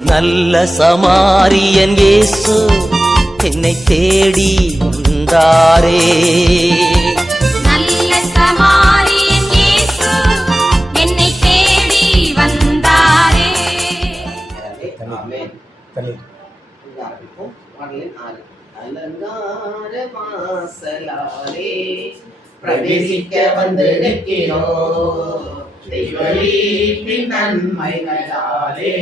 நல்ல சமாரியன் இயேசு என்னை தேடி வந்தாரே. நல்ல சமாரியன் இயேசு என்னை தேடி வந்தாரே. அலங்கார வாசலாலே பிரவேசிக்க வந்து நிற்கிறோம். தெய்வீட்டின் நன்மைகளாலே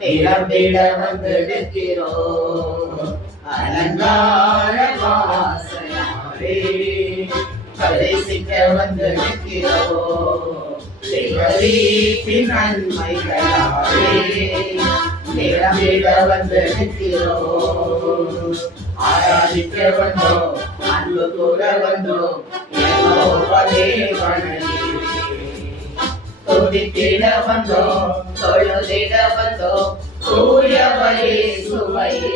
நிரம்பிட வந்து நிற்கிறோம். அலங்கார வாசலாலே பிரவேசிக்க வந்து நிற்கிறோம். தெய்வீட்டின் நன்மைகளாலே நிரம்பிட வந்து நிற்கிறோம். ஆராதிக்க வந்தோம், அன்பு கூற வந்தோம், துதித்திட வந்தோம், தொழுதிட வந்தோம், தூயவரே சுவையே.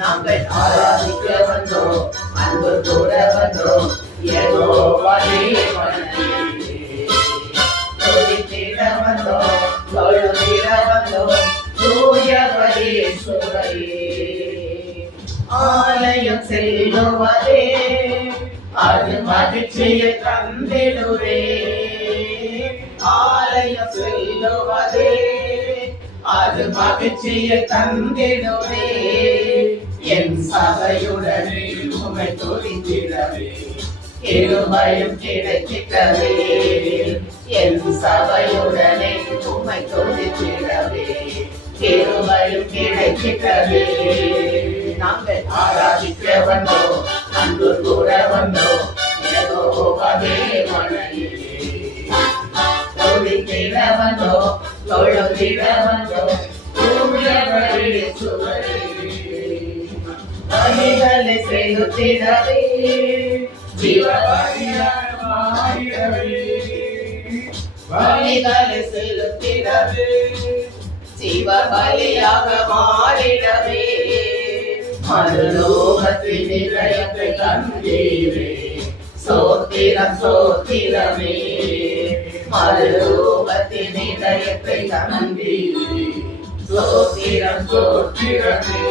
நாங்கள் ஆராதிக்க வந்தோம், அன்பு கூற வந்தோம், யெகோவாவே வணங்கியே. துதித்திட வந்தோம், தொழுதிட வந்தோம், தூயவரே சுவையே. ஆலயம் செல்லுவதே அது மகிழ்ச்சியை தந்திடுவே. ஆலயம் செல்லுவதே அது மகிழ்ச்சியை தந்திடுவே. என் சபையுடனே உமை துதித்திடவே கிருபையும் கிடைத்திடவே. என் சபையுடனே உமை துதித்திடவே கிருபையும் கிடைத்திடவே. நாங்கள் ஆராதிக்க வந்தோம், அன்பு கூற வந்தோம், யெகோவாவே வணங்கியே. துதித்திட வந்தோம், தொழுதிட வந்தோம், தூயவரே சுவையே. பலிகளை செலுத்திடவே ஜீவபலியாக மாறிடவே. பலிகளை செலுத்திடவே ஜீவபலியாக மாறிடவே. மறுலோகத்தின் இதயத்தை தந்தீரே, சோத்திரம் சோத்திரமே. மறுலோகத்தின் இதயத்தை தந்தீரே, சோத்திரம் சோத்திரமே.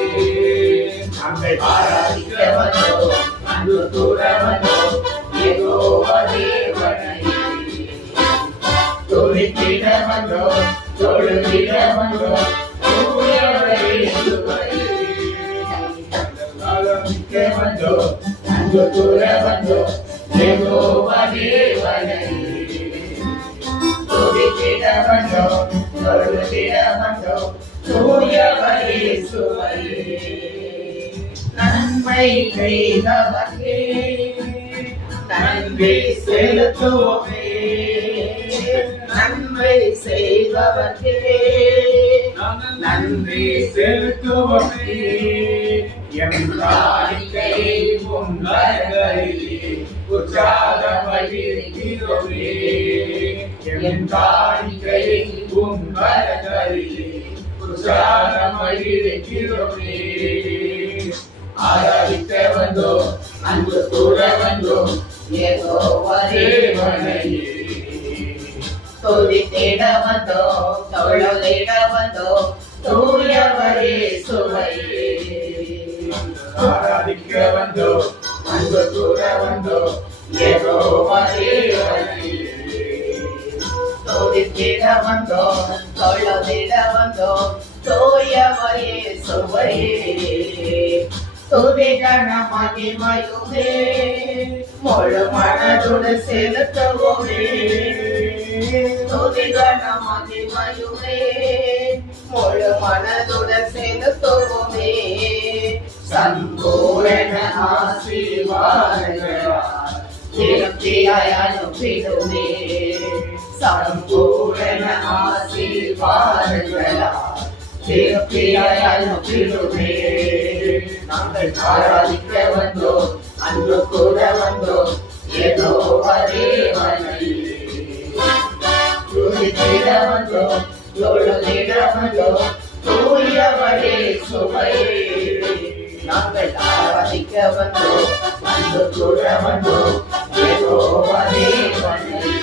நாங்கள் ஆராதிக்க வந்தோம், அன்பு கூற வந்தோம், யெகோவாவே வணங்கியே. துதித்திட வந்தோம், தொழுதிட வந்தோம், தூயவரே சுவையே. வந்தோம், அன்பு கூற வந்தோம், யெகோவாவே வணங்கியே. துதித்திட வந்தோம், தொழுதிட வந்தோம், தூயவரே சுவையே. நன்மை செய்தவர்க்கே நன்றி செலுத்துவோமே. நன்மை செய்தவர்க்கே நன்றி செலுத்துவோமே. என் காணிக்கை உன் கரங்களிலே உற்சாகமளிக்கிறோமே. என் காணிக்கை உன் கரங்களிலே உற்சாகமளிக்கிறோமே. ஆராதிக்க வந்தோம், அன்பு கூற வந்தோம், யெகோவாவே வணங்கியே. துதித்திட வந்தோம், தொழுதிட வந்தோம், தூயவரே சுவையே. ஆராதிக்க வந்தோம், அன்பு கூற வந்தோம், யெகோவாவே வணங்கியே. துதித்திட வந்தோம், தொழுதிட வந்தோம், தூயவரே சுவையே. துதிகன மகிமையுமே முழு மனதுடன் செலுத்துவோமே. துதிகன மகிமையுமே முழு மனதுடன் செலுத்துவோமே. சம்பூரண ஆசீர்வாதங்களால் திருப்தியாய் அனுப்பிடுமே. சம்பூரண ஆசீர்வாதங்களால் திருப்தியாய் அனுப்பிடுமே. நாங்கள் ஆராதிக்க வந்தோம், அன்பு கூற வந்தோம், யெகோவாவே வணங்கியே. துதித்திட வந்தோம், தொழுதிட வந்தோம், தூயவரே சுவையே. நாங்கள் ஆராதிக்க வந்தோம், அன்பு கூற வந்தோம், யெகோவாவே வணங்கியே.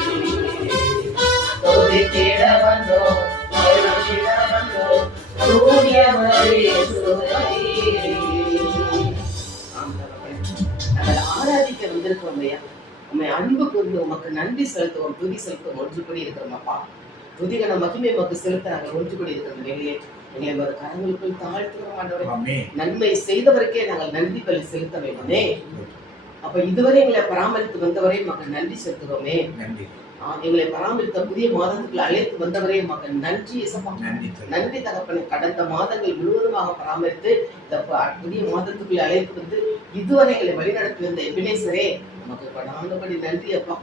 துதித்திட வந்தோம், தொழுதிட வந்தோம், நாங்கள் ஆராதிக்க வந்திருக்கிறோம் ஐயா. உண்மை அன்பு கூர்ந்து உமக்கு நன்றி செலுத்துவோம், துதி செலுத்துவோம், ஒன்று கூடி இருக்கிறோம் அப்பா. துதிகன மகிமை உமக்கு செலுத்த நாங்கள் ஒன்று கூடி இருக்கிறோம் வெளியே. எங்களை ஒரு கரங்களுக்குள் தாழ்த்துகிறோம் ஆண்டவரே. நன்மை செய்தவருக்கே நாங்கள் நன்றி பலி செலுத்த வேண்டுமே. அப்ப இதுவரை எங்களை பராமரித்து வந்தவரே மக்கள் நன்றி செலுத்துகிறோமே. எங்களை பராமரித்த புதிய மாதத்துக்குள் அழைத்து வந்தவரே மக்கள் நன்றி. நன்றி தகப்பனை. கடந்த மாதங்கள் முழுவதுமாக பராமரித்து இந்த புதிய மாதத்துக்குள் அழைத்து வந்து இதுவரை எங்களை வழிநடத்தி வந்த எபினேசரே நமக்கு படாதபடி நன்றி அப்பா.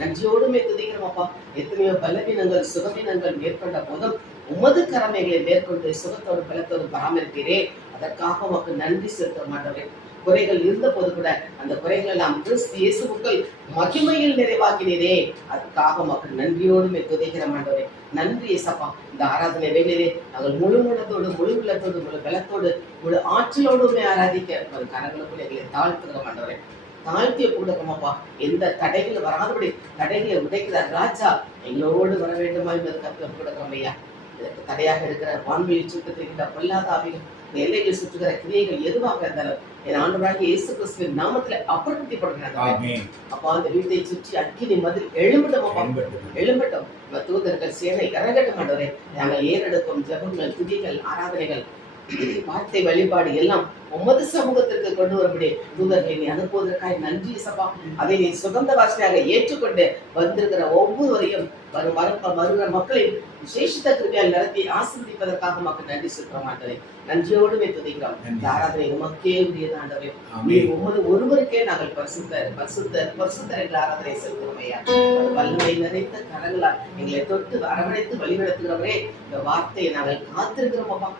நன்றியோடுமே துதிக்கிறோம் அப்பா. எத்தனையோ பலவீனங்கள் சுகவீனங்கள் மேற்கொண்ட போதும் உமது கடமைகளை மேற்கொண்டு சுகத்தோடு பலத்தோடு பராமரிப்பீரே. அதற்காக உமக்கு நன்றி செலுத்த மாட்டவரே. குறைகள் இருந்த போது கூட அந்த குறைகள் எல்லாம் கிறிஸ்து இயேசுவுக்குள் மகிமையில் நிறைவாக்கினீரே. அதுக்காக மக்கள் நன்றியோடுமே துதிக்கிற மாட்டவரே. நன்றி இயேசப்பா. இந்த ஆராதனை வேலையிலே நாங்கள் முழு மனத்தோடு முழு உள்ளத்தோடு முழு பலத்தோடு முழு ஆற்றலோடுமே ஆராதிக்க ஒரு கரங்களுக்குள் எங்களை தாழ்த்துகிற மாட்டவரே. தாழ்த்திய கொடுக்கமாப்பா. எந்த தடைகள் வராதபடி தடைகளை உடைக்கிறார் ராஜா எங்களோடு வர வேண்டுமா என்பது கருத்து கொடுக்கிறோம் ஐயா. இதற்கு தடையாக இருக்கிற வான்வெளி சுற்றத்திற்கின்ற பொல்லாத ஆவிகள் எல்லைகள் சுற்றுகிற கிரியைகள் எதுவாக இருந்தாலும் என் ஆண்டவராகிய இயேசு கிறிஸ்துவின் நாமத்துல அப்புறப்படுத்தப்படுகிறாங்க. அப்பா அந்த வீட்டை சுற்றி அக்கினி மதில் எழும்பட்டும். தூதர்கள் சேனை இறங்கட்டும் ஆண்டவரே. நாங்கள் ஏறெடுக்கும் ஜெபங்கள், துதிகள், ஆராதனைகள், வார்த்தை வழிபாடு எல்லாம் உமது சமூகத்திற்கு கொண்டு வரப்படி தூதர்களை நீ அனுப்புவதற்காக நன்றி சபா. அதை நீ சுகந்த வாசனையாக ஏற்றுக்கொண்டு வந்திருக்கிற ஒவ்வொருவரையும் வருகிற மக்களின் விசேஷித்த கிருபையால் நடத்தி ஆசீர்வதிப்பதற்காக மக்கள் நன்றி செலுத்த மாட்டேன். நன்றியோடு துதிக்கிறோம். இந்த ஆராதனை உமக்கே உரியது ஆண்டவரே. நீ உமது ஒருவருக்கே நாங்கள் பரிசுத்தர் என்ற ஆராதனை செலுத்துகிறோம் ஐயா. வல்லமை நிறைந்த கரங்களால் எங்களை தொட்டு அரவணைத்து வழிநடத்துகிறவரே. இந்த வார்த்தையை நாங்கள் காத்திருக்கிறோம் அப்பா.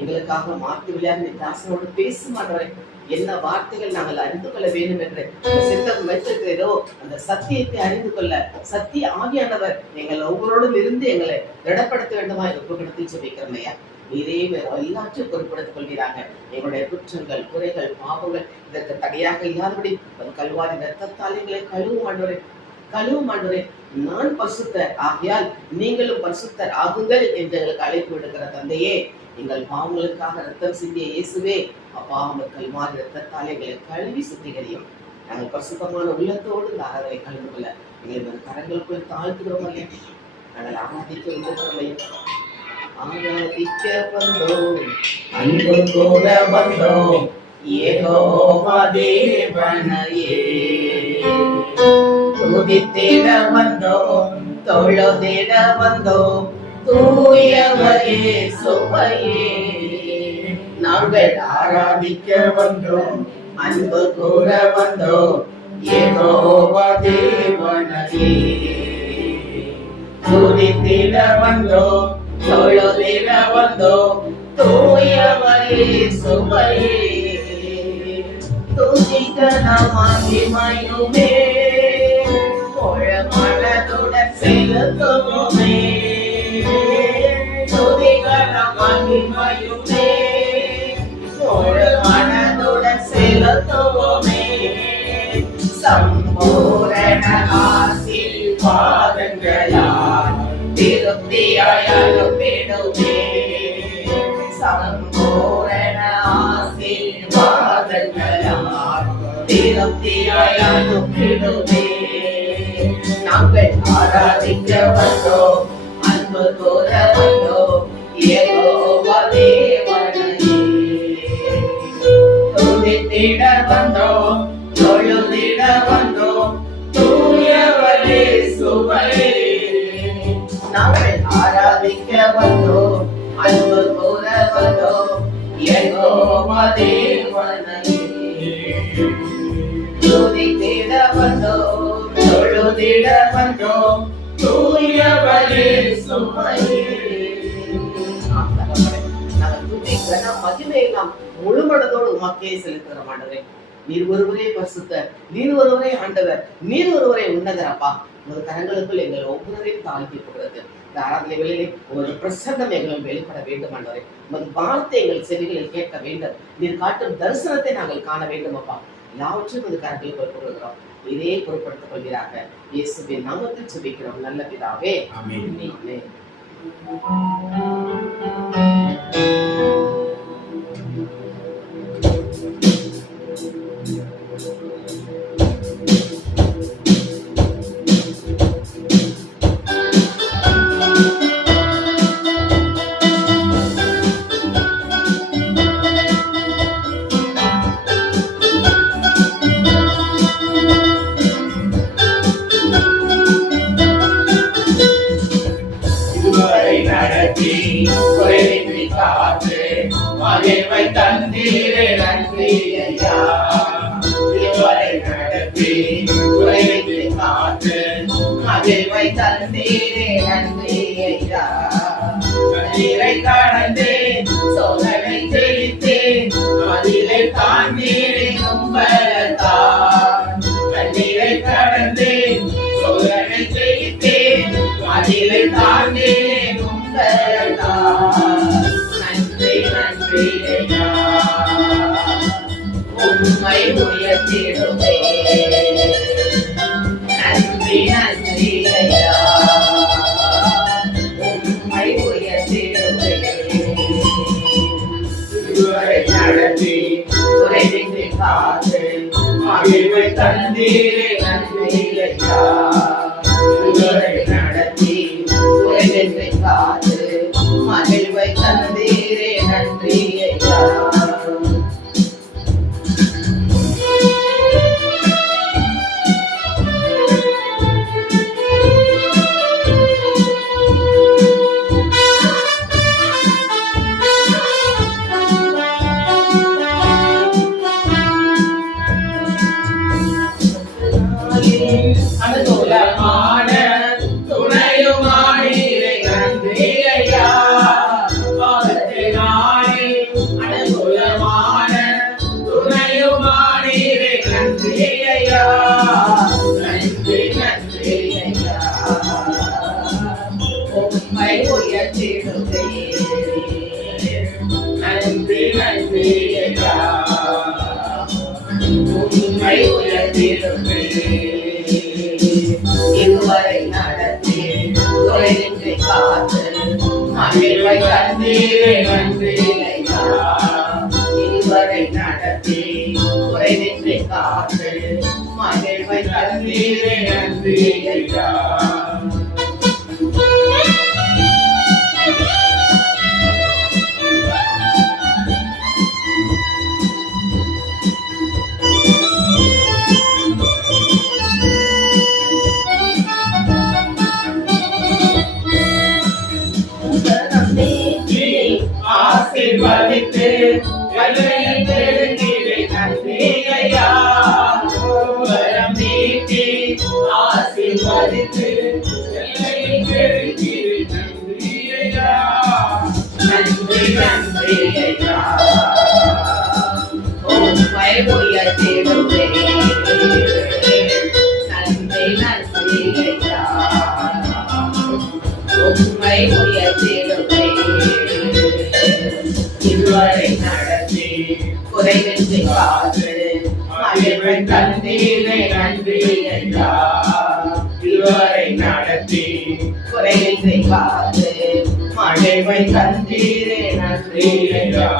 எங்களுக்காக மாற்றி விளையாடி தாசனோடு பேச மாட்டவரை என்ன வார்த்தைகள் நாங்கள் அறிந்து கொள்ள வேண்டும் என்று சித்தம் வைத்திருக்கிறதோ அந்த சத்தியத்தை அறிந்து கொள்ள சத்திய ஆவியானவர் எங்கள் ஒவ்வொருவரோடும் இருந்து எங்களை திடப்படுத்த வேண்டுமா என்று ஒப்புக்கொடுத்து சொல்லிக்கிறோம் ஐயா. நீரே எல்லாற்றையும் பொறுப்படுத்திக் கொள்கிறாங்க. எங்களுடைய குற்றங்கள், குறைகள், பாவங்கள் இதற்கு தடையாக இல்லாதபடி கல்வாரி ரத்தத்தால் எங்களை கழுவும் ஆண்டவரே. நான் பரிசுத்தர் ஆகையால் நீங்களும் பரிசுத்தர் ஆகுங்கள் என்று எங்களுக்கு அழைப்பு விடுகிற தந்தையே, எங்கள் பாவங்களுக்காக ரத்தம் சிந்திய இயேசுவே அப்பா, உங்கள் கல்வாரி ரத்தத்தால் எங்களை கழுவி சுத்திகரியும். நாங்கள் பரிசுத்தமான உள்ளத்தோடு இந்த ஆராதனை கலந்து கொள்ள எங்களை கரங்களுக்குள் தாழ்த்துகிறோம் ஐயா. நாங்கள் ஆராதிக்க வந்தோம், ஆராதிக்க வந்தோம், அன்பு கூற வந்தோம், யெகோவா தேவனையே துதித்திட வந்தோம், தொழுதிட வந்தோம், தூயவரே சுவையே. நாங்கள் ஆராதிக்க வந்தோம், அன்பு கூற வந்தோம், யெகோவா தேவனையே துதித்திட வந்தோம், தொழுதிட வந்தோம், தூயவரே சுவையே. துதிக்க நாம் மகிமையுமே மனதுடன் செலுத்துவோமே. துதிக்க நாம் மகிமையுமே மனதுடன் செலுத்துவோமே. சம்பூரண ஆசீர்வாதங்களால் திருப்தியாய் அனுப்பிடுமே. சம்பூரண ஆசீர்வாதங்களால் திருப்தியாய் அனுப்பிடுமே. நாங்கள் ஆராதிக்க வந்தோம், அன்பு கூற வந்தோம், யெகோவா தேவனையே துதித்திட வந்தோம், தொழுதிட வந்தோம், தூயவரே சுவையே. நாங்கள் ஆராதிக்க வந்தோம், அன்பு கூற வந்தோம், யெகோவா தேவனையே துதித்திட வந்தோம், தொழுதிட வந்தோம், தூயவரே சுவையே. நாங்கள் துதிக்கிற மகிமை நாம் முழு மனதோடு உமக்கே செலுத்துகிற ஆண்டவரே. நீர் ஒருவரே பரிசுத்தர், நீர் ஒருவரே ஆண்டவர், நீர் ஒருவரே உன்னதர் அப்பா. உங்கள் கரங்களுக்குள் எங்கள் ஒவ்வொருவரையும் தாழ்த்தி போகிறது. இந்த ஆராதனை வேளையிலே ஒரு பிரசன்னம் எங்களும் வெளிப்பட வேண்டும் ஆண்டவரே. உமது வார்த்தை எங்கள் செவிகளில் கேட்க வேண்டும். நீர் காட்டும் தரிசனத்தை நாங்கள் காண வேண்டும் அப்பா. எல்லாவற்றையும் இந்த கரங்களுக்குள் கொடுக்கிறோம். இதே பொருட்படுத்திக் கொள்கிறாங்க. இயேசுவின் நாமத்தில் ஜெபிக்கிறோம் நல்ல பிதாவே, ஆமென். காத்து மகிழ்வை தந்தீரே நன்றி ஐயா. இதுவரை நடத்தி குறைவின்றி காத்து மகிழ்வை தந்தீரே நன்றி ஐயா. கண்ணீரை கடந்தேன் சோதனை ஜெயித்தேன் அதிலே தாண்டீரே நம்பலத்தான். கண்ணீரை கடந்தேன் சோதனை ஜெயித்தேன் அதிலே தாண்டீரே நம்பலத்தான். நன்றி நன்றி ஐயா. உம்மை உயர்த்திடுவே. நன்றி நன்றி ஐயா. உம்மை உயர்த்திடுவே. இதுவரை நடத்தி குறைவின்றி காத்து மகிழ்வை தந்தீரே நன்றி ஐயா. இதுவரை நடத்தி குறைவின்றி காத்து மகிழ்வை தந்தீரே நன்றி ஐயா. அனுகூலமான துணையுமானீரே நன்றி ஐயா. பாதத்தினாலே அனுகூலமான துணையுமானீரே நன்றி ஐயா. நன்றி நன்றி ஐயா. உம்மை உயர்த்திடுவே. நன்றி நன்றி ஐயா. உம்மை உயர்த்திடுவே. இதுவரை நடத்தி குறைவின்றி காத்து மகிழ்வை தந்தீரே நன்றி ஐயா. இதுவரை நடத்தி குறைவின்றி காத்து மகிழ்வை தந்தீரே நன்றி ஐயா. ஆசீர்வதித்து எல்லையை நெருங்கிலே நன்றி ஐயா. வரம் நீட்டி ஆசீர்வதித்து எல்லையை நெருங்கிலே நன்றி ஐயா. நன்றி நன்றி ஐயா. உம்மை உயர்த்திடுவே. நன்றி நன்றி ஐயா. உம்மை உயர்த்திடுவே. இதுவரை நடத்தி குறைவின்றி காத்து மகிழ்வை தந்தீரே நன்றி ஐயா. இதுவரை நடத்தி குறைவின்றி காத்து மகிழ்வை தந்தீரே நன்றி ஐயா.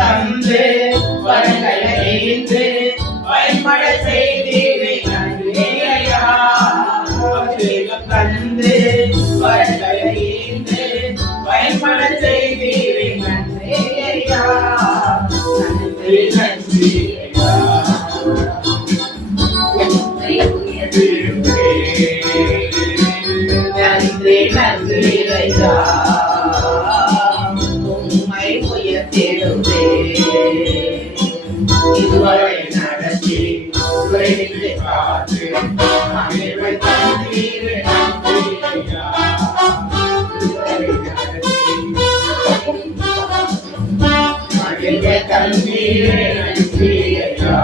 தந்து வரங்களை ஈந்து பயன்பட செய்தீரே நன்றி ஐயா. அபிஷேகம் தந்து வரங்களை ஈந்து பயன்பட செய்தீரே நன்றி ஐயா. நன்றி நன்றி ஐயா. நன்றி நன்றி ஐயா. இதுவரை நடத்தி குறைவின்றி காத்து மகிழ்வை தந்தீரே நன்றி ஐயா. இதுவரை நடத்தி மகிழ்வை தந்தீரே நன்றி ஐயா.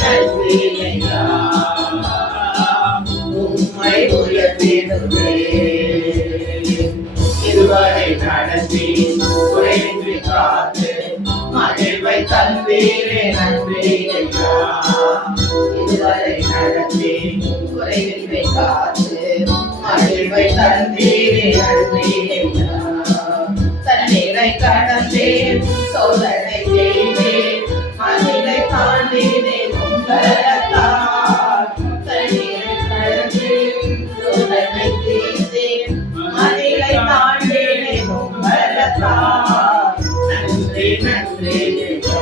நன்றி நன்றி ஐயா உம்மை உயர்த்திடுவே இதுவரை நடத்தி குறைவின்றி காத்து மகிழ்வை தந்தீரே நன்றி ஐயா இதுவரை நடத்தி குறைவின்றி காத்து மகிழ்வை தந்தீரே நன்றி ஐயா தண்ணீரை கடந்தேன் சோதனை செய்தேன் மகிழை தாண்டினேன் உங்களால் தண்ணீரை கடந்தேன் சோதனை செய்தேன் மகிழை தாண்டினேன் உங்களால் நன்றி நன்றி ஐயா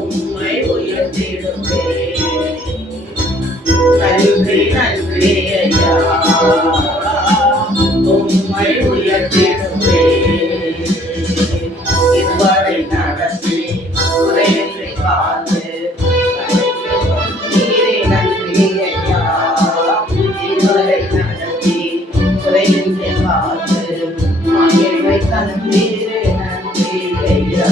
உம்மை உயர்த்திடுவேன் நன்றி நன்றி ஐயா உம்மை உயர்த்திடுவேன் இதுவரை நடத்தி குறையின்றி காத்து நீரே நன்றி ஐயா இதுவரை நடத்தி குறையின்றி காத்து மகிழ்வை தந்தீரே நன்றி ஐயா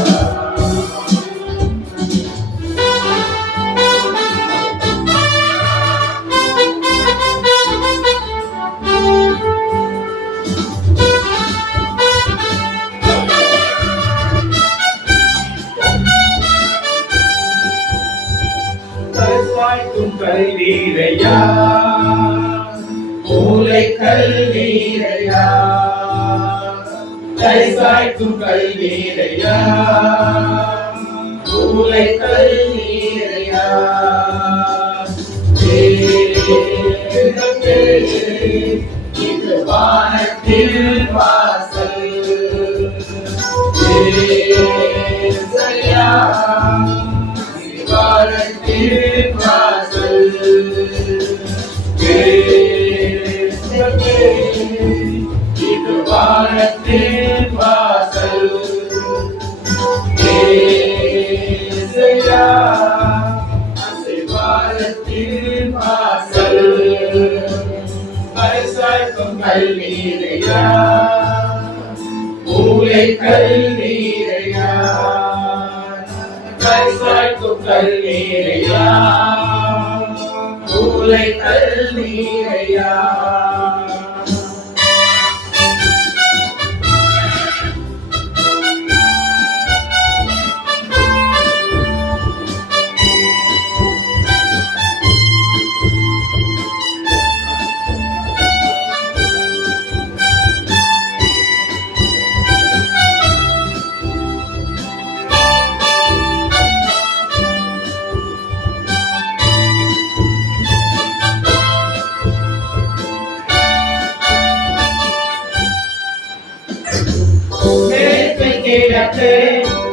கல்வீரையா மூளை கல்வீரையா கைசாய்க்கும் கல்வீரையா மூளை கல்வீரையா இது வானத்தில் வாசல் வானத்தில் வாசல் இது வானத்தில் வாசல் வானத்தில் வாசல் பரிசாய்க்கும் கல்வீரையா மூளை கல்வீரையா கைசாய்க்கும் கல்வீரையா மூளை கல்வீரையா கிழக்கு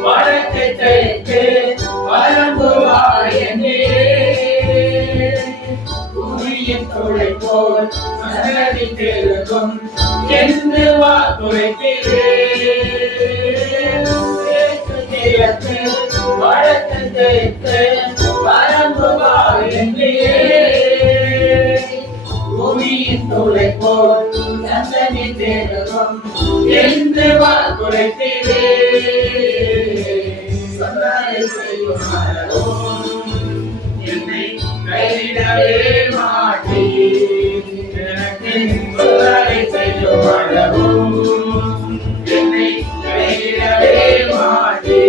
வடக்கு தெற்கு வரம்புவாயனே புவியின் துளை போல் சகதி தெருகும் என்று வாக்குரைக்கிறேன் கிழக்கு வடக்கு தெற்கு வரம்புவாயனே புவியின் துளை போல் சகதி தெருகும் என்று வாக்குரைக்கிறேன் சொன்னாலே செய்யும் மரபும் என்னை கைவிடவே மாட்டேன் எனக்கு சொன்னாலே செய்யும் மரபும் என்னை கைவிடவே மாட்டேன்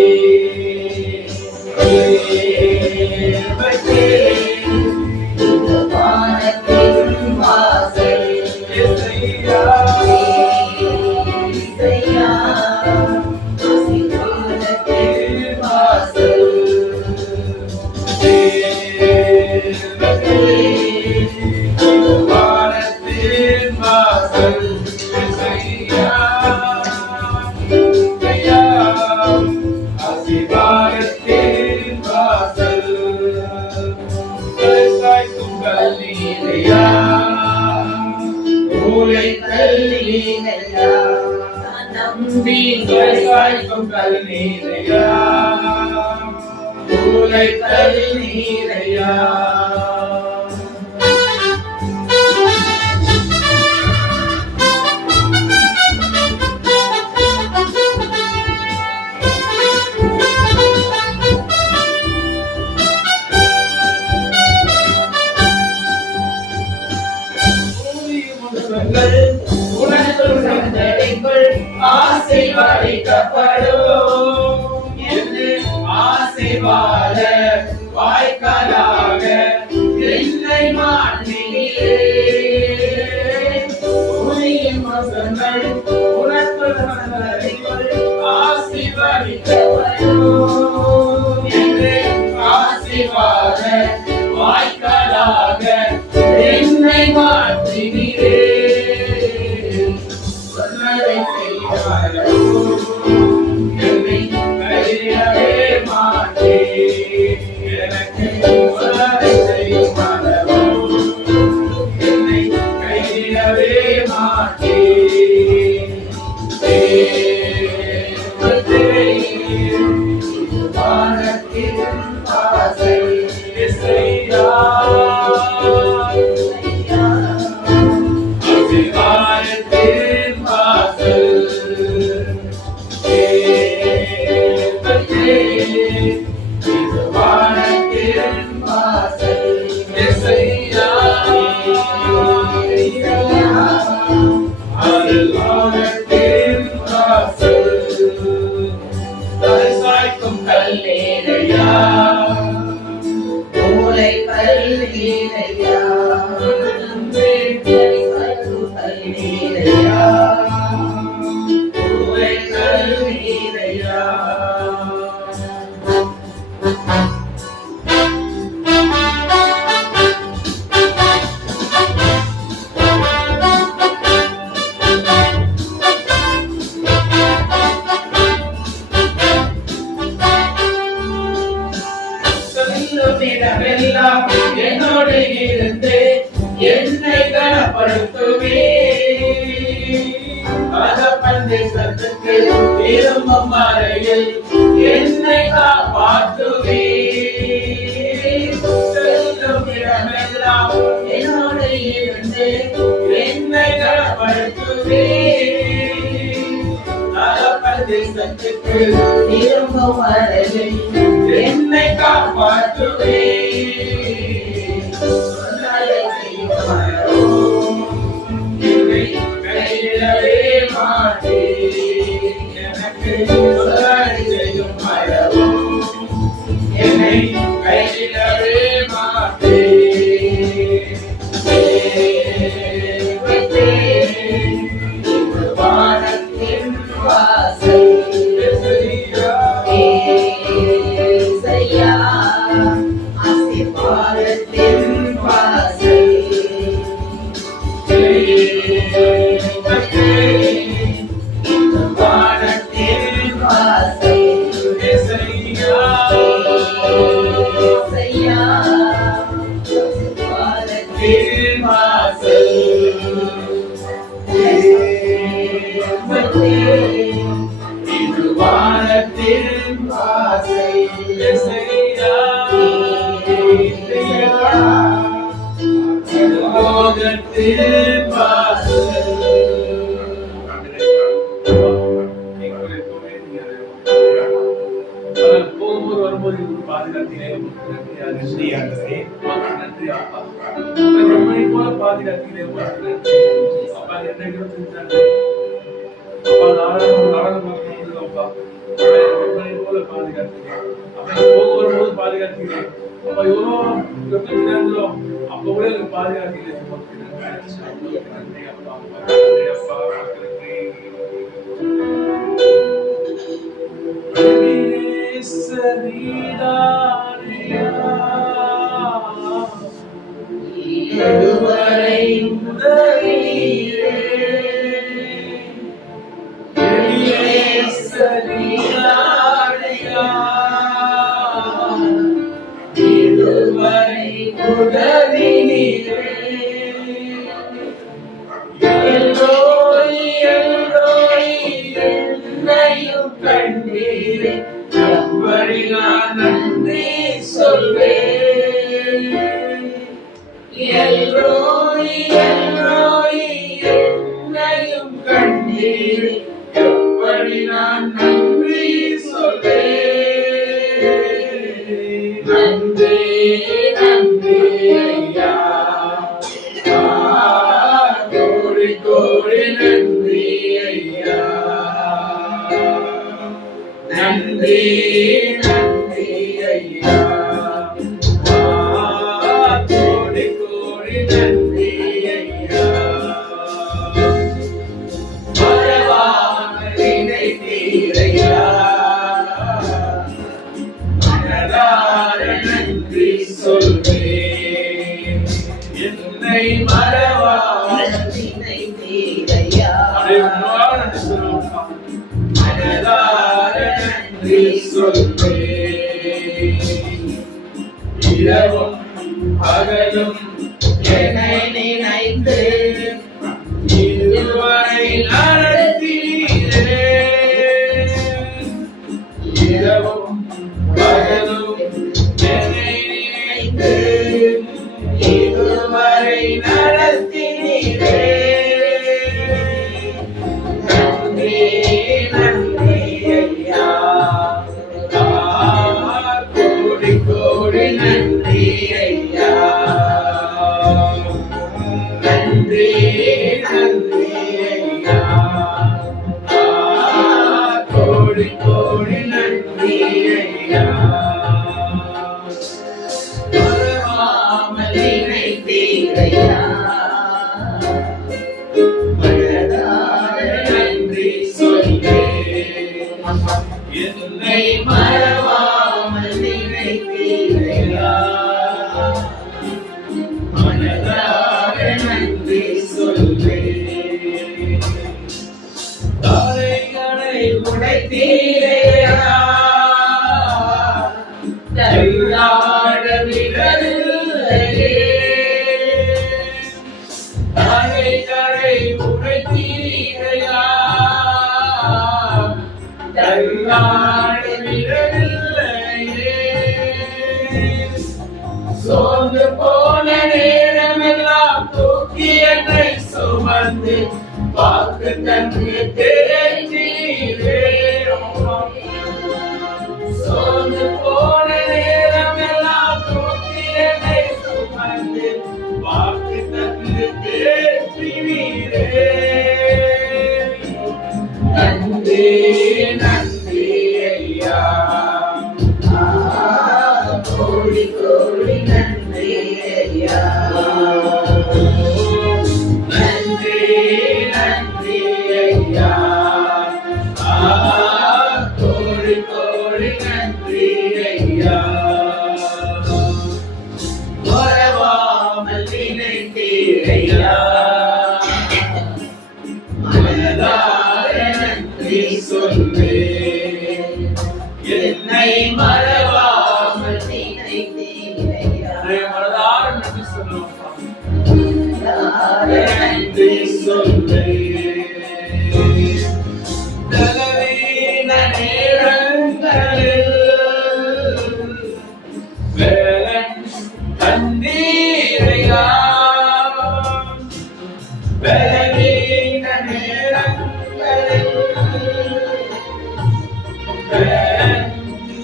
வானத்தின் வாசல் கைசாய்க்கும் கல்நீரையா மூளை கல்நீரையா ஆசீர்வாத வாய்க்காலாக என்னை மாற்றினீரே. உன்னின் வசங்கள் உனக்கு ஆசீர்வதிக்கப்படும் என்று ஆசீர்வாத வாய்க்காலாக என்னை மாற்றினீரே. சொன்னதை செய்வாரோ என்னை கைவிடவே மாட்டேன். எனக்கு சொன்னதை செய்வாரோ என்னை கைவிடவே மாட்டேன். வானத்தின் வாசல் இசையா ஆசீர்வாதத்தின் வாசல் இது வானத்தின் வாசல் இசையா ஆசீர்வாதத்தின் வாசல் சாய்க்கும் கல்லேரையா மூளை கல்வீரையா கல்வீரையா மூளை கல்வீரையா. இடமெல்லாம் என்னோடு இருந்து என்னை கனப்படுத்துவே. பந்தேசத்துக்கு திரும்பும் வரையில் என்னை காப்பாற்றுவே. செல்லும் இடமெல்லாம் என்னோடு இருந்து என்னை கனப்படுத்துவே. பந்தேசத்துக்கு திரும்பும் வரையில் என்னை காப்பாற்றுவே. சொன்னதை செய்வாரோ என்னை கைவிடவே மாட்டேன். எனக்கு சொன்னதை செய்யும் மரபோ என்னை கைவிடவே மாட்டேன். இது வானத்தின் வாசல் இசையா ஆசீர்வாதத்தின் வாசல் இந்த வானத்தின் வாசல் இசையா ஆசீர்வாதத்தின் வாசல் இது வானத்தின் வாசல் இசையா லோகத்தின் வாசல். போகும்போது வரும்போது பாதுகாத்தீங்க. நன்றி அப்பா. போல பாதுகாத்தீங்க அப்பா. என்னைக்கு அப்பா நாடகம் அப்பா போல பாதுகாத்தீங்க. அப்ப போக வரும்போது பாதுகாத்தீங்க அப்பா. எவ்வளோ இருந்தாங்களோ அப்ப கூட எனக்கு பாதுகாத்தீங்க. நன்றி அப்பா. நன்றி அப்பா. இதுவரை உதவியே இதுவரை உதவினீரே. எல்லோரி எல்லோரி என்னையும் கண்டீரே. எப்படி நான் நன்றி சொல்வேன். எல்லோரி எல்லோரி என்னையும் கண்டீரே. எப்படி நான் நன்றி சொல்வேன். நன்றி நன்றி ஐயா. கோடி கோடி நன்றி ஐயா. நன்றி நன்றி ஐயா கோடி கோடி நன்றி ஐயா மறவாமல் நினைத்தீரையா மனதார நன்றி சொல்வேன் என்னை மறவாமல் நினைத்தீரையா மனதார நன்றி சொல்வேன் இரவும் பகலும் என்னை நினைத்து இதுவரை நடத்தீரே இரவும் பகலும் என்னை நினைத்து இதுவரை நடத்தினீரே நன்றி நன்றி ஐயா கோடி கோடி நன்றி ஐயா நன்றி நன்றி ஐயா கோடி கோடி நன்றி ஐயா மறவாமல் நினைத்தீரையா மனதார நன்றி சொல்வேன் என்னை மறவாமல் நினைத்தீரையா மனதார நன்றி சொல்வேன் தாரைகளை உடைத்தீரையா தள்ளாட விடவில்லையே தாரைகளை உடைத்தீரையா தள்ளாட விடவில்லையே சோர்ந்து போன நேரமெல்லாம் தூக்கி என்னை சுமந்து வாக்கு தந்து தேற்றீரே சோர்ந்து போன நேரமெல்லாம் தூக்கி என்னை சுமந்து வாக்கு தந்து தேற்றீரே நன்றி நன்றி ஐயா கோடி கோடி நன்றி ஐயா நன்றி நன்றி ஐயா கோடி கோடி நன்றி ஐயா மறவாமல் நினைத்தீரையா மனதார நன்றி சொல்வேன் என்னை மறவாமல் நினைத்தீரையா மனதார நன்றி சொல்லுவோம் நன்றி சொல்வேன் பலவீன நேரங்களில் பலன் தந்தீரையா பலவீன நேரங்களில் பலன்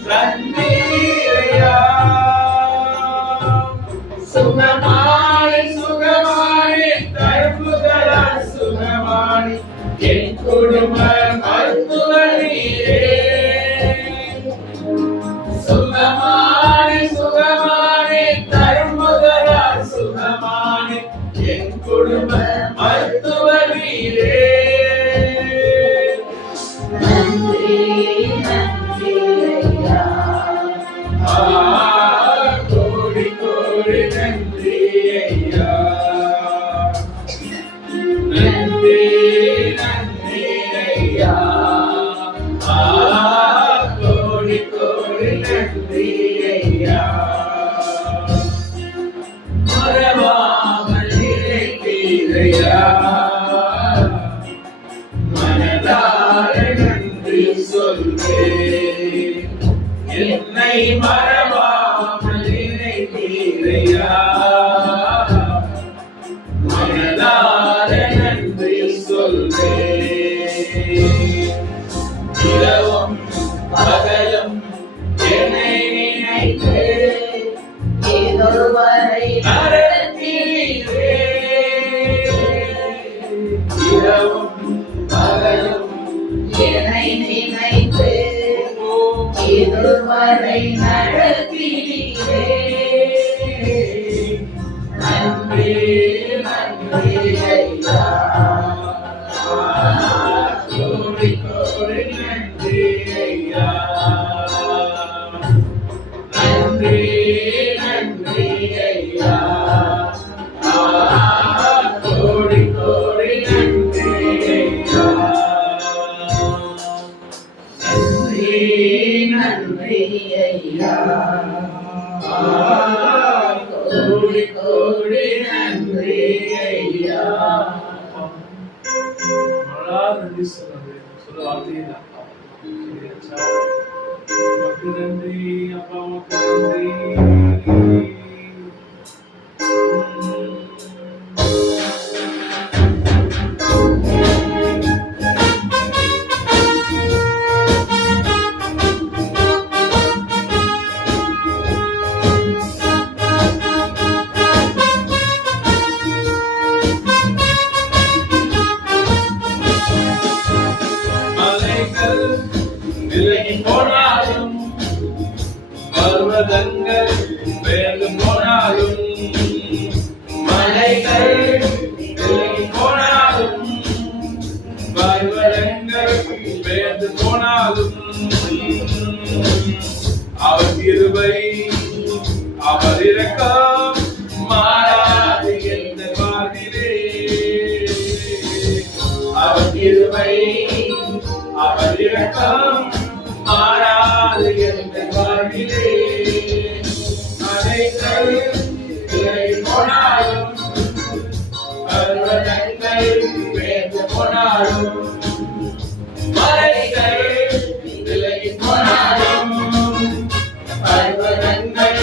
தந்தீரையா சுகமானி சுகமானி தருமுதலா சுகமானி என் குடும்ப மருத்துவரீரே சுகமானி சுகமானி தருமுதலா சுகமானி என் குடும்ப மருத்துவரீரே நன்றி நன்றி ஐயா கோடி கோடி நன்றி ஐயா நன்றி நன்றி ஐயா கோடி கோடி நன்றி ஐயா மறவாமல் நினைத்தீரையா மனதார நன்றி சொல்வேன் என்னை மறவாமல் நினைத்தீரையா மனதார நன்றி சொல்வேன் இரவும் பகலும் என்னை நினைத்து ஏதொருவரை நடத்தீரே இரவும் பகலும் என்னை நினைத்து இதுவரை என்னை நடத்தினீரே. நன்றி நன்றி ஐயா, கோடி கோடி நன்றி ஐயா. நன்றி நன்றி ஐயா, கோடி கோடி நன்றி ஐயா. நன்றி நன்றி ஐயா, கோடி கோடி நன்றி ஐயா. நன்றி சொல்ல வார்த்தையே இல்லை. உமக்கு நன்றி அப்பா, உமக்கு நன்றி. மலைகள் விலகி போனாலும், பர்வதங்கள் பெயர்ந்து போனாலும், மலைகள் விலகி போனாலும், பர்வதங்கள் பெயர்ந்து போனாலும், அவர் கிருபை அவர் இரக்கம் மாறாது எந்த வாழ்விலே. அவர் கிருபை அவர் இரக்கம் மாறாது எந்த வாழ்விலே. மலைகள் விலகி போனாலும், பர்வதங்கள் பெயர்ந்து போனாலும், மலைகள் விலகி போனாலும், பர்வதங்கள்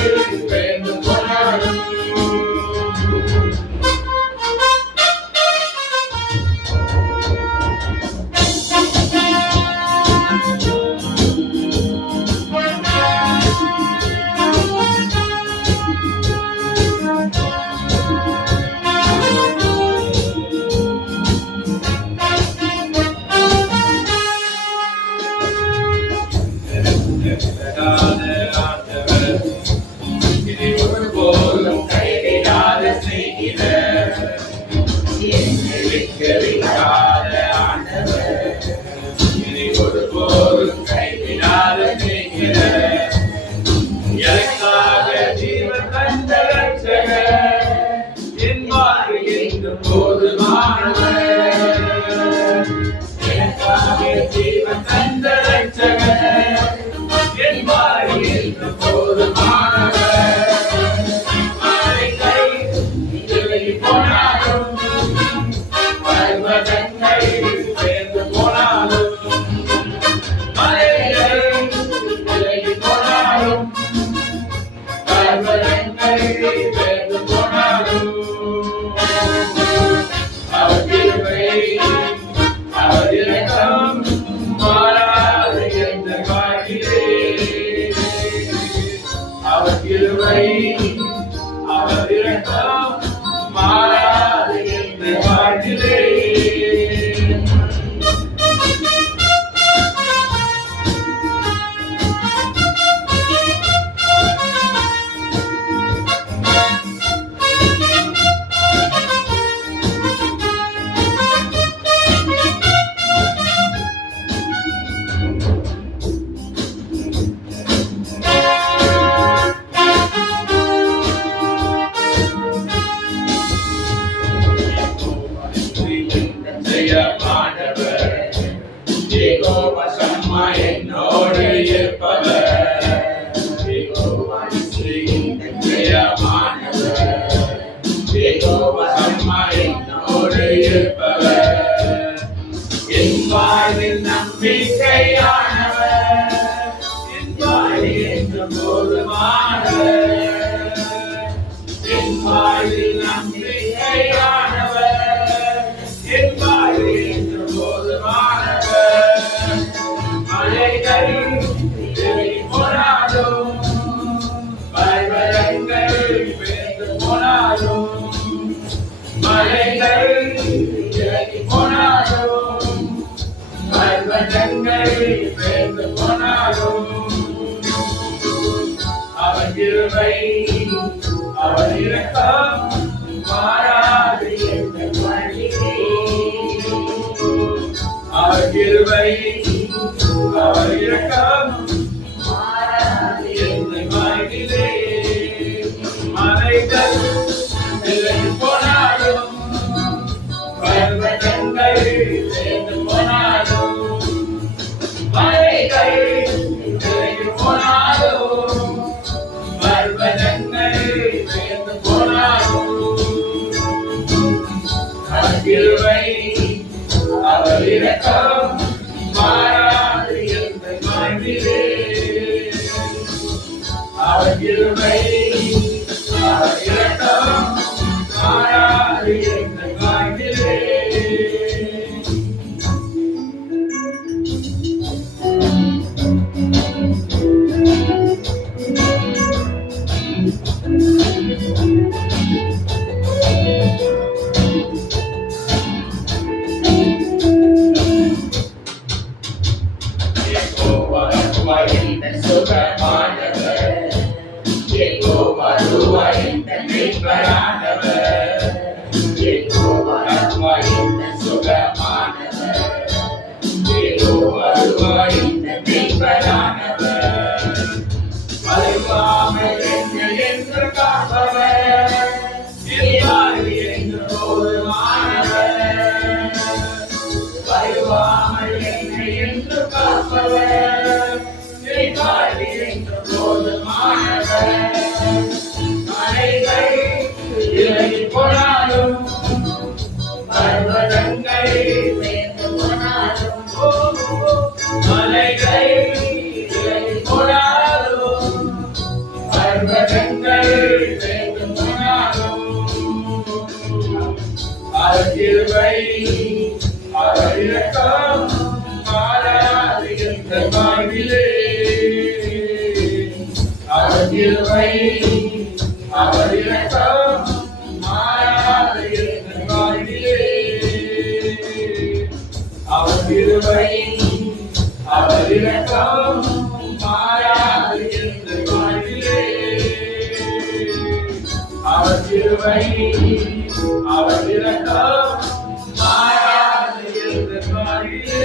பெயர்ந்து போனாலும், என்னோடு இருப்பவர் என்னோடு இருப்பவர் என் வாழ்வில் நம்பிக்கையானவர், என் வாழ்வில் என்று போதுமானவர், என் வாழ்வில் நம்பிக்கையானவர், என் வாழ்வில் என்று போதுமானவர். மலைகள் விலகி போனாலும், பர்வதங்கள் பெயர்ந்து போனாலும், மலைகள் விலகி போனாலும், பர்வதங்கள் பெயர்ந்து போனாலும், கிருபை அவர் இரக்கம் மாறாது எங்கள் வாழ்விலே. அவர் கிருபை அவர் இரக்கம் மாறாது எங்கள் வாழ்விலே. மலைகள் விலகி போனாலும் பர்வதங்கள் சேர்ந்து போனாலும் மலைகள் விலகி போனாலும் பர்வதங்கள் சேர்ந்து போனாலும் அவர் கிருபை அவர் இரக்கம் மாறாது எங்கள் வாழ்விலே. அவர் கிருபை அவர் இரக்கம் மாறாது எங்கள் வாழ்விலே. போனாலும் பர்வதங்கள் சேர்ந்து போனாலும் மலைகள் விலகி போனாலும் பர்வதங்கள் சேர்ந்து போனாலும் அவர் கிருபை அவர் இரக்கம் மாறாது எங்கள் வாழ்விலே. அவர் கிருபை அவர் இரக்கம் மாறாது எங்கள் வாழ்விலே. அவர் கிருபை அவர் இரக்கம் மாறாது எங்கள் வாழ்விலே. அவர் கிருபை அவர் இரக்கம் மாறாது எங்கள் வாழ்விலே.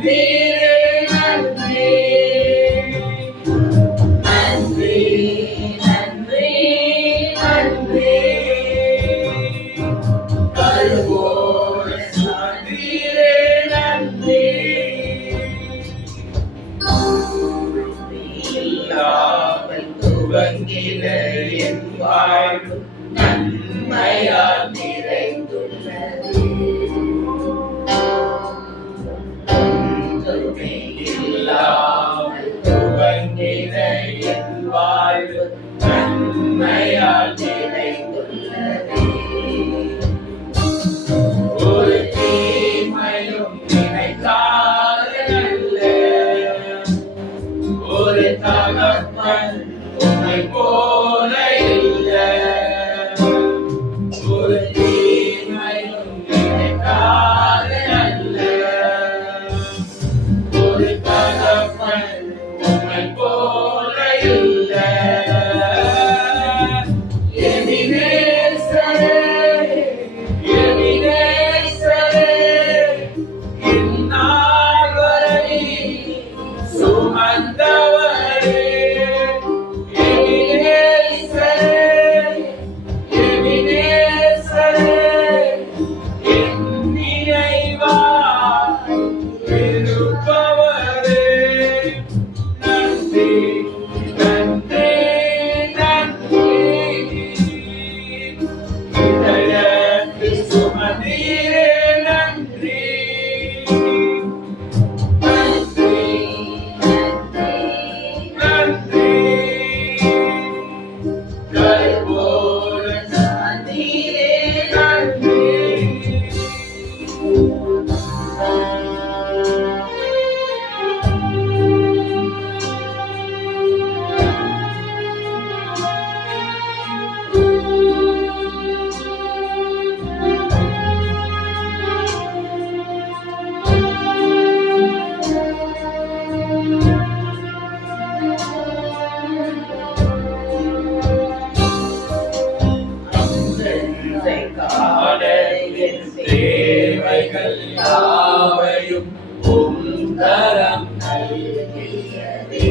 சுமந்தீரே நன்றி. நன்றி நன்றி நன்றி. கருவோட சுமந்தீரே நன்றி. இல்லாமல் துவங்கின என் வாழ்வு நன்மையால் நிறைந்துள்ளது. ஒன்றுமே இல்லாமல் துவங்கின என் வாழ்வு நன்மையால் நிறைந்துள்ளது. ஒரு தீமையும் நினைக்காத நல்ல ஒரு தகப்பன் உம்மை போல இல்லை. ஒரு தீமையும் நினைக்காத நல்ல ஒரு தகப்பன் உம்மை போல இல்லை. எபினேசரே, எபினேசரே, இந்நாள் வரை சுமந்தவரே. எபினேசரே, எபினேசரே, என் நினைவாய் இருப்பவரே. நன்றி நன்றி நன்றி. இதயத்தில் சுமந்தீரே நன்றி. நன்றி நன்றி. கருவோட சுமந்தீரே நன்றி. காண என் தேவைகள் யாவையும் உம் கரம் நல்கியதே.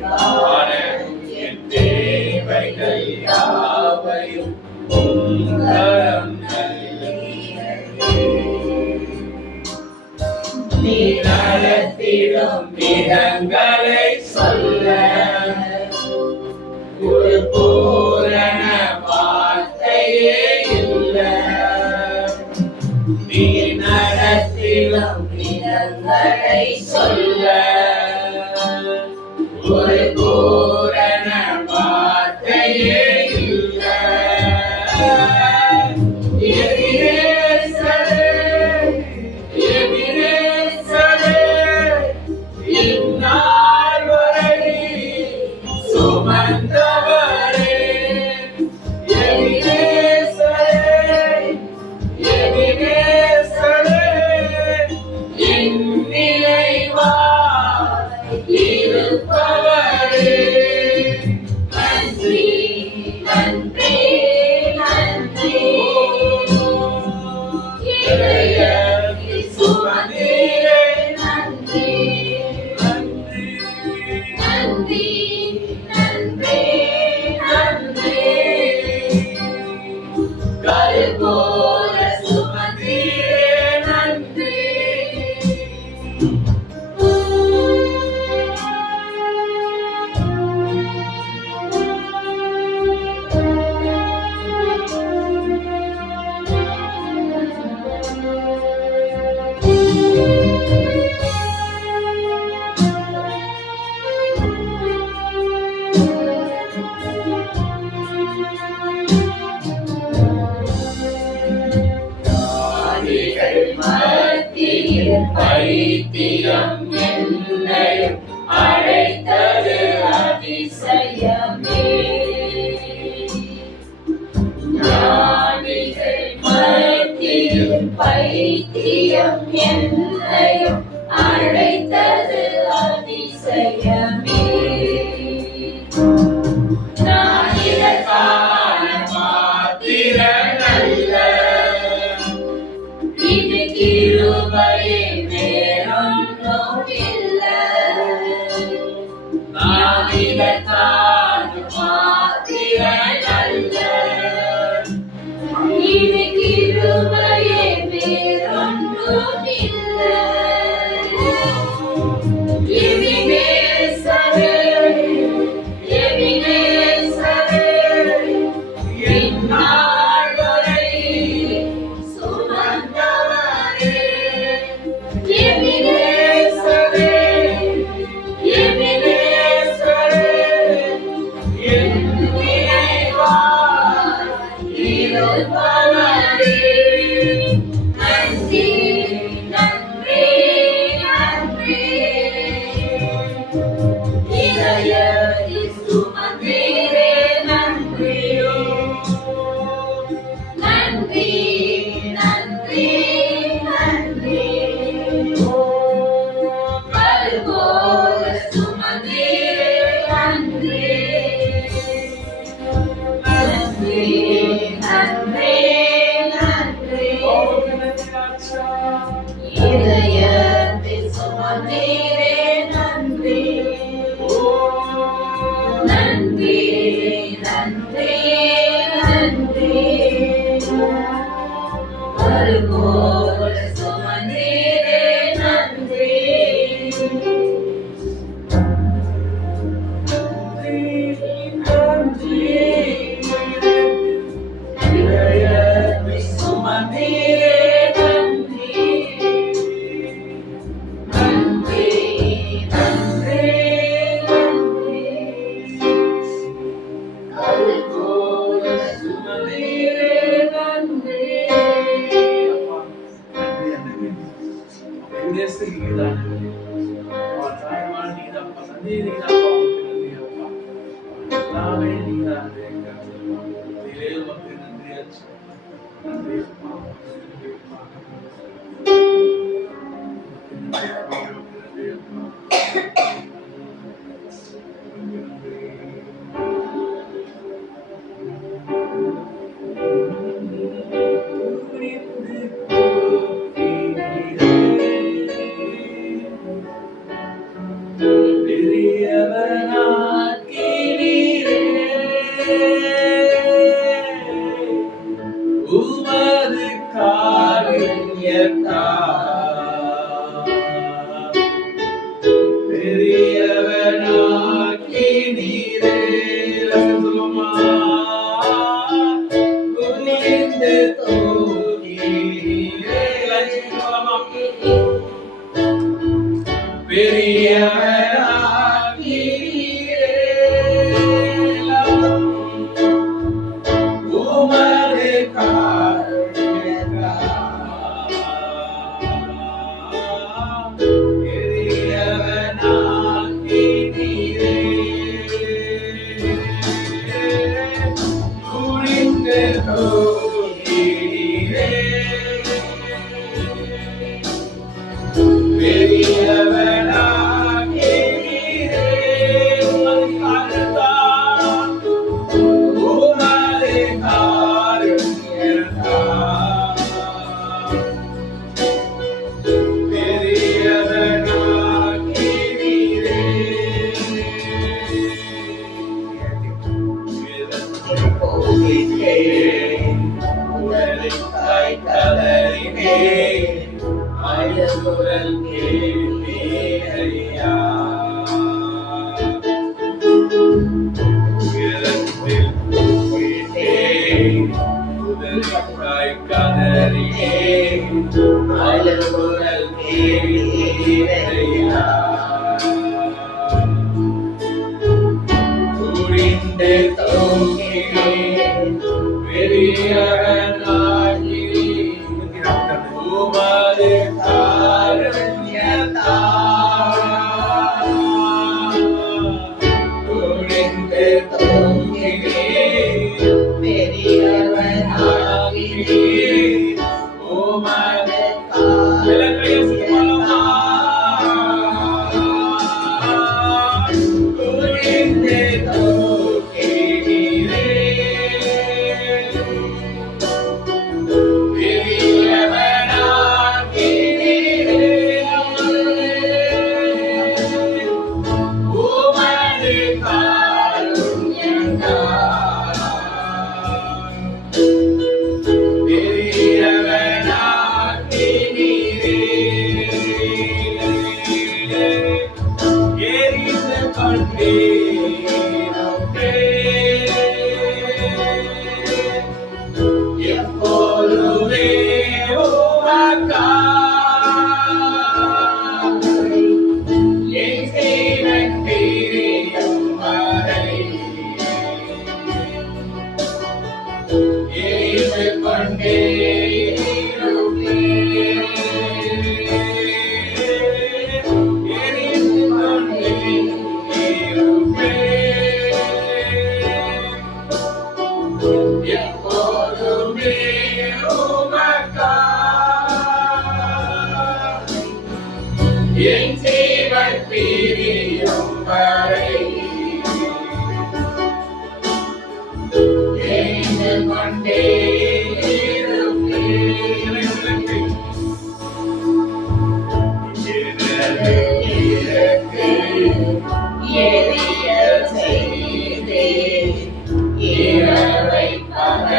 காண என் தேவைகள் யாவையும் உம் கரம் நல்கியதே. நீ நடத்திடும் விதங்களை சொல்ல ஒரு பூரண வார்த்தையே இல்லை. நீ நடத்திடும் விதங்களை சொல்ல ஒரு பூரண வார்த்தையே இல்லை. எபினேசரே, எபினேசரே, இந்நாள் வரை சுமந்தவரே. எபினேசரே, எபினேசரே, என் நினைவாய் இருப்பவரே. நன்றி நன்றி நன்றி. இதயத்தில் சுமந்தீரே நன்றி. நன்றி நன்றி நன்றி நன்றி. கருவோட சுமந்தீரே நன்றி. மத்தியில் பைத்தியம் என்னையும் அழைத்தது அதிசயமே. ஞானிகள் மத்தியில் பைத்தியம் என்னையும் அழைத்தது அதிசயமே. நான் இதற்கான மாத்திரனல்ல, இருப்பவரே. நன்றி நன்றி நன்றி. இதயத்தில் சுமந்தீரே நன்றி. நன்றி நன்றி நன்றி. கல்போல சுமந்தீரே நன்றி. நன்றி நன்றி நன்றி. இதயத்தில் சுமந்தீரே நன்றி. நன்றி நன்றி நன்றி. கல்போல சுமந்தீரே நன்றி. உமது காருண்யத்தால் பெரியவனாக்கினீரே. சொல்லுமா குனிந்து தூக்கினீரே. பெரியவனாக்கினீரே. உமது காருண்யத்தால் பெரியவனாக்கினீரே. குனிந்து தூக்கினீரே. பெரியவனாக்கினீரே. உமது காருண்யத்தால் உமது காருண்யத்தால் பெரியவனாக்கினீரே. உடலுக்காய் கதறினேன். அழுகுரல் கேட்டீரையா. உயரத்தில் கூப்பிட்டேன். உடலுக்காய் கதறினேன். அழுகுரல் கேட்டீரையா. குனிந்து தூக்கினேன். பெரியவனாக்கினீர். உமது காருண்யத்தால் குனிந்து தூக்கினேன். பெரியவனாக்கினீர். உமது காருண்யத்தால் குனிந்து தூக்கினீரே. உமது காருண்யத்தால் கொண்டே எரிந்து கொண்டே எப்போதுமே உமக்காக என் ஜீவன் பிரியும் வரை எரிந்து கொண்டே இருப்பேன். எனது இலக்கு எரிய செய்தே இரவை பகல்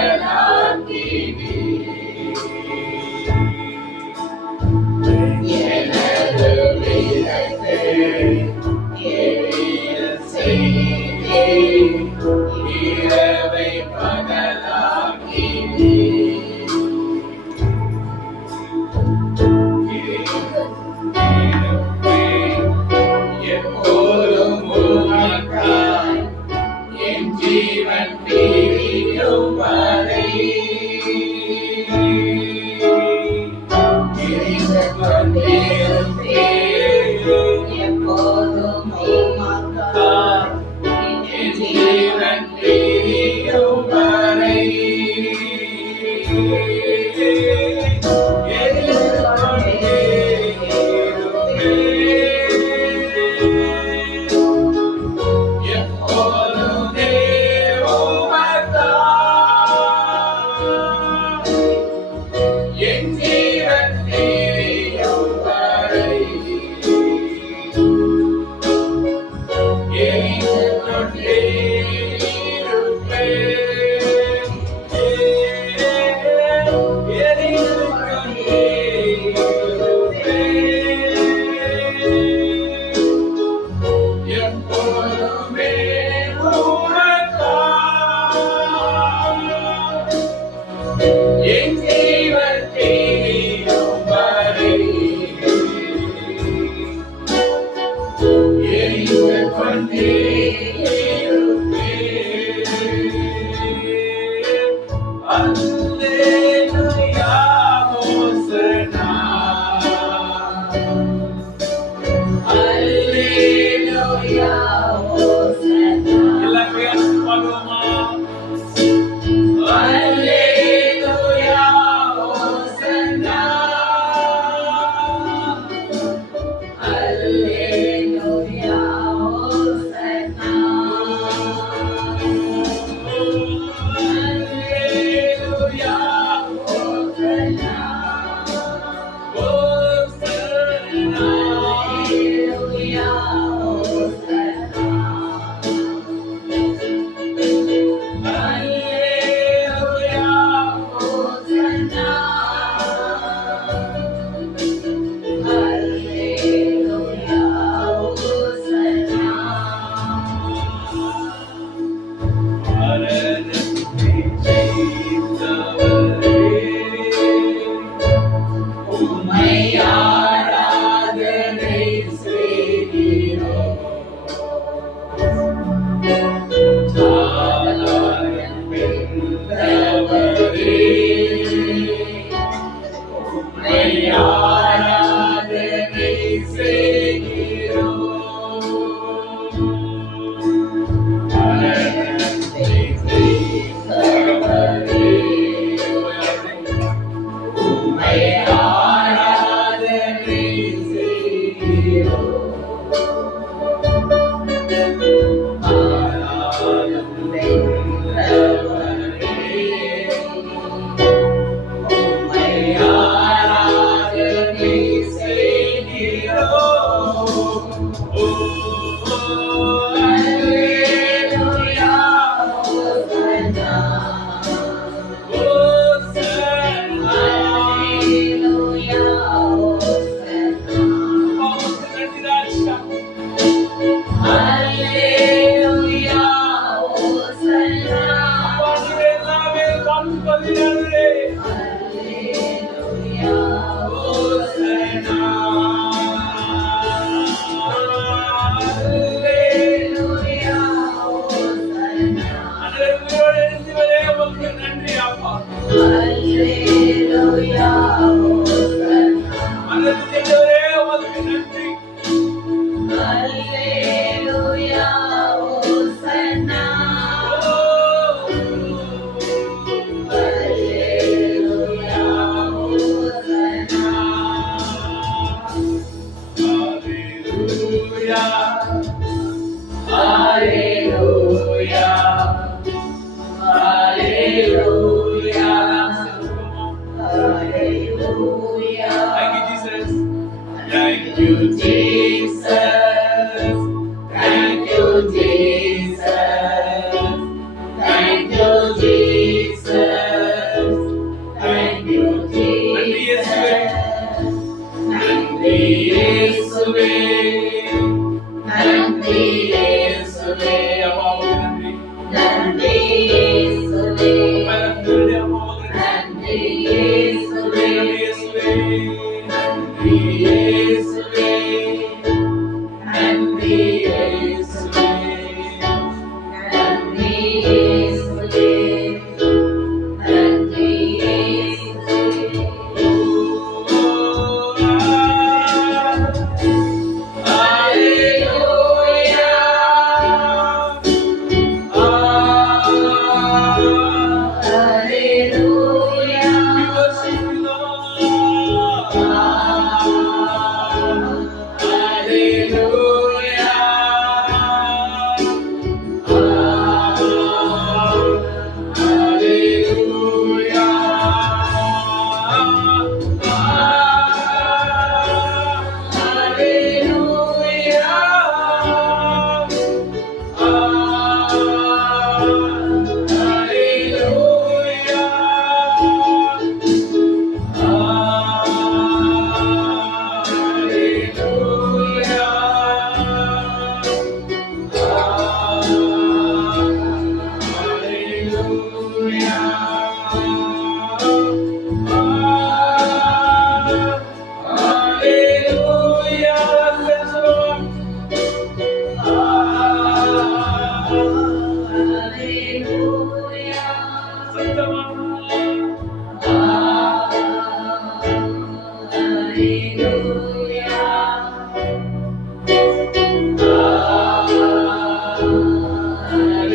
Alleluia, Hosanna. மனது சென்றவரே உமக்கு நன்றி. Alleluia, Hosanna. Alleluia, Hosanna. Hallelujah. Alleluia. Alleluia. Thank you, Jesus. Thank you, Jesus. Thank you, Jesus. Thank you, Jesus. Thank you, Jesus. நன்றி இயேசுவே. நன்றி இயேசுவே. அம்மாவுக்கு நன்றி. நன்றி இயேசுவே. நன்றி அம்மாவுக்கு நன்றி இயேசுவே. நன்றி இயேசுவே. நன்றி இயேசுவே. நன்றி இயேசுவே. நன்றி இயேசுவே.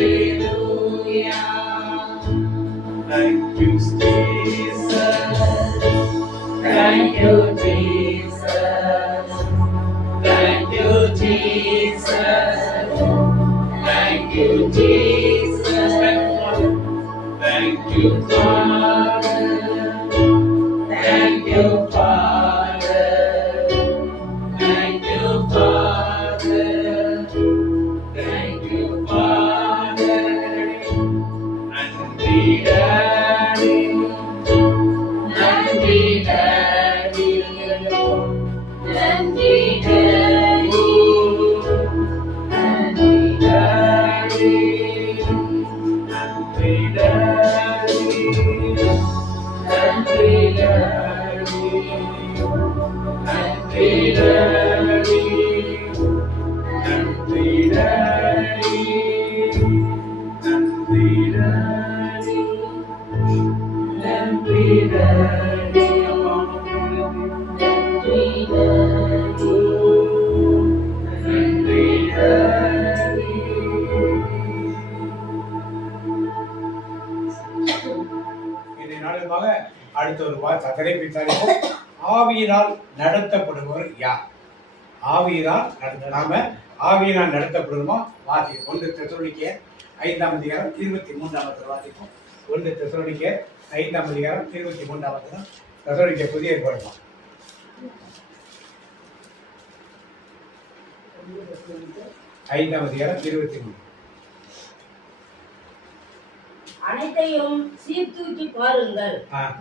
Alleluia. Thank you, Jesus. Thank you, Jesus. Thank you, Jesus. Thank you, Jesus. Thank you, Father. Thank you, Father. Thank you, Father. Thank you, Father. நன்றி டாடி. நன்றி டாடி. நன்றி டாடி. நன்றி டாடி. நன்றி டாடி. நன்றி டாடி. நன்றி daddy. நன்றி daddy. நன்றி daddy. நன்றி டாடி. அம்மா நன்றி டாடி. நன்றி டாடி. இதை நாளுமாக அடுத்த ஒரு வார்த்தை விசாரிப்போம். ஆவியினால் நடத்தப்படுபவர் யார்? ஆவியினால் நாம ஆவியினால் நடத்தப்படுமா? வாசிப்போம். 1 தெசலோனிக்கேயர் 5ஆம் அதிகாரம் 23ஆம் வாசிப்போம். 1 தெசலோனிக்கேயர் 5ஆம் அதிகாரம் 23ஆம் தெசலோனிக்கேயர் புதிய ஏற்பாடு 5ஆம் அதிகாரம் 23. அனைத்தையும் சீர்தூக்கி பாருங்கள்,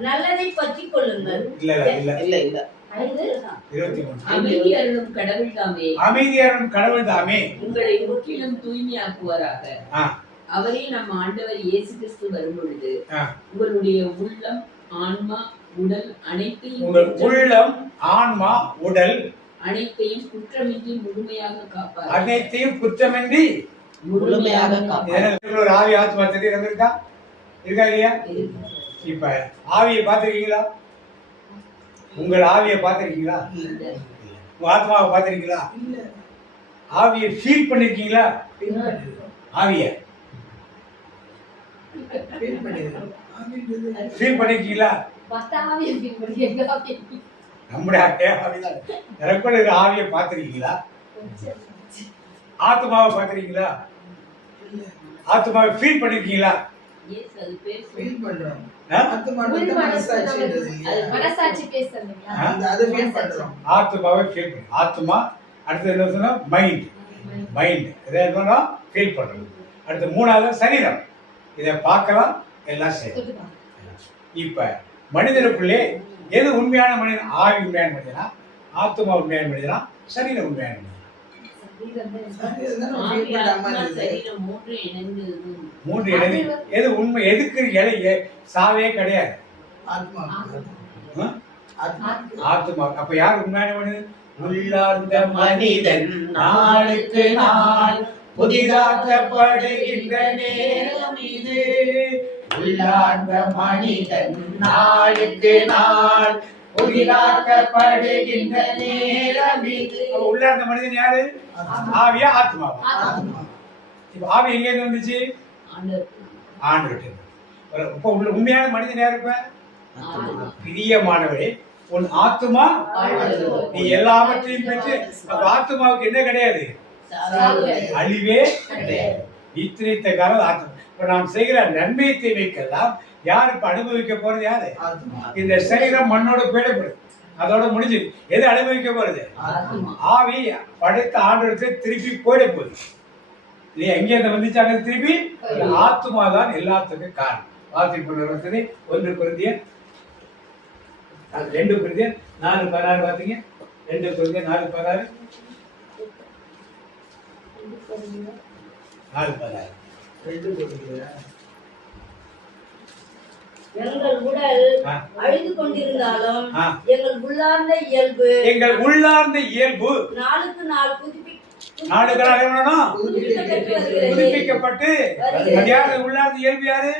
நல்லதை பற்றி கொள்ளுங்கள். இல்ல இல்ல இல்ல 23. அமைதி அருளும் கடவுள் தாமே அமைதியாரும் கடவுள் தாமே உங்களை முற்றிலும் தூய்மையாக்குவாராக. அவரே நம் ஆண்டவர் இயேசு கிறிஸ்து வரும் பொழுது உங்களுடைய உள்ளம், ஆன்மா, உடல் அனைத்தையும் உங்கள் உள்ளம், ஆன்மா, உடல் அனைத்தையும் குற்றமின்றி முழுமையாக காப்பார். அனைத்தையும் குற்றமின்றி முழுமையாக காப்பார். ஒரு ஆவி ஆத்மா சரீரம் இருக்கா இல்லையா? இப்ப ஆவியை பார்த்திருக்கீங்களா? உங்கள் ஆவியை பார்த்திருக்கீங்களா? உங்க ஆத்மாவை பார்த்திருக்கீங்களா? ஆவியை ஃபீல் பண்ணிருக்கீங்களா? ஆவிய ஃபீல் பண்ணிருக்கீங்களா? நம்முடைய ஆவிதான் ரெக்கார்டு. ஆவியை பார்த்திருக்கீங்களா? ஆத்மாவை பார்த்திருக்கீங்களா? ஆத்மாவை ஃபீல் பண்ணிருக்கீங்களா? மனசாட்சி பேசுறது ஆத்மாவை ஃபீல் பண்ணி ஆத்மா. அடுத்தது என்ன சொன்னா மைண்ட். மைண்ட் இதை ஃபீல் பண்றது. அடுத்து மூணாவது சரீரம். இதை பார்க்கலாம், எல்லாம் செய்யலாம். இப்ப மனிதனுக்குள்ளே எது உண்மையான மனிதன்? ஆவி உண்மையான மனிதனா? ஆத்மா உண்மையான மனிதனா? சரீரம் உண்மையான மனிதனா? மூன்று இணைந்து எது உண்மை? எதுக்கு சாவே கிடையாது. ஆத்மா. அப்ப யார் உண்மையான மனிதன்? உள்ளார்ந்த மனிதன் நாளுக்கு நாள் புதிதாக்கப்படுகின்ற நேரம் இது. உள்ளார்ந்த மனிதன் நாளுக்கு நாள் புதிதாக்கப்படுகின்ற நேரம் இது. உள்ளார்ந்த மனிதன் யாரு? ஆவியா ஆத்மாவா? இப்ப ஆவி எங்க இருந்து வந்துச்சு? ஆண்டவர்கிட்ட. இப்ப உண்மையான மனிதன் யாரு? இப்ப பிரியமானவரே, உன் ஆத்மா நீ எல்லாவற்றையும் பெற்று. அப்ப ஆத்மாவுக்கு என்ன கிடையாது? அழிவே கிடையாது. இத்தனைத்த காலம் ஆத்மா. இப்ப நாம் செய்கிற நன்மை தீமைக்கெல்லாம் யார் இப்ப அனுபவிக்க போறது? யாரு? இந்த சரீரம் மண்ணோட போயிடப்படுது, அதோட முடிஞ்சு. எது அனுபவிக்க போறது? ஆவி படைத்த ஆண்டவருக்கு திருப்பி போயிட போகுது. இது எங்க இருந்து வந்துச்சாங்க? திருப்பி ஆத்மா தான் எல்லாத்துக்கும் காரணம். வாசிப்பு 1 கொரிந்தியர் 2 கொரிந்தியர் 4:16 பாத்தீங்க. 2 கொரிந்தியர் 4:16. 4:16. எங்கள் உடல் அழிந்து கொண்டிருந்தாலும் எங்கள் உள்ளார்ந்த இயல்பு நாளுக்கு நாள் புதுப்பிக்கப்பட்டு. உள்ளார்ந்த இயல்பு யாரு?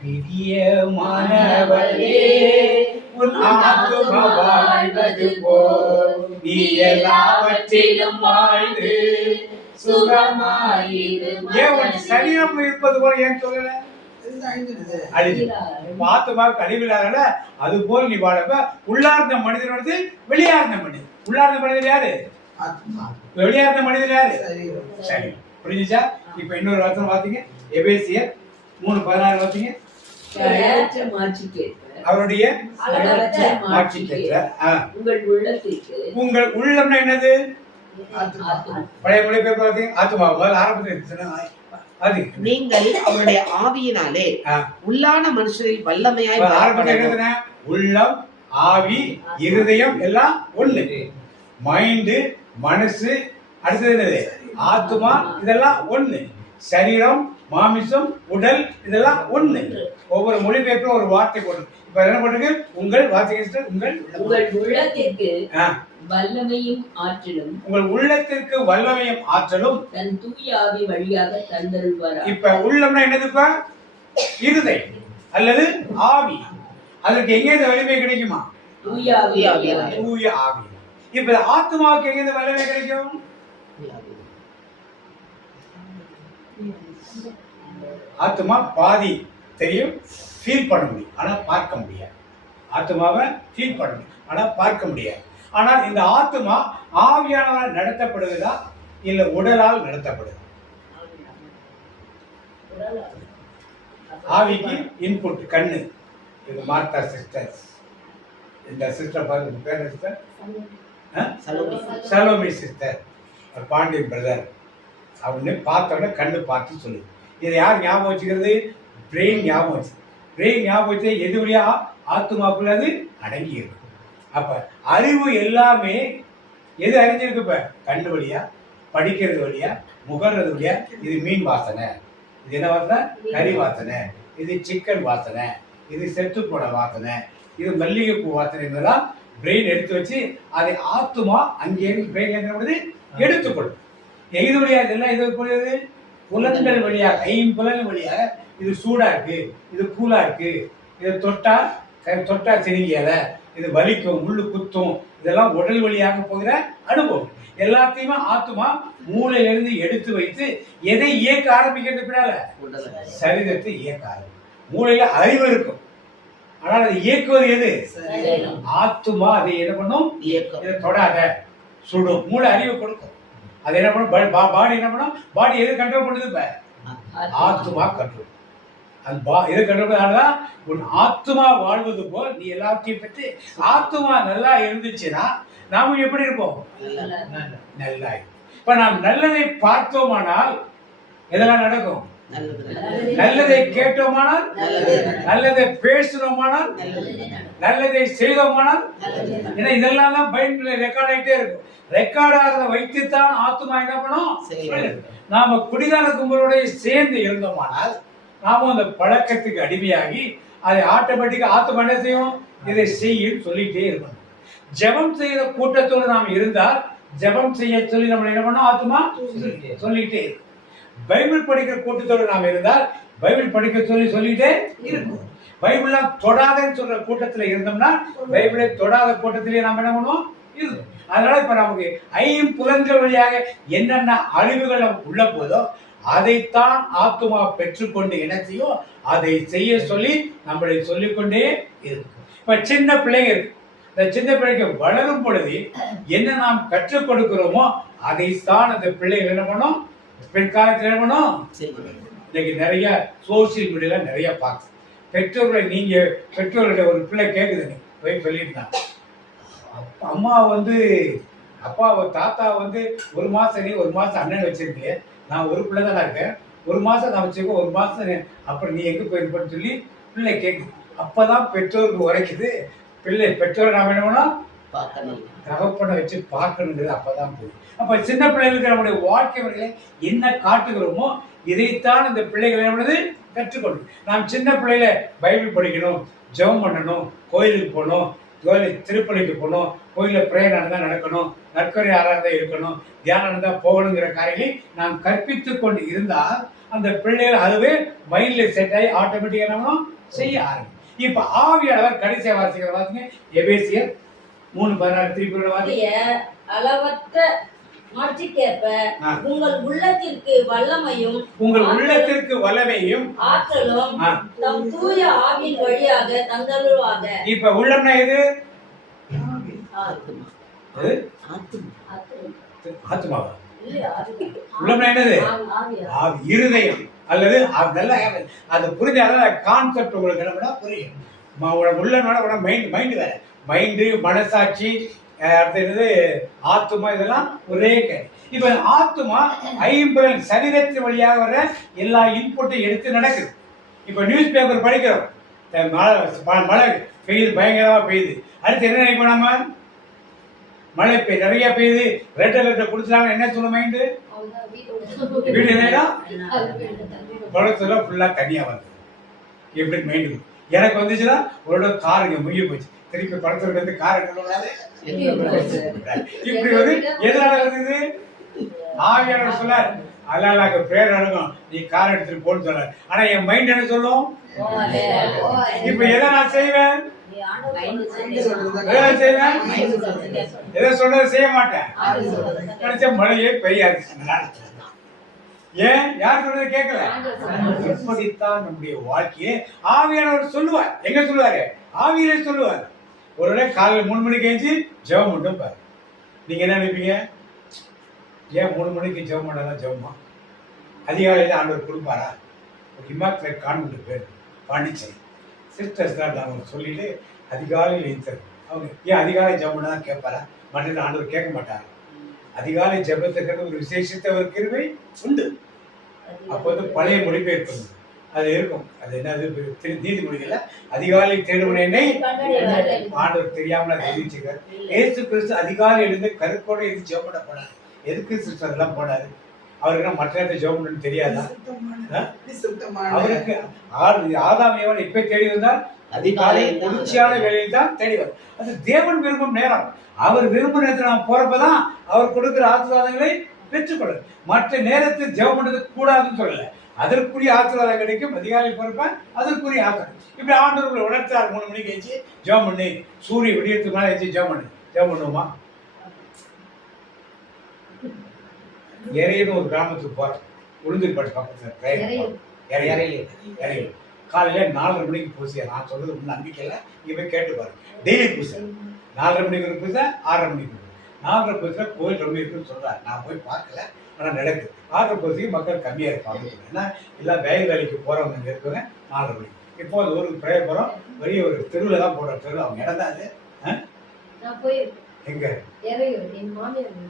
பிரியமானவரே, உன் ஆத்துமா வாழ்வது போல் நீ எல்லாவற்றிலும் வாழ்ந்து சுகமாயிரு. ஏன் உன் சரீரம் இருப்பது போல ஏன் சொல்லல? ஆத்மாவுக்கு அழிவில்லாத அது போல் நீ வாழப்ப. உள்ளார்ந்த மனிதனோட வெளியார்ந்த மனிதன். உள்ளார்ந்த மனிதன் யாரு? வெளியார்ந்த மனிதன் யாரு? சரி, புரிஞ்சுச்சா? இப்ப இன்னொரு வார்த்தை பாத்தீங்க. எபேசியர் 3:16 பாத்தீங்க. அவருடைய உங்கள் உள்ளம்னா என்னது? பழைய மொழி பேர் பாத்தீங்க. ஆத்மா ஆரம்பத்தில் நீங்கள் அவருடைய ஆவியினாலே உள்ளான மனுஷரில் வல்லமையாய் உள்ளம், ஆவி, இருதயம் எல்லாம் ஒண்ணு. மைண்ட், மனசு, அடுத்தது என்னது? ஆத்மா. இதெல்லாம் ஒண்ணு. சரீரம், மாமிசம், உடல் இதெல்லாம் ஒண்ணு. ஒவ்வொரு மொழிபெயர்ப்பும் ஒரு வார்த்தை போட்டு. இப்ப என்ன பண்ணுங்க? உங்கள் வார்த்தை உங்கள் உள்ளத்திற்கு வல்லமையும் ஆற்றலும். உங்கள் உள்ளத்திற்கு வல்லமையும் ஆற்றலும் தன் தூய ஆவி வழியாக தந்தருள்வார். இப்ப உள்ளம்னா என்னதுப்பா? இருதயம் அல்லது ஆவி. அதற்கு எங்க இந்த வலிமை கிடைக்குமா? தூய ஆவி. தூய ஆவி. இப்ப ஆத்மாவுக்கு எங்க இந்த வல்லமை கிடைக்கும்? ஆத்மா பாதி தெரியும், ஃபீல் பண்ண முடியும், ஆனா பார்க்க முடியாது. ஆத்மாவை ஃபீல் பண்ண முடியும், ஆனா பார்க்க முடியாது. ஆனால் இந்த ஆத்மா ஆவியானவரால் நடத்தப்படுவதா இல்ல உடலால் நடத்தப்படுதா? ஆவிக்கு இன்புட் கண்ணு. இது மார்த்தா சிஸ்டர். இந்த சிஸ்டர் பாருங்க, பேர் sister Salomi sister, Pandian brother. அப்படின்னு பார்த்தோன்னே கண்ணு பார்த்து சொல்லுது. இதை யார் ஞாபகம் வச்சுக்கிறது? பிரெயின் ஞாபகம் வச்சு. பிரெயின் ஞாபகம் வச்சு எது வழியா? ஆத்மாக்குள்ள அது அடங்கி இருக்கும். அப்ப அறிவு எல்லாமே எது அறிஞ்சிருக்கு? இப்ப கண்ணு வழியா, படிக்கிறது வழியா, முகர்றது வழியா. இது மீன் வாசனை, இது என்ன வாசனை? கறி வாசனை, இது சிக்கன் வாசனை, இது செத்து போன வாசனை, இது மல்லிகைப்பூ வாசனை. இதெல்லாம் பிரெயின் எடுத்து வச்சு அதை ஆத்மா அங்கே பிரெயின் என்ன பண்ணுது? எடுத்துக்கொள்ளும். எது வழியா? இதெல்லாம் எது கூடியது? புலன்கள் வழியாக, ஐம்புலன் வழியாக இது சூடா இருக்கு, இது கூலா இருக்கு, இது தொட்டா சினிங்கியல, இது வலிக்கும், முள்ளு குத்தும், இதெல்லாம் உடல் வழியாக போகிற அனுபவம். எல்லாத்தையுமே ஆத்துமா மூளையிலிருந்து எடுத்து வைத்து எதை இயக்க ஆரம்பிக்கிறது பின்னால சரீரத்தை இயக்க ஆரம்பிக்கும். மூளையில அறிவு இருக்கும், ஆனால் அதை இயக்குவது எது? ஆத்துமா. அதை என்ன பண்ணும்? இதை தொடாத, சுடும். மூளை அறிவு கொடுக்கும். அது என்ன பண்ணும்? பாடி என்ன பண்ணும்? பாடி எது கண்ட்ரோல் பண்ணுது? ஆத்துமா கண்ட்ரோல். அந்த எது கண்ட்ரோல் பண்ணாதான் உன் ஆத்துமா வாழ்வது போல் நீ எல்லாத்தையும் பற்றி ஆத்துமா நல்லா இருந்துச்சுன்னா நாம எப்படி இருப்போம்? நல்லா. இப்ப நாம் நல்லதை பார்த்தோமானால் எதெல்லாம் நடக்கும்? நல்லதை கேட்டோமானால், நல்லதை பேசணுமானால், நல்லதை செய்தோமானால், ஏன்னா இதெல்லாம் தான் பைபிள்ல ரெக்கார்ட் ஆகிட்டே இருக்கும். ரெக்கார்ட் ஆகிறத வைத்துத்தான் ஆத்துமா என்ன பண்ணும்? நாம குடிகார கும்பலோட சேர்ந்து இருந்தோமானால் நாம அந்த பழக்கத்துக்கு அடிமையாகி அதை ஆட்டோமேட்டிக்கா ஆத்துமா என்ன செய்யும்? இதை செய்யும் சொல்லிட்டே இருக்கணும். ஜெபம் செய்யற கூட்டத்தோடு நாம் இருந்தால் ஜெபம் செய்ய சொல்லி நம்ம என்ன பண்ணோம்? ஆத்துமா சொல்லிட்டே இருக்கும். பைபிள் படிக்கிற கூட்டத்தோடு நாம் இருந்தால் பைபிள் படிக்க சொல்லிட்டே இருக்கும். பைபிள்லாம் தொடாதன்னு சொல்ற கூட்டத்துல இருந்தோம்னா பைபிளை தொடாத கூட்டத்திலேயே நாம் என்ன பண்ணுவோம்? இருக்கும். அதனால இப்ப நமக்கு ஐம்புலன்கள் வழியாக என்னென்ன அழிவுகள் உள்ள போதோ அதைத்தான் ஆத்துமா பெற்றுக்கொண்டு என்ன செய்யும்? அதை செய்ய சொல்லி நம்மளை சொல்லிக்கொண்டே இருக்கும். இப்ப சின்ன பிள்ளைங்க இருக்கு. இந்த சின்ன பிள்ளைக்கு வளரும் பொழுது என்ன நாம் கற்றுக் கொடுக்கிறோமோ அதைத்தான் அந்த பிள்ளைகள் என்ன பண்ணும்? பிற்காலத்தில் என்ன பண்ணும்? இன்னைக்கு நிறைய சோசியல் மீடியால நிறைய பார்க்க பெற்றோர்களை பெற்றோர்களை ஒரு பிள்ளை கேட்குதுங்க போய் சொல்லியிருந்தாங்க, அம்மா அப்பாவை தாத்தா ஒரு மாசம் நீ ஒரு மாசம் அண்ணன் வச்சிருக்கே, நான் ஒரு பிள்ளை தானே இருக்கேன், ஒரு மாசம் நான் வச்சிருக்கேன், ஒரு மாசம் அப்புறம் நீ எங்க போயிருப்பன்னு சொல்லி பிள்ளை கேட்குது. அப்பதான் பெற்றோருக்கு உரைக்குது. பெற்றோரை நாம என்ன பண்ணோம்? தகப்பனை வச்சு பார்க்கணுங்கிறது அப்பதான் போகுது. அப்ப சின்ன பிள்ளைகளுக்கு நம்முடைய வாழ்க்கை முறைகளை என்ன காட்டுகிறோமோ இதைத்தான் இந்த பிள்ளைகள் என்ன கற்றுக்கொள்ளும். நாம் சின்ன பிள்ளையில பைபிள் படிக்கணும், ஜெபம் பண்ணணும், கோயிலுக்கு போகணும், திருப்பலிக்கு போகணும், கோயில பிரேயர் நடந்தா நடக்கணும், நற்கரை ஆராய்ந்தா இருக்கணும், தியானம் நடந்தா போகணுங்கிற காரியங்களை நாம் கற்பித்து கொண்டு இருந்தால் அந்த பிள்ளைகள் அதுவே மைண்ட்ல செட் ஆகி ஆட்டோமேட்டிக்கா நம்ம செய்ய ஆரம்பிக்கும். இப்ப ஆவியானவர் கடைசியா வாசிங்க எபேசியர் 3:16 திருப்பி வாசிங்க. அளவற்ற மாற்றிக்கேற்ப உங்கள் உள்ளத்திற்கு வல்லமையும் ஆற்றலும் தம் தூய ஆவியின் வழியாக தந்தருள்வாக. இப்ப உள்ளம்னா எது? ஆத்மாவா? உள்ளம்னா என்னது? ஆவி, இருதயம் அல்லது நல்ல அது புரிஞ்சாதான் கான்செப்ட் உங்களுக்கு என்ன புரியும். உள்ள மைண்ட் வேற, மைண்டு, மனசாட்சி, அடுத்தது ஆத்துமா, இதெல்லாம் ஒரே கை. இப்ப ஆத்துமா ஐம்புலன் சரீரத்தின் வழியாக வர எல்லா இன்புட்டும் எடுத்து நடக்குது. இப்ப நியூஸ் பேப்பர் படிக்கிறோம், மழை பெய்யுது, பயங்கரமா பெய்யுது. அடுத்து என்ன நினைப்போம்? நம்ம மழை நிறைய பெய்யுது, ரெட் அலர்ட் கொடுத்துட்டாங்க, என்ன சொல்ல மைண்டு? வீடு குளத்துல ஃபுல்லா தனியா வந்து எப்படி மைண்டு எனக்கு வந்துச்சுன்னா ஒரு கார் இங்க முங்கி போச்சு, திருப்பி படத்துல இருந்து கார் இப்படி எதனால இருந்தது? ஆவியானவர் சொல்லார், அதனால அங்க பிரேயர் நடக்கும், நீ கார் எடுத்துட்டு போன்னு சொல்றாரு. ஆனா என் மைண்ட் என்ன சொல்லும்? இப்ப எதை நான் செய்வேன்? எதை சொல்றது செய்ய மாட்டேன். கிடைச்ச மழையே பெய்யாது. ஏன்? யார் சொல்றது கேட்கல. எப்படித்தான் நம்முடைய வாழ்க்கையை ஆவியானவர் சொல்லுவார். எங்க சொல்லுவாரு? ஆவியிலே சொல்லுவார். ஒரு நாள் காலையில் 3 மணிக்கு எழுந்து ஜெபம் மட்டும் பாரு. நீங்க என்ன நினைப்பீங்க? ஏன் 3 மணிக்கு ஜெபம் பண்ணாதான் ஜெபமா? அதிகாலையில் ஆண்டவர் கொடுப்பாரா? ஒரு இமாக்குலேட் கான்வென்ட் பேர் பாண்டிச்சேரி சிஸ்டர்ஸ் தான் அவங்க சொல்லிட்டு அதிகாலையில் எழுந்தார். அவங்க ஏன் அதிகாலை ஜெபம் பண்ணாதான் கேட்பாரா? மற்ற ஆண்டவர் கேட்க மாட்டார். அதிகாலை ஜெபத்துக்கு ஒரு விசேஷத்தை ஒரு கிருபை உண்டு. அப்போ பழைய மொழிபெயர்ப்பு அது இருக்கும். அது என்னது? நீதிமொழிகள்ல அதிகாலை தேடுவனே ஆண்டவர் தெரியாமல தெரிவிச்சுக்கார். ஏசு கிறிஸ்து அதிகாலை எழுந்து கருக்கோட எது ஜெபம் பண்ண போனாரு. எதுக்கு சிஸ்டர் அதெல்லாம் போனாரு? அவருக்கு மற்ற ஜெபம் பண்ணு தெரியாதா? அவருக்கு ஆதாம் ஏவன் இப்ப தேடி வந்தால் அதிகாலை குளிர்ச்சியான வேலையில் தான் தேடிவார். அது தேவன் விரும்பும் நேரம். அவர் விரும்பும் நேரத்தில் நாம் போறப்பதான் அவர் கொடுக்கிற ஆசீர்வாதங்களை பெற்றுக்கொள்ள. மற்ற நேரத்தில் ஜெபம் பண்றது கூடாதுன்னு சொல்லல. அதற்குரிய ஆசீர்வாதம் கிடைக்கும். அதிகாலை பிறப்பேன், அதற்குரிய ஆசீர்வாதம். இப்படி ஆண்டவர்களை உணர்த்தார். 3 மணிக்கு எழுச்சி ஜெபம் பண்ணி, சூரிய விடியத்துக்கு மேலே எழுச்சி ஜெபம் பண்ணுவோமா? இறையன்னு ஒரு கிராமத்துக்கு போறேன், உளுந்தூர்பேட்டை பக்கத்தில் இறையில் காலையில 4:30 மணிக்கு பூசை. நான் சொல்றது ஒன்றும் நம்பிக்கை இல்லை, இங்கே போய் கேட்டு பாருங்க. டெய்லி பூசை 4:30 மணிக்கு ஒரு பூசை, 6:30 மணிக்கு பூசை. 4:30 பூசையில கோயில் ரொம்ப இருக்குன்னு சொல்றாரு. நான் போய் பார்க்கல, ஆனால் நடக்குது. 6:30 பூசைக்கு மக்கள் கம்மியாக இருப்பாங்க. ஏன்னா எல்லாம் வயல் வேலைக்கு போறவங்க இங்கே இருக்கிறவங்க 4:30 மணிக்கு. இப்போ அது ஒரு பிரய போகிறோம், பெரிய ஒரு தெருவில் தான் போடுற தெரு. அவங்க இடம் தான் அது. நான் போயிருக்கேன். எங்க இறையூர், என் மாமியார்.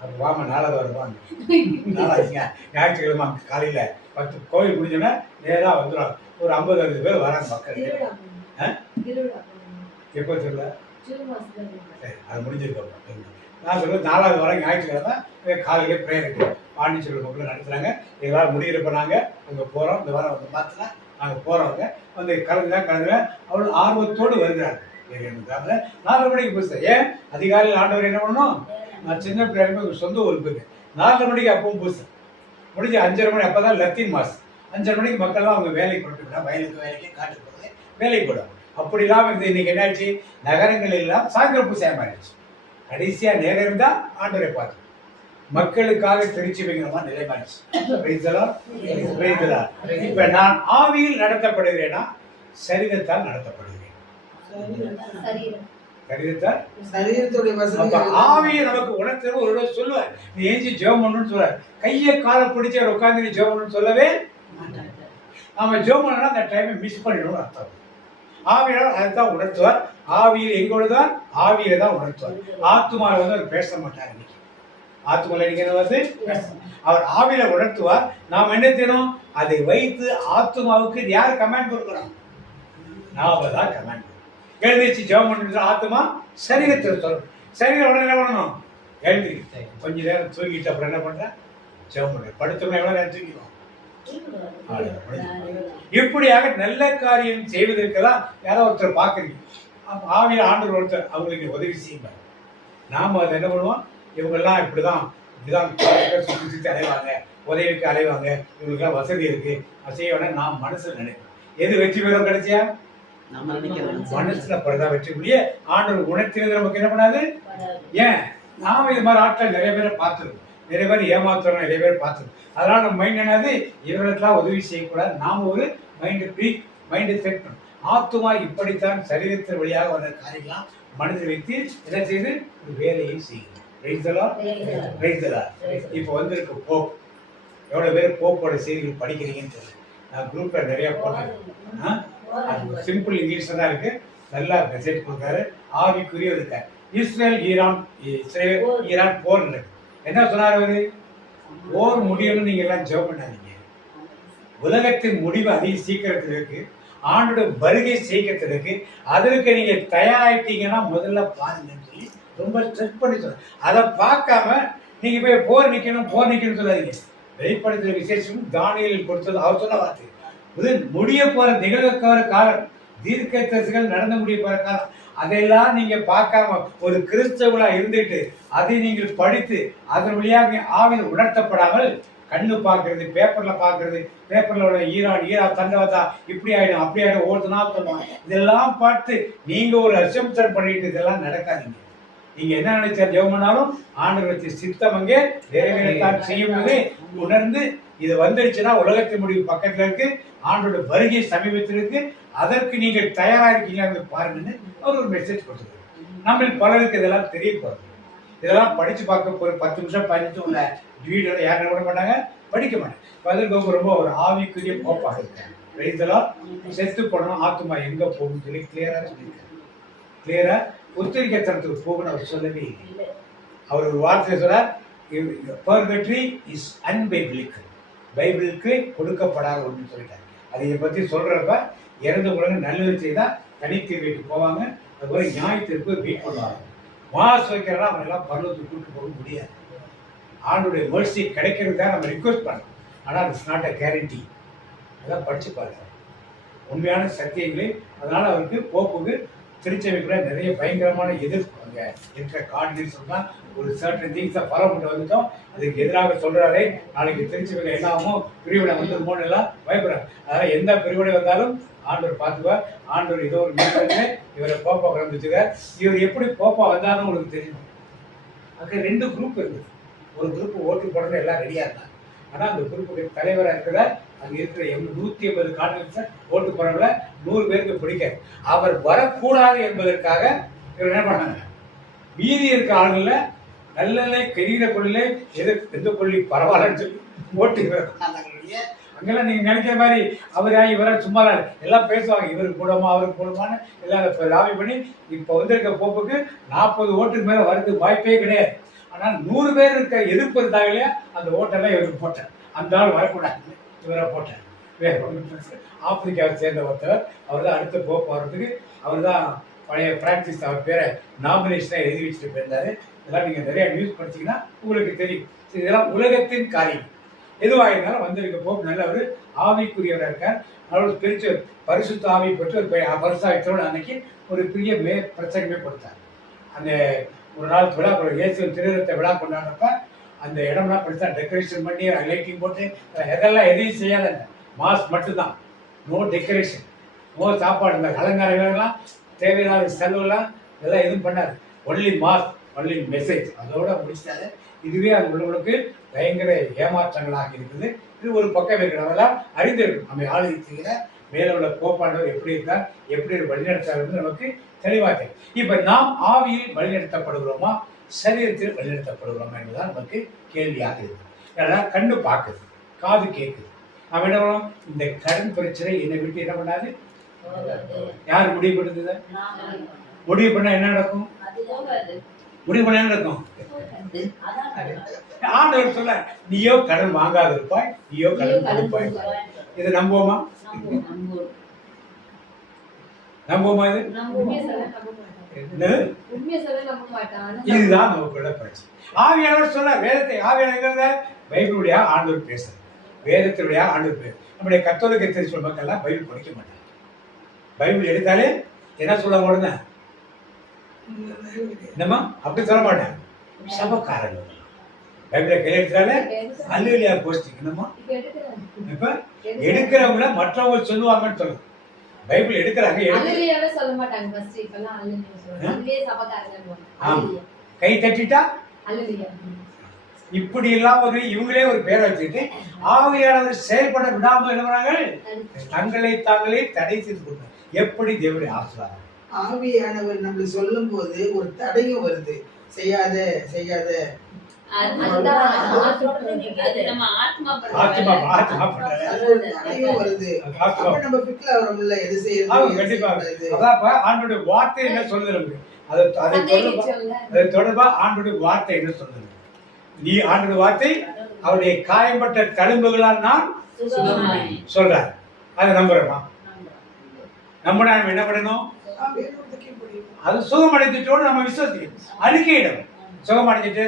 அப்போ வாங்க, 4வது வருவாங்க. 4ஆச்சுங்க, ஞாயிற்றுக்கிழமை காலையில 10 கோயில் முடிஞ்சோன்னா நேராக வந்துடும். ஒரு 50-60 பேர் வராங்க மக்கள். திருவிழா எப்போ தெரியல, ஜூன் மாசத்துல. சரி, அது முடிஞ்சிருக்கோம். நான் சொல்றது 4வது வாரம் ஞாயிற்றுக்கிழமை காலையிலே ப்ரேயர் இருக்கு. பாண்டிச்சேரி மக்கள் நடத்துறாங்க. எங்களால் முடியிறப்ப நாங்கள் அங்கே போகிறோம். இந்த வாரம் வந்து பார்த்துனா நாங்கள் போகிறவங்க வந்து கலந்துங்க அவ்வளோ ஆர்வத்தோடு வருகிறாங்க. 4:30 மணிக்கு பூசை. ஏன் அதிகாலையில் ஆண்டவர் என்ன பண்ணணும்? நான் சின்ன பிள்ளைங்க சொந்த ஊருக்கு போயிருக்கேன். 4:30 மணிக்கு அப்பவும் பூசை முடிஞ்சு 5:30 மணி. அப்போ தான் லத்தீன் மாதம். 5:30 மணிக்கு மக்கள்லாம் அவங்க வேலைக்கு போட்டுக்கிட்டா, வயலுக்கு வேலைக்கு காட்டுக்கு போகிறது வேலைக்கு போடுவாங்க. அப்படி இல்லாமல் இருந்து இன்னைக்கு என்னாச்சு, நகரங்கள் எல்லாம் சாயந்தர பூசையா மாறிடுச்சு. கடைசியாக நேரம் இருந்தால் ஆண்டவரை பார்த்து மக்களுக்காக திருச்சி வைக்கிறமா நிலை மாறிச்சு. இப்ப நான் ஆவியில் நடத்தப்படுகிறேனா சரீரத்தால் நடத்தப்படுகிறேன்? ஆவியை நமக்கு உணர்த்தவர் ஒரு சொல்லுவார், நீ ஏஞ்சி ஜெபம் பண்ணணும்னு சொல்லுவார். கையை காலை பிடிச்சி அவர் உட்காந்து ஜெபம் பண்ணணும்னு சொல்லவே நாம ஜெபம் பண்ணா அந்த டைமை மிஸ் பண்ணிடணும்னு அர்த்தம். ஆவியால் அதுதான் உணர்த்துவார். ஆவியில் எங்கோடுதான் ஆவியில தான் உணர்த்துவார். ஆத்துமாவில் வந்து அவர் பேச மாட்டார். இன்னைக்கு ஆத்துமாவில் நீங்க வந்து அவர் ஆவியில உணர்த்துவார். நாம் என்ன செய்யணும்? அதை வைத்து ஆத்துமாவுக்கு யார் கமாண்ட் கொடுக்கிறோம்? நாம தான் கமாண்ட். எழுந்திரிச்சு ஜெபம் பண்ணிட்டு ஆத்துமா சரீரத்தில் சொல்லணும். சரீரம் உடனே என்ன பண்ணணும்? எழுந்திரி கொஞ்ச நேரம் தூங்கிட்டு அப்புறம் என்ன பண்ற? ஜெபம் பண்ற. படுத்தோம்னா எவ்வளவு நேரம் தூங்கிடுவோம்? இப்படியாக நல்ல காரியம் செய்வதற்குதான் யாரோ ஒருத்தர் பாக்குறீங்க. ஆவியில் ஆண்டவர் ஒருத்தர் அவங்களுக்கு உதவி செய்யுங்க. நாம அதை என்ன பண்ணுவோம்? இவங்கெல்லாம் இப்படிதான் சுற்றி சுற்றி அலைவாங்க, உதவிக்கு அலைவாங்க, இவங்களுக்குலாம் வசதி இருக்கு, செய்ய வேணா நாம் மனசுல நினைப்போம். எது வெற்றி பெறும்? கிடைச்சியா மனசுல படுதா வெற்றி முடிய ஆண்டவர் உணர்த்தினது நமக்கு என்ன பண்ணாது? ஏன் நாம இது மாதிரி ஆட்கள் நிறைய பேரை பார்த்துருக்கோம், நிறைய பேர் ஏமாத்துறோம், நிறைய பேர் பார்த்துருக்கோம். அதனால நம்ம மைண்ட் என்னது? இவர்களுக்கெல்லாம் உதவி செய்யக்கூடாது. நாம ஒரு மைண்டு செட் பண்ணணும். ஆத்துமா இப்படித்தான் சரீரத்தின் வழியாக வந்த காரியங்களாம் மனதில் வைத்து என்ன செய்து ஒரு வேலையை செய்யுது. இப்ப வந்திருக்கு போப். எவ்வளவு பேர் போப்போட செய்திகள் படிக்கிறீங்கன்னு தெரியல. நான் குரூப்ல நிறைய போட்டேன். சிம்பிள் இங்கிலீஷ்ல தான் இருக்கு. நல்லா மெசேஜ் கொடுத்தாரு. ஆவிக்குரிய இருக்காரு. இஸ்ரேல் ஈரான் போர் இருக்கு. என்ன சொன்னாரு அவரு? போர் முடியணும்னு நீங்க எல்லாம் ஜெபம் பண்ணாதீங்க. உலகத்தின் முடிவு அதிக சீக்கிரத்தில் இருக்கு. ஆண்டோட வருகை சீக்கிரத்தில் இருக்கு. அதற்கு நீங்க தயாராயிட்டீங்கன்னா முதல்ல பாருங்கன்னு சொல்லி ரொம்ப ஸ்ட்ரெஸ் பண்ணி சொல்ற. அதை பார்க்காம நீங்க போய் போர் நிக்கணும்னு சொல்லாதீங்க. வெளிப்படுத்துற விசேஷம் தானியேல் கொடுத்தது அவர் சொன்ன வார்த்தை. முடிய போற நிகழ்வுக்கார காலம், தீர்க்கதரிசிகள் நடந்து முடிய போற காலம், அதெல்லாம் நீங்க பார்க்காம ஒரு கிறிஸ்தவங்களா இருந்துட்டு அதை நீங்கள் படித்து அதன் வழியாக ஆவியில் உணர்த்தப்படாமல் கண்ணு பார்க்கறது, பேப்பர்ல பார்க்கறது, பேப்பர்ல ஈரான் தண்டவதா இப்படி ஆயிடும் அப்படி ஆயிடும் ஒவ்வொருத்தனா சொல்லுவாங்க. இதெல்லாம் பார்த்து நீங்க ஒரு அசம்சன் பண்ணிட்டு இதெல்லாம் நடக்காதீங்க. நீங்க என்ன நினைச்சா ஜெபம் பண்ணாலும் ஆண்டவருடைய சித்தம் அங்கே நிறைவேறத்தான் செய்யும்போது உணர்ந்து இது வந்துடுச்சுன்னா உலகத்தின் முடிவு பக்கத்துல இருக்கு, ஆண்டோட வருகை சமீபத்தில் இருக்கு, அதற்கு நீங்கள் தயாரா இருக்கீங்க பாருங்கன்னு அவர் ஒரு மெசேஜ் கொடுத்துருக்காரு. நம்ம பலருக்கு இதெல்லாம் தெரிய போறது. இதெல்லாம் படிச்சு பார்க்க ஒரு 10 நிமிஷம் 15 நிமிஷம் உள்ள வீடியோ யாரும் விட மாட்டாங்க, படிக்க மாட்டாங்க. அதற்கு ரொம்ப ஒரு ஆவிக்குரிய போப்பாக இருக்காங்க. இதெல்லாம் செத்து போனோம், ஆத்துமா எங்க போகும் சொல்லி கிளியரா சொல்லியிருக்காரு. கிளியரா உத்தரிக்கத்தனத்துக்கு போகணும் அவர் சொல்லவே இல்லை. அவர் ஒரு வார்த்தையை சொல்றார், பர்கட்ரி இஸ் அன்பைபிளிக்கல், பைபிளுக்கு கொடுக்கப்படாத ஒன்று சொல்லிட்டார். அதை பத்தி சொல்றப்ப இறந்த உடனே நல்லது செய்தா தனித்தீர்வைக்கு போவாங்க. அதுபோல நியாயத்திற்கு வெயிட் பண்ணுவாங்க. மாசு வைக்கிறதா அவங்க எல்லாம் பருவத்துக்கு கூட்டு போக முடியாது. ஆண்டுடைய மெர்சி கிடைக்கிறது தான் நம்ம ரிக்வெஸ்ட் பண்ணோம். ஆனால் இட்ஸ் நாட் அ கேரண்டி. அதான் படிச்சு பாருங்க உண்மையான சத்தியங்களை. அதனால அவருக்கு போப்புக்கு திருச்சபைக்குள்ள நிறைய பயங்கரமான எதிர்ப்பு. நமக்கு இருக்கிற கார்டினேட் சொன்னா ஒரு சர்டன் திங்ஸை ஃபாலோ பண்ணிட்டு வந்துட்டோம். அதுக்கு எதிராக சொல்றாரு நாளைக்கு திருச்சியில் என்ன ஆகும், பிரிவினை வந்து மூணு எல்லாம் பயப்படுறாங்க. அதனால எந்த பிரிவினை வந்தாலும் ஆண்டவர் பார்த்துவார். ஆண்டவர் ஏதோ ஒரு மீட்டில் இவரை போப்பா கிளம்பிச்சுக்கார். இவர் எப்படி போப்பா வந்தாலும் உங்களுக்கு தெரியும். அங்கே 2 குரூப் இருக்குது. ஒரு குரூப் ஓட்டு போடுறது எல்லாம் ரெடியா இருந்தாங்க. ஆனால் அந்த குரூப்புடைய தலைவராக இருக்கிற அங்கே இருக்கிற 180 கார்டினல்ஸை ஓட்டு போறவங்கள 100 பேருக்கு பிடிக்காது. அவர் வரக்கூடாது என்பதற்காக இவர் என்ன பண்ணாங்க, மீதி இருக்க ஆளுங்கள நல்ல கெரியிற கொள்ளில எந்த கொள்ளி பரவாயில்லன்னு சொல்லி ஓட்டு அங்கெல்லாம் நீங்க நினைக்கிற மாதிரி அவரா இவரா சும்மா எல்லாம் பேசுவாங்க. இவருக்கு போடுமா அவருக்கு போடுமான்னு எல்லாம் லாபி பண்ணி இப்போ வந்திருக்க போப்புக்கு 40 ஓட்டுக்கு மேல வரதுக்கு வாய்ப்பே கிடையாது. ஆனால் 100 பேர் இருக்க எதிர்ப்பு இருந்தாங்களே அந்த ஓட்டெல்லாம் இவருக்கு போட்டேன். அந்த ஆள் வரக்கூடாது இவரை போட்டேன். ஆப்பிரிக்காவை சேர்ந்த ஒருத்தர், அவர் தான் அடுத்த போப்பு வர்றதுக்கு அவர் தான் பழைய பிரான்சிஸ் அவர் பேரை நாமினேஷனாக எழுதி வச்சுட்டு போயிருந்தாரு. இதெல்லாம் நீங்கள் நிறைய நியூஸ் படிச்சீங்கன்னா உங்களுக்கு தெரியும். இதெல்லாம் உலகத்தின் காரியம். எதுவாக இருந்தாலும் வந்திருக்க போப்பு நல்ல ஒரு ஆவிக்குரியவராக இருக்கார். அவரோட ஸ்பிரிச்சுவல் பரிசுத்த ஆவி பற்றி ஒரு பரிசாயத்தோடு அன்னைக்கு ஒரு பெரிய பிரச்சனையுமே கொடுத்தார். அந்த ஒரு நாள் விழா இயேசு திருவிழத்தை விழா கொண்டாடுறப்ப அந்த இடம்லாம் பெருசாக டெக்கரேஷன் பண்ணி லைட்டிங் போட்டு எதெல்லாம் எதையும் செய்யாதங்க. மாஸ் மட்டும்தான், நோ டெக்கரேஷன், நோ சாப்பாடு, இந்த அலங்காரங்கள்லாம் தேவையில்லாத செலவுலாம் இதெல்லாம் எதுவும் பண்ணாது. ஒன்லி மாஸ், ஒன்லி மெசேஜ், அதோட முடிச்சிட்டாரு. இதுவே அது உள்ளவங்களுக்கு பயங்கர ஏமாற்றங்களாக இருக்குது. இது ஒரு பக்கம் இருக்கிறவங்களாம் அறிந்திருக்கும். நம்ம ஆளுகிற மேல உள்ள கோப்பாண்டவர் எப்படி இருக்கார், எப்படி வழிநடத்தார் நமக்கு தெளிவாக. இப்ப நாம் ஆவியில் வழிநடத்தப்படுகிறோமா, சரீரத்தில் வழிநடத்தப்படுகிறோமா என்பதுதான் நமக்கு கேள்வியாக இருக்குது. ஏன்னா கண்ணு பார்க்குது, காது கேட்குது. நம்ம என்ன பண்ணோம், இந்த கடன் பிரச்சனை என்னை விட்டு என்ன பண்ணாது. யார் முடிவு பண்ணுது? முடிவு பண்ணா என்ன நடக்கும்? முடிவு பண்ண என்ன நடக்கும்? ஆண்டவர் சொல்ல, நீயோ கடன் வாங்காது இருப்பாய், நீயோ கடன் கொடுப்பாய். இதை நம்புவோமா? நம்புவோமா? இதுதான் நமக்குள்ள பிரச்சனை. ஆவியானவர் சொல்ல, வேதத்தை ஆவியானவர் பைபிளுடைய ஆண்டவர் பேசுறது, வேதத்தினுடைய ஆண்டவர் பேச. நம்முடைய கத்தோலிக்க திருச்சபை மக்கள் எல்லாம் பைபிள் படிக்க மாட்டாங்க. பைபிள் எடுத்தாலே என்ன சொல்ல உடனே என்னம்மா அப்படி சொல்ல மாட்டேன். சபக்காரர்கள் பைபிளை கையில் எடுத்தாலே அல்லேலூயா போஸ்டிங் என்னம்மா. இப்ப எடுக்கிறவங்கள மற்றவங்க சொல்லுவாங்கன்னு சொல்லுங்க. பைபிள் எடுக்கிறாங்க, சொல்ல மாட்டாங்க. ஃபர்ஸ்ட் இப்பலாம் அல்லேலூயா சொல்றாங்க. அதுவே சபக்காரங்க. ஆமா, கை தட்டிட்டா அல்லேலூயா. இப்படி எல்லாம் ஒரு இவங்களே ஒரு பேரை வச்சுட்டு ஆவியானவர் செயல்பட விடாமல் என்ன பண்ணாங்க, தங்களை தாங்களே தடை செய்து கொடுத்தாங்க. எப்படி தேவனுடைய ஆசீர்வாதம். ஆவியானவர் நம்மள சொல்லும் போது ஒரு தடையும் வருது, செய்யாத செய்யாத. ஆண்டோட வார்த்தை என்ன சொல்லுது, அதை தொடர்பா ஆண்டோட வார்த்தை என்ன சொல்லுது. நீ ஆண்டோட வார்த்தை அவருடைய காயப்பட்ட தழும்புகளால் நான் சொல்றாரு. அதை நம்புறோமா? நம்பினா நம்ம என்ன பண்ணணும், அது சுகமடைஞ்சிட்டோன்னு நம்ம விசுவாசிக்கணும், அறிக்கையிடணும். சுகமடைஞ்சிட்டு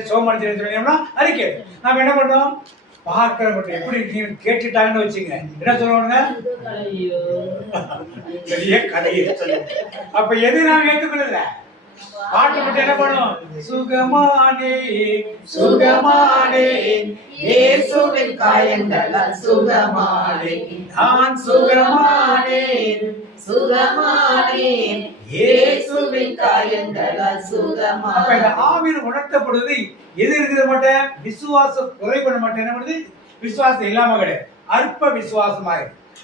அறிக்கை நாம என்ன பண்ணோம், பார்க்கிற மட்டும் எப்படி இருக்கீங்கன்னு கேட்டுட்டாங்கன்னு வச்சுங்க, என்ன சொல்லுவாங்க, பெரிய கதையை சொல்லு. அப்ப எது நாம் ஏற்றுக்கொள்ள பாட்டு மட்டும் என்ன பண்ணும், சுகமானே சுகமானே இயேசுவின் காயங்களால் சுகமானே, நான் சுகமானே சுகமானே இயேசுவின் காயங்களால் சுகமானே. அப்ப இந்த ஆவியில் உணர்த்தப்படுவது எது இருக்குது மாட்டேன், விசுவாசம் குறை பண்ண மாட்டேன். என்ன பண்ணுது, விசுவாசம் இல்லாம கிடையாது, அற்ப விசுவாசமாக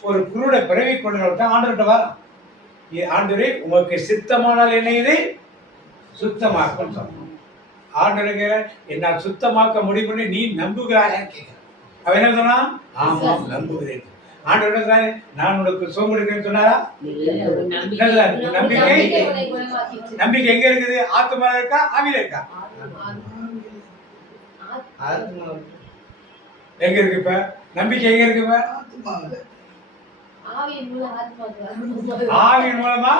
ஒரு குருட பிறவி கொண்டு ஆண்டவர்கிட்ட வர, ஆண்டவரே உமக்கு சித்தமானால் என்ன இது சுத்தமாக்க சொல்லணும். ஆண்டவருக்கு என்னால் சுத்தமாக்க முடியும்னு நீ நம்புகிறாயான்னு கேட்கிறேன். அவன் என்ன சொன்னா, ஆமாம் நம்புகிறேன். ஆண்டவர் நான் உனக்கு சுகம் கொடுக்கிறேன்னு சொன்னாரா? நம்பிக்கை நம்பிக்கை எங்க இருக்குது, ஆத்மா இருக்கா ஆவியில இருக்கா? எங்க இருக்கு இப்ப நம்பிக்கை, எங்க இருக்கு இப்ப ஆவியின் மூலமா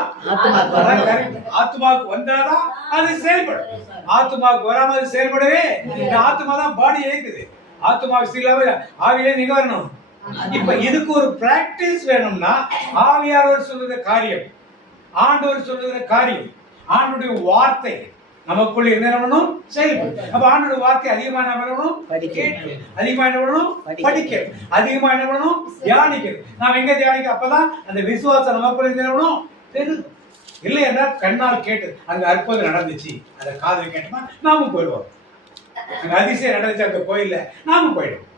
ஆத்மாவுக்கு வந்தாதான் அது செயல்படும். ஆத்மாவுக்கு வராம அது செயல்படவே இந்த ஆத்மா தான் பாடி இருக்குது. ஆத்மாவுக்கு இல்லாம ஆவியிலே நீங்க வரணும். இப்ப இதுக்கு ஒரு பிராக்டிஸ் வேணும்னா ஆவியானவர் சொல்லுகிற காரியம், ஆண்டவர் சொல்லுகிற காரியம், ஆண்டவருடைய வார்த்தை நமக்குள்ள என்ன பண்ணணும்? செயல்படும். அப்ப ஆண்டோட வார்த்தை அதிகமா என்ன பண்ணணும்? கேட்கணும். அதிகமா என்ன பண்ணணும்? படிக்கணும். அதிகமா என்ன பண்ணணும்? தியானிக்கணும். நாம் எங்க தியானிக்க? அப்பதான் அந்த விசுவாசம் நமக்குள்ள என்ன பண்ணணும்? பெருகும். இல்லை என்றால் கண்ணால் கேட்டு அங்க அற்புதம் நடந்துச்சு, அதை காதல் கேட்டோமா நாமும் போயிடுவோம். அங்க அதிசயம் நடந்துச்சு அந்த கோயில்ல, நாமும் போயிடுவோம்.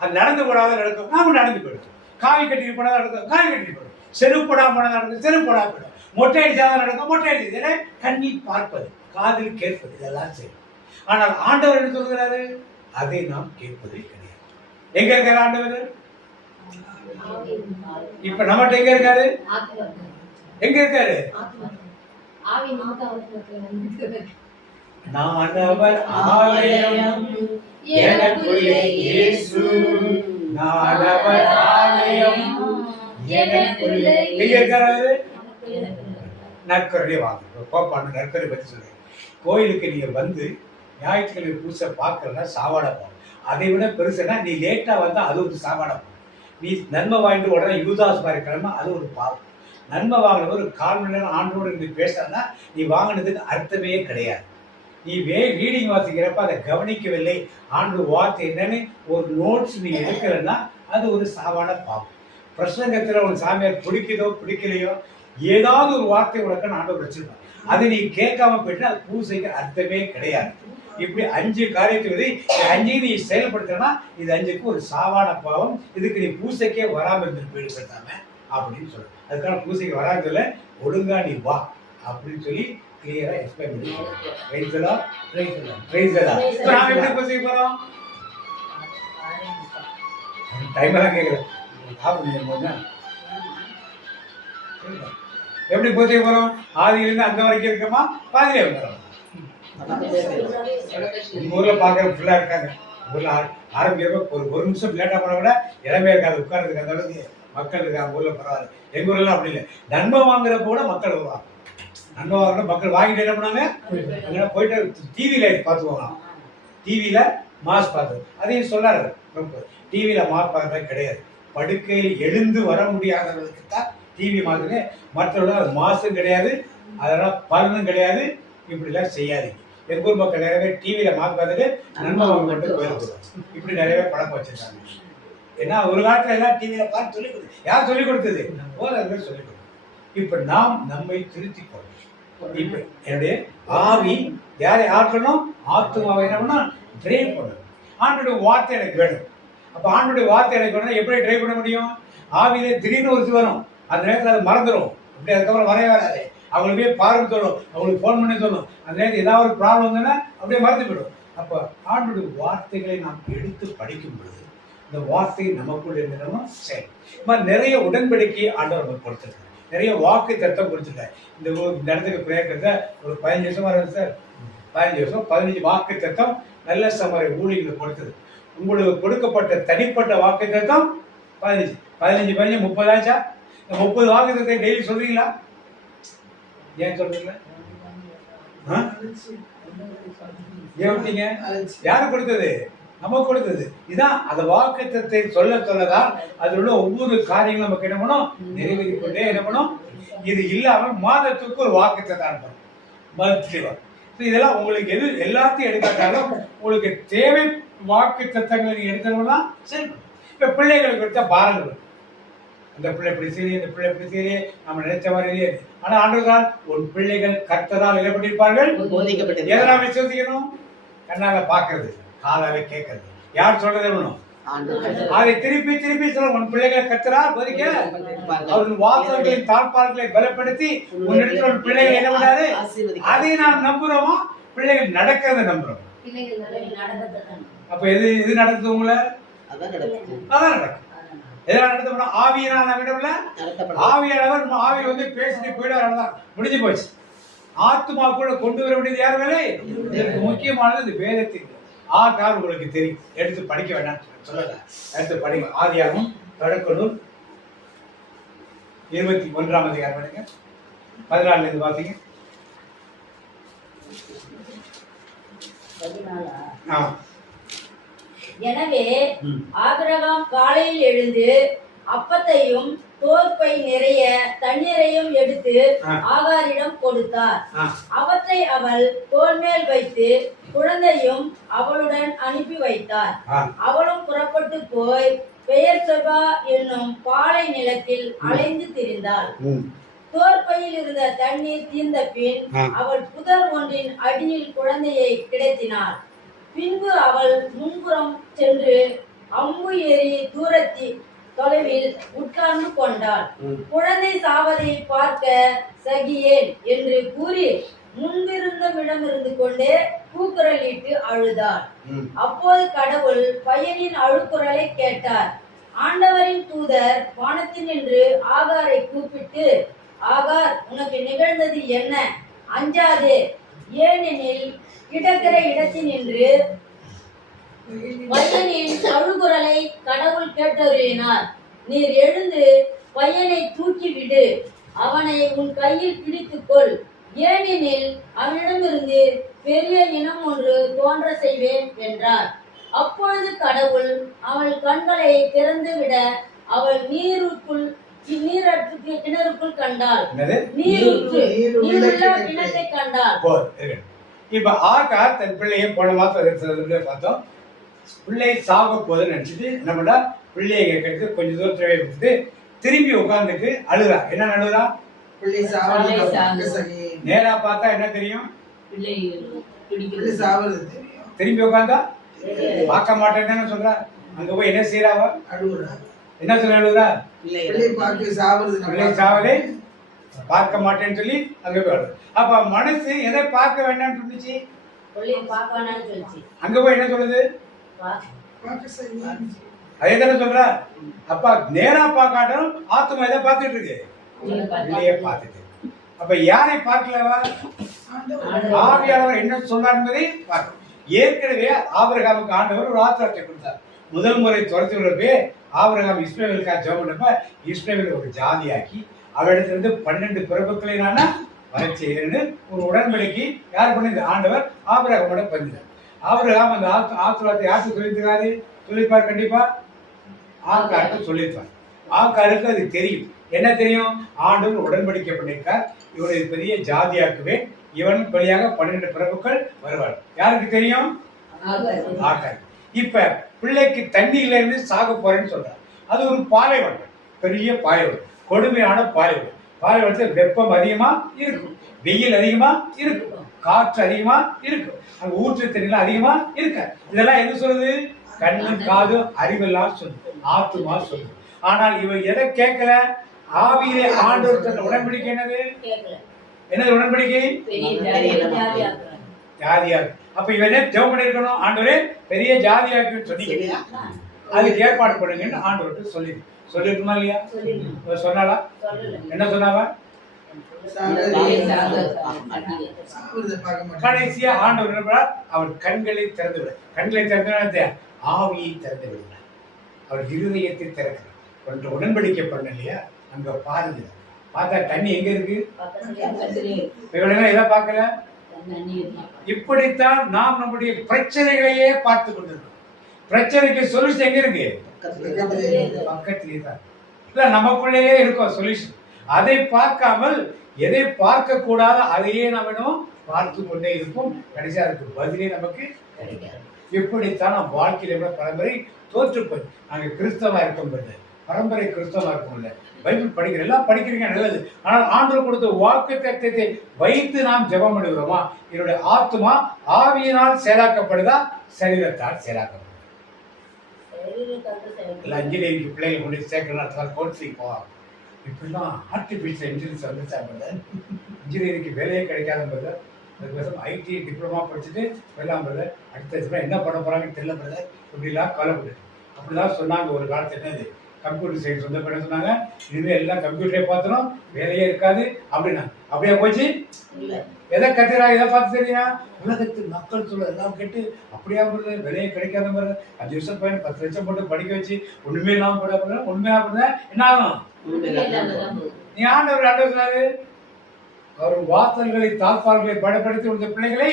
அது நடந்து போடாத நடக்கும், நாமும் நடந்து போயிடுவோம். காவி கட்டிட்டு போனதா நடக்கும், காவி கட்டிட்டு போயிடும். செருப்பு போடாம போனதா நடக்கும், செருப்பு போடாம போயிடும். மொட்டை அடிச்சாதான் நடக்கும், மொட்டை அடிச்சு. ஏன்னா கண்ணில் பார்ப்பது, காதில் கேட்பது, இதெல்லாம் செய்யும். ஆனால் ஆண்டவர் என்ன சொல்கிறாரு? அதை நாம் கேட்பதே கிடையாது. எங்க இருக்காரு ஆண்டவர்? இப்ப நம்மகிட்ட எங்க இருக்காரு? எங்க இருக்காரு? நானவர் ஆலயம் எனக்குள்ளே இயேசு, நானவர் ஆலயம் எனக்குள்ளே. எங்க இருக்காரு? நற்கருடைய வாங்க போப்பாண்டு நற்கரை பற்றி சொல்றேன். கோயிலுக்கு நீங்க வந்து ஞாயிற்றுக்கிழமை பூசை பார்க்கறதா சாவாட போகும். அதை விட பெருசுனா நீ லேட்டா வந்தா அது ஒரு சாவாட போகும். நீ நன்மை வாங்கிட்டு உடனே யூதாஸ் மாதிரி கிளம்ப, அது ஒரு பாவம். நன்மை வாங்கின ஒரு 1/4 மணி நேரம் ஆண்டோடு இருந்து பேசினா நீ வாங்கினதுக்கு அர்த்தமே கிடையாது. நீ ரீடிங் வாசிக்கிறப்ப அதை கவனிக்கவில்லை, ஆண்டு வார்த்தை என்னன்னு ஒரு நோட்ஸ் நீ எடுக்கிறன்னா அது ஒரு சாவான பாவம். பிரசங்கத்தில் உன் சாமியார் பிடிக்குதோ பிடிக்கலையோ ஏதாவது ஒரு வார்த்தை உனக்கு ஆண்டவர் வச்சிருப்பான். அதை நீ கேட்காம போயிட்டு அது பூசைக்கு அர்த்தமே கிடையாது. இப்படி 5 காரியத்தை 5 நீ செயல்படுத்தினா இது 5க்கு ஒரு சாவான பாவம். இதுக்கு நீ பூசைக்கே வராமல் இருந்து போயிடுத்தாம அப்படின்னு சொல்ற. அதுக்கான பூசைக்கு வராதுல ஒழுங்கா நீ வா அப்படின்னு சொல்லி கிளியரா எக்ஸ்பிளைன் பண்ணி நாம எப்படி பூசைக்கு போறோம்? டைம் எல்லாம் கேட்கல. எப்படி பூசைக்கு போறோம்? ஆதியிலிருந்து அந்த வரைக்கும் இருக்கமா, பாதியிலே வந்துடும். உங்க ஊர்ல பாக்குற ஃபுல்லா இருக்காங்க. ஊர்ல ஆரம்பிக்கிறப்ப ஒரு நிமிஷம் லேட்டா போன கூட இளமையா இருக்காது, உட்கார்றதுக்கு அந்த அளவுக்கு மக்கள் இருக்காங்க. ஊர்ல பரவாயில்ல. எங்க ஊர்ல அப்படி இல்லை. நன்மை வாங்குறப்ப கூட மக்கள் வருவாங்க. நன்மை வாங்குற மக்கள் வாங்கிட்டு என்ன பண்ணாங்க? அங்கே போயிட்டு டிவியில பார்த்துக்குவாங்க. டிவியில மாஸ் பார்த்து அதையும் சொல்லாரு. டிவியில மாஸ் பார்க்கறது கிடையாது. படுக்கையில் எழுந்து வர முடியாதவர்களுக்கு தான் டிவி மாதிரி. மற்றவர்கள் அது மாசும் கிடையாது, அதெல்லாம் பலனும் கிடையாது. இப்படிலாம் செய்யாதீங்க. எங்க ஊர் மக்கள் நிறைய பேர் டிவியில மாஸ் பார்த்துட்டு நன்மை வாங்க மட்டும் போயிருக்கோம். இப்படி நிறைய பேர் பழக்கம் வச்சிருக்காங்க. ஏன்னா ஒரு காலத்துல எல்லாம் டிவியில பார்த்து சொல்லிக் கொடுத்து, யார் சொல்லிக் கொடுத்தது? போதவர்கள் சொல்லிக் கொடுத்தது. இப்ப நாம் நம்மை திருத்திக் கொள்ளணும். இப்ப என்னுடைய ஆவி யாரை ஆற்றணும்? ஆத்துமாவை என்ன பண்ணா ட்ரைவ் பண்ணணும். ஆண்டோட வார்த்தை எனக்கு வேணும். அப்ப ஆண்டோட வார்த்தை எனக்கு வேணும். எப்படி ட்ரைவ் பண்ண முடியும்? ஆவியிலே திடீர்னு ஒரு வரும், அந்த நேரத்தில் அது மறந்துடும். அப்படி அதுக்கப்புறம் வரவே வராது. அவங்களுக்கு போய் பாருங்க சொல்லணும், அவங்களுக்கு ஃபோன் பண்ணி சொல்லணும். அந்த நேரத்தில் ஏதாவது ஒரு ப்ராப்ளம் வந்ததுன்னா அப்படியே மறந்து போயிடும். அப்போ ஆண்டோட வார்த்தைகளை நாம் எடுத்து படிக்கும் பொழுது இந்த வார்த்தை நமக்குள்ள இருந்தோம். சரி, நிறைய உடன்படிக்கை ஆண்டவர் நமக்கு கொடுத்துருக்காரு. நிறைய வாக்கு தத்தம் கொடுத்துருக்காரு. இந்த இடத்துக்கு பிரேக்கிறத ஒரு 15 வருஷமா இருக்கு சார். 15 வருஷம் 15 வாக்கு தத்தம் நல்ல சமய ஊழியர்களை கொடுத்தது. உங்களுக்கு கொடுக்கப்பட்ட தனிப்பட்ட வாக்கு தத்தம் 15 15 30 ஆச்சா? இந்த 30 வாக்கு தத்தத்தை டெய்லி சொல்றீங்களா? ஏன் சொல்றீங்களா? யாரு கொடுத்தது? நம்ம கொடுத்தது. இதான் அந்த வாக்குத்தத்தை சொல்ல சொல்லதான் அதில் உள்ள ஒவ்வொரு காரியங்களும் நமக்கு என்ன பண்ணும்? நிறைவேறி கொண்டே என்ன பண்ணும்? இது இல்லாம மாதத்துக்கு ஒரு வாக்குத்தத்தை அனுப்பணும். மருத்துவம் இதெல்லாம் உங்களுக்கு எது எல்லாத்தையும் எடுத்தாலும் உங்களுக்கு தேவை வாக்கு தத்தங்களை நீங்க எடுத்தோம்னா சரி. இப்ப பிள்ளைகளுக்கு எடுத்த பாரங்கள், அந்த பிள்ளை இப்படி சரி, இந்த பிள்ளை இப்படி சரி, நம்ம நினைச்ச மாதிரி. ஆனா ஆண்டவரால் உன் பிள்ளைகள் கர்த்தரால் என்ன பண்ணிருப்பார்கள்? எதெல்லாம் விசுவசிக்கணும்? கண்ணால பாக்குறது, காலால கேட்கறது. யார் சொல்றது வேணும்? அதை திருப்பி திருப்பி சொல்ல. உன் பிள்ளைகளை கர்த்தரால் போதிக்க அவர்கள் வாசல்களின் தாழ்பார்களை பலப்படுத்தி உன்னிடத்தில் ஒரு பிள்ளைகள் என்ன பண்ணாரு? அதை நாம் நம்புறோமா? பிள்ளைகள் நடக்கிறத நம்புறோம். அப்ப எது நடக்குது? உங்களை அதான் நடக்கும். எதெல்லாம் நடத்த ஆவியனான விடல. ஆவியானவர் ஆவி வந்து பேசிட்டு போயிடாரு, முடிஞ்சு போச்சு. ஆத்மாக்குள்ள கொண்டு வர வேண்டியது யார் வேலை? முக்கியமானது இந்த வேதத்தின் ஆகார் உங்களுக்கு தெரியும். எடுத்து படிக்க வேண்டாம் சொல்லல, எடுத்து படிங்க. ஆதியாகமம் தொடக்கநூல் 21ஆம் அதிகாரம் படிங்க. 14 இருந்து வாசிங்க. எனவே ஆபிரகாம் காலையில் எழுந்து அப்பத்தையும் தோற்பை நிறைய தண்ணீரையும் எடுத்து ஆ. ஆகாரிடம் கொடுத்தார். ஆ. அவற்றை அவள் தோள் மேல் வைத்து குழந்தையும் அவளுடன் அனுப்பி வைத்தார். ஆ. அவளும் புறப்பட்டு போய் பெயர்செபா என்னும் பாலை நிலத்தில் அலைந்து திரிந்தாள். ம். தோற்பையில் இருந்த தண்ணீர் தீர்ந்த பின் ஆ. அவள் புதர் ஒன்றின் அடியில் குழந்தையை கிடத்தினாள். பின்பு அவள் முன்புறம் சென்று அம்பு ஏறி தூரத்தில் தொலைவில் உட்கார்ந்து கொண்டாள். ம். குழந்தை சாவதை பார்க்க சகியேன் என்று கூறி முன்பிருந்தமிடமிருந்து கொண்டே கூக்குரலிட்டு அழுதாள். ம். அப்போது கடவுள் பையனின் அழுக்குரலை கேட்டார். ஆண்டவரின் தூதர் வானத்தினின்று ஆகாரை கூப்பிட்டு, ஆகார், உனக்கு நிகழ்ந்தது என்ன? அஞ்சாதே, ஏனெனில் கிடக்கிற இடத்தினின்று பையனின் அழுகுரலை கடவுள் கேட்டருளினார். நீர் எழுந்து பையனை தூக்கி விடு, அவனை உன் கையில் பிடித்துக்கொள், ஏனெனில் அவனிடமிருந்து பெரிய இனம் ஒன்று தோன்ற செய்வேன் என்றார். அப்பொழுது கடவுள் அவள் கண்களை திறந்துவிட அவள் கிணறுக்குள் கண்டாள். நீருள்ள கிணத்தை கண்டாள். இப்ப ஆகார் தன் பிள்ளையை போன மாசம் பார்த்தோம். பிள்ளை சாக போதுன்னு நினைச்சிட்டு என்ன பண்ணா, பிள்ளையை கேட்கறதுக்கு கொஞ்சம் தூரத்திலே எடுத்துட்டு திரும்பி உட்கார்ந்துட்டு அழுறா. என்ன அழுறா? பிள்ளை சாவது நேரா பார்த்தா என்ன தெரியும்? பிள்ளை பிள்ளை சாவது தெரியும். திரும்பி உட்கார்ந்தா பார்க்க மாட்டேன்னு சொல்றா. அங்க போய் என்ன செய்யறாவா? அழுகுறா. என்ன சொல்ல அழுகுறா? பிள்ளை பார்க்க சாவது, பிள்ளை சாவதே பார்க்க மாட்டேன்னு சொல்லி அங்க போய் அழுது. அப்ப மனசு எதை பார்க்க வேண்டாம்னு சொல்லிச்சு? அங்க போய் என்ன சொல்லுது? பார்க்க செய்யும். அதே தானே சொல்ற. அப்ப நேரா பார்க்காட்டும் ஆத்மா எதை பார்த்துட்டு இருக்கு? பிள்ளைய பார்த்துட்டு. அப்ப யாரை பார்க்கலவா? ஆவியானவர் என்ன சொன்னார் என்பதை பார்க்கணும். ஏற்கனவே ஆபிரகாமுக்கு ஆண்டவர் ஒரு ஆத்திரத்தை கொடுத்தார். முதல் முறை துரத்துறப்பே ஆபிரகாம் இஸ்ரவேலுக்காக ஜெபம் பண்ணப்ப இஸ்ரவேல் ஒரு ஜாதியாக்கி அவரிடத்திலிருந்து 12 பிறப்புகளை நானா வளர்ச்சின்னு ஒரு உடன்படிக்கை யார் பண்ணது? ஆண்டவர் ஆபிரகாமோட பண்ணினார். ஆபிரகாம் அந்த ஆத்திரத்தை யாருக்கு சொல்லியிருக்காரு? சொல்லியிருப்பார். கண்டிப்பா ஆகாருக்கு சொல்லியிருப்பார். ஆகாருக்கு அது தெரியும். என்ன தெரியும்? ஆண்டவர் உடன்படிக்கை பண்ணியிருக்கார். இவனை பெரிய ஜாதியாக்குவே, இவன் வழியாக 12 பிறப்புகள் வருவார். யாருக்கு தெரியும்? ஆகார். இப்ப பிள்ளைக்கு தண்ணியில இருந்து சாக போறேன்னு சொல்றார். அது ஒரு பாலைவனம், பெரிய பாலைவனம், கொடுமையான பாலைவனம். பாலைவனத்தில் வெப்பம் அதிகமா இருக்கும், வெயில் அதிகமா இருக்கும், காற்று அதிகமா இருக்கும், அங்க ஊற்று தண்ணிலாம் அதிகமா இருக்க. இதெல்லாம் எது சொல்லுது? கண்ணு காது அறிவெல்லாம் சொல்லுது, ஆத்துமா சொல்லுது. ஆனால் இவன் எதை கேட்கல? ஆவியிலே ஆண்டவர் சொன்ன உடன்படிக்கை என்னது? என்னது உடன்படிக்கை? ஜாதியார். அப்ப இவனே ஜெபம் பண்ணிருக்கணும், ஆண்டவரே பெரிய ஜாதியாக்குன்னு சொன்னீங்க, அதுக்கு ஏற்பாடு பண்ணுங்கன்னு ஆண்டவர்கிட்ட சொல்லிருக்குமா இல்லையா? சொன்னாலா? என்ன சொன்னாவா? கடைசியா ஆண்டவர் என்ன பண்ணார்? அவர் கண்களை திறந்து விட. கண்களை திறந்து ஆவியை திறந்து விடுகிறார். அவர் இருதயத்தை திறக்கிறார். ஒன்று உடன்படிக்கை பண்ண இல்லையா? அங்க பாருங்க, பார்த்தா தண்ணி எங்க இருக்கு? எதை பார்க்கல? இப்படித்தான் நாம் நம்முடைய பிரச்சனைகளையே பார்த்து கொண்டிருக்கோம். பிரச்சனைக்கு சொல்யூஷன் எங்க இருக்கு? பக்கத்திலே தான். இல்ல நமக்குள்ளேயே இருக்கும் சொல்யூஷன். அதை பார்க்காமல் எதை பார்க்க கூடாத அதையே நம்ம பார்த்து கொண்டே இருக்கும். கடைசியா அதுக்கு பதிலே நமக்கு கிடைக்காது. இப்படித்தான் நம் வாழ்க்கையில பரம்பரை தோற்றுப்போய். நாங்க கிறிஸ்தவா இருக்கும் போது பரம்பரை கிறிஸ்தவா இருக்கும்ல, பைபிள் படிக்கிற எல்லாம் படிக்கிறீங்க, நல்லது. ஆனால் ஆண்டவர் கொடுத்த வாக்கு தத்துவத்தை வைத்து நாம் ஜெபம் பண்ணுகிறோமா? என்னுடைய ஆத்மா ஆவியினால் செயலாக்கப்படுதா, சரீரத்தால் செயலாக்கப்படுதா? இன்ஜினியரிங் பிள்ளைங்க கொண்டு சேர்க்கணும், கவுன்சிலிங் போவாங்க. இப்படிலாம் ஆர்டிஃபிஷியல் இன்டெலிஜென்ஸ் வந்துச்சாங்க. இன்ஜினியரிங்க்கு வேலையே கிடைக்காத போது ஐடி டிப்ளமா படிச்சுட்டு வெள்ளாம் போது அடுத்த வருஷம் என்ன பண்ண போறாங்கன்னு தெரியல போது இப்படிலாம் கவலைப்படுது. அப்படிதான் சொன்னாங்க ஒரு காலத்து. என்னது? கம்ப்யூட்டர் சயின்ஸ் வந்து என்ன சொன்னாங்க? இனிமேல் எல்லாம் கம்ப்யூட்டரே பார்த்துடும், வேலையே இருக்காது அப்படின்னா. அப்படியே போச்சு. எதை கத்துறாங்க? எதை பார்த்து தெரியா? உலகத்து மக்கள் சொல்ல எல்லாம் கேட்டு அப்படியா போடுறது, வேலையே கிடைக்காத மாதிரி 5 வருஷம் பையன் 10 லட்சம் போட்டு படிக்க வச்சு ஒண்ணுமே இல்லாம போட உண்மையா போடுற என்ன ஆகும்? நீ ஆண்டவர் சொன்னாரு, அவர் வாசல்களை தாழ்பார்களை படப்படுத்தி உள்ள பிள்ளைகளை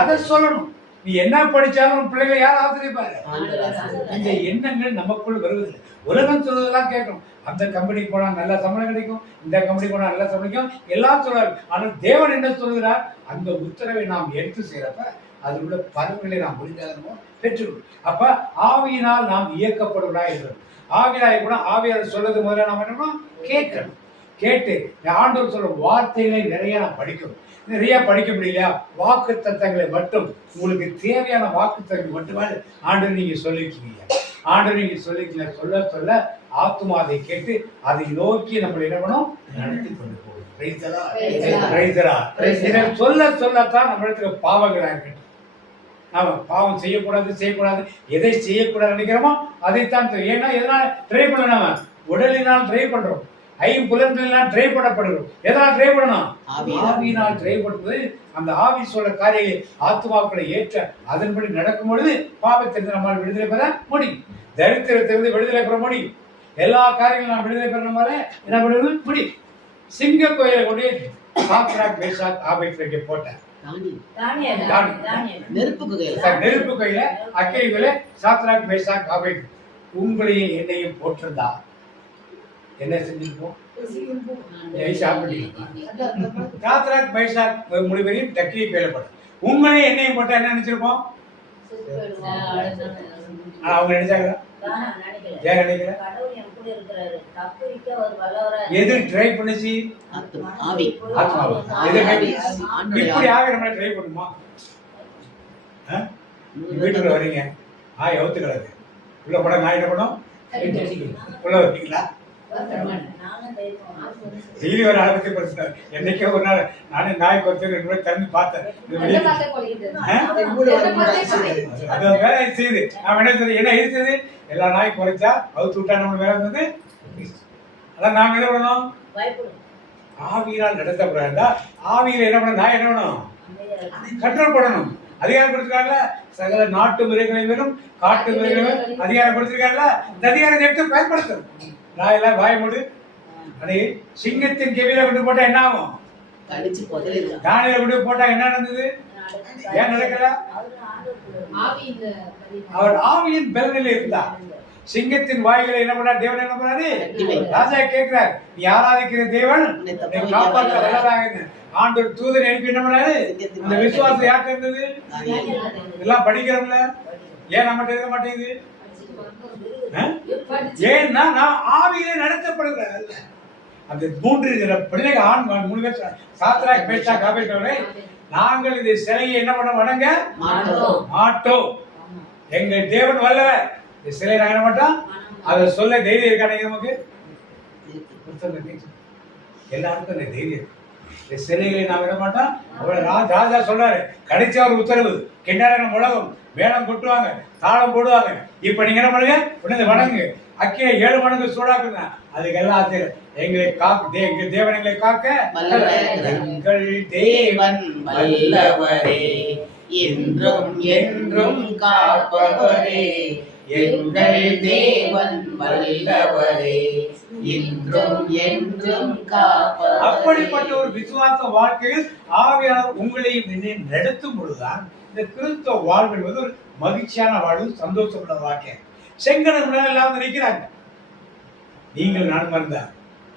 அதை சொல்லணும். நீ என்ன படிச்சாலும் உன் பிள்ளைகளை யார் ஆசிரியப்பாரு? ஆண்டவர் இந்த எண்ணங்கள் நமக்குள் வருவதில்லை. உலகம் சொல்வதெல்லாம் கேட்கணும். அந்த கம்பெனிக்கு போனா நல்ல சம்பளம் கிடைக்கும், இந்த கம்பெனி போனா நல்ல சம்பளம் கிடைக்கும், எல்லாம் சொல்றாரு. ஆனால் தேவன் என்ன சொல்கிறார்? அந்த உத்தரவை நாம் எடுத்து செய்யறப்ப அதனுடைய பலன்களை நாம் முடிந்தாலும் பெற்றுக்கணும். அப்ப ஆவியினால் நாம் இயக்கப்படுவதா இருக்கணும். ஆவியாய் கூட ஆவியார் சொல்றது முதல்ல நாம் என்ன கேட்கணும். கேட்டு ஆண்டவர் சொல்ற வார்த்தைகளை நிறைய நாம் படிக்கணும். நிறைய படிக்க முடியலையா? வாக்கு தத்தங்களை மட்டும், உங்களுக்கு தேவையான வாக்கு தத்தங்களை மட்டுமே ஆண்டவர் நீங்க சொல்லிருக்கீங்க. ஆண்டவர் நீங்க சொல்லிருக்கீங்க. சொல்ல சொல்ல ஆத்துமா அதை கேட்டு அதை நோக்கி நம்ம என்ன பண்ணணும்? நடத்தி கொண்டு போகணும். சொல்ல சொல்லத்தான் நம்மளுக்கு பாவங்களா இருக்கு. நாம பாவம் செய்யக்கூடாது எதை செய்யக்கூடாது நினைக்கிறோமோ அதைத்தான். ஏன்னா எதனால ட்ரை பண்ண? நம்ம உடலினால் ட்ரை பண்றோம், ஐம்புலன்களினால் ட்ரை பண்ணப்படுகிறோம். எதனால் ட்ரை பண்ணணும்? ஆவியினால் ட்ரை பண்ணும்போது அந்த ஆவி சொல்ற காரியங்களை ஆத்மாக்களை ஏற்ற அதன்படி நடக்கும் பொழுது பாவத்திலிருந்து நம்மால் விடுதலை பெற முடியும். தரித்திரத்திலிருந்து விடுதலை பெற முடியும். எல்லா காரியங்களும் நாம் விடுதலை பெற நம்மால என்ன பண்ணுறது முடியும். சிங்க கோயிலை கொண்டு சாத்ராக் மேஷாக் ஆபேத்நேகோ போட்டார். நெருப்பு கையில அக்கினியில சாத்ராக் மேஷாக் ஆபேத்நேகோ உங்களையும் என்னையும் போட்டிருந்தா என்ன செஞ்சிருப்போம்? சாத்ராக் மேஷாக் முடிவையும் தக்கியை கையிலப்படும். உங்களையும் என்னையும் போட்டா என்ன நினைச்சிருப்போம்? அவங்க நினைச்சாங்க. ஏன் நினைக்கல? எது ட்ரை பண்ணுச்சு? இப்படி ஆக நம்ம ட்ரை பண்ணுமா? வீட்டுக்குள்ள வரீங்க, ஆய் அவுத்து கிடக்கு, உள்ள போட நாய் என்ன பண்ணும்? உள்ள வரீங்களா? டெய்லி ஒரு ஆபத்தை படுத்த. என்னைக்கோ ஒரு நாள் நானே நாய் கொத்து திறந்து பார்த்தேன். அது வேலை செய்யுது. நான் என்ன சொல்லி என்ன இருக்குது? எல்லா நாய் குறைச்சா அவுத்து விட்டா நம்ம வேலை இருந்தது. அதான் நாம என்ன பண்ணணும்? ஆவியினால் நடத்தப்படாதா? ஆவியில என்ன பண்ண? நாய் என்ன பண்ணணும்? கண்ட்ரோல் பண்ணணும். அதிகாரம் கொடுத்திருக்காங்கல்ல, சகல நாட்டு மிருகங்களை மேலும் காட்டு மிருகங்களை அதிகாரம் கொடுத்திருக்காங்கல்ல, இந்த அதிகாரத்தை எடுத்து பயன்படுத்தணும். நான் எல்லாம் வாய மூடு. அடே சிங்கத்தின் கெவியில கொண்டு போட்டா என்ன ஆகும்? தானியில கொண்டு போட்டா என்ன நடந்தது? ஏன் நடக்கல? அவர் ஆவியின் பலனில் இருந்தார். சிங்கத்தின் வாய்களை என்ன பண்ணார்? தேவன் என்ன பண்ணாரு? ராஜா கேட்கிறார், நீ ஆராதிக்கிற தேவன் காப்பாற்ற வல்லதாக. ஆண்டவர் தூதரை எழுப்பி என்ன பண்ணாரு? இந்த விசுவாசம் யாருக்கு இருந்தது? எல்லாம் படிக்கிறோம்ல, ஏன் நம்மகிட்ட இருக்க மாட்டேங்குது? ஏன்னா நான் ஆவியிலே நடத்தப்படுகிறேன். அந்த மூன்று பிள்ளைகள் ஆண் 3 பேர் சாத்ராக் மேஷாக் ஆபேத்நேகோவை நாங்கள் இந்த சிலையை என்ன பண்ண வணங்க மாட்டோம். எங்கள் தேவன் வல்லவர். இந்த சிலை நாங்க என்ன மாட்டோம். அதை சொல்ல தைரியம் இருக்கானே நமக்கு? எல்லாருக்கும் அந்த தைரியம். இந்த சிலைகளை நாம் விட மாட்டோம். ராஜா சொல்றாரு, கடைசி ஒரு உத்தரவு, கிண்ணறம் உலகம் வேடம் கொட்டுவாங்க, தாளம் போடுவாங்க. இப்ப நீங்க என்ன பண்ணுங்க? உடனே வணங்கு, அக்கினை 7 மடங்கு சூடாக்குங்க. அதுக்கு எல்லாத்தையும் எங்களை காக்க, எங்கள் தேவன் எங்களை காக்க எங்கள் தேவன் வல்லவரே, என்றும் என்றும் காப்பவரே. எங்கள் தேவன் வல்லவரே, என்றும் என்றும் காப்பவரே. அப்படிப்பட்ட ஒரு விசுவாச வாழ்க்கையில் ஆவியானவர் உங்களையும் என்னையும் நடத்தும் பொழுதுதான் இந்த கிறிஸ்தவ வாழ்வு என்பது ஒரு மகிழ்ச்சியான வாழ்வு, சந்தோஷமுள்ள வாழ்க்கை. செங்கடல் முன்னாடி எல்லாம் நினைக்கிறாங்க. நீங்கள் நான் மறந்தா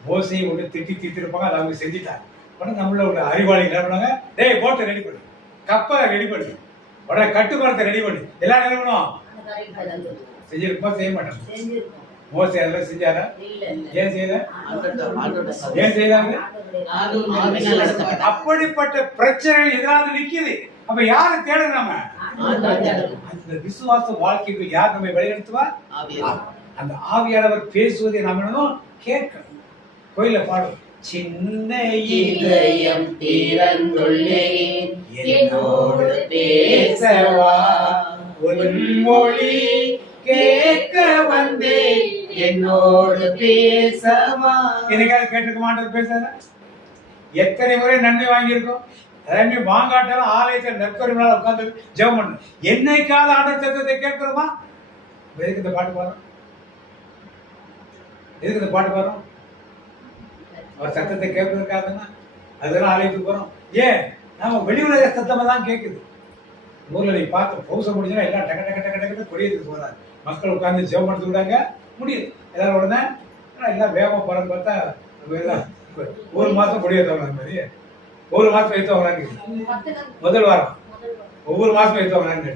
மோசையை ஒன்று திட்டி தீர்த்திருப்பாங்க, அதை அவங்க செஞ்சுட்டாங்க. உடனே நம்மள ஒரு அறிவாளி என்ன பண்ணாங்க? டேய் போட்டை ரெடி பண்ணு, கப்பலை ரெடி பண்ணு, உடனே கட்டுமரத்தை ரெடி பண்ணு, எல்லாம் என்ன பண்ணுவோம்? செஞ்சிருப்போம். செய்ய மாட்டாங்க. மோசை அதெல்லாம் செஞ்சாரா? ஏன் செய்யல? ஏன் செய்தாங்க? அப்படிப்பட்ட பிரச்சனை எதிராக நிக்குது. அப்ப யாரை தேடணும்? நம்ம அந்த விசுவாச வாழ்க்கைக்கு யார் நம்மை வழிநடத்துவார்? அந்த ஆவியானவர் பேசுவதை நாம் என்னனும் கேட்கணும். கோயில பாடும், சின்ன இதயம் திறந்துள்ளேன் என்னோடு பேசவா, உன் மொழி கேட்க வந்தேன் என்னோடு பேசவா. என்னைக்காவது கேட்டுக்க மாட்டது பேசுற? எத்தனை முறை நன்மை வாங்கியிருக்கோம். நன்மை வாங்காட்டாலும் ஆலயத்தில் நற்கருமையால் உட்கார்ந்து ஜெபம் பண்ணணும். என்னைக்காவது ஆண்டவர் சத்தத்தை கேட்கிறோமா? எதுக்கு இந்த பாட்டு பாடுறோம்? எதுக்கு இந்த பாட்டு பாடுறோம்? அவர் சத்தத்தை கேட்கறதுக்காகனா அதெல்லாம் ஆலயத்துக்கு போறோம். ஏன்? நாம வெளி உலக சத்தமா தான் கேட்குது. ஊர்ல நீ பார்த்து பௌசம் முடிஞ்சா எல்லாம் டக்க டக்க டக்க டக்கு கொடியத்துக்கு போறாங்க. மக்கள் உட்கார்ந்து ஜெபம் எடுத்து விடாங்க முடியுது எல்லாரும் உடனே எல்லாம் வேகமா போறன்னு பார்த்தா எல்லாம் 1 மாசம் கொடியேற்றவங்க அந்த மாதிரி 1 மாசம் வைத்தவங்களான்னு முதல் வாரம் ஒவ்வொரு மாசம் வைத்தவங்களான்னு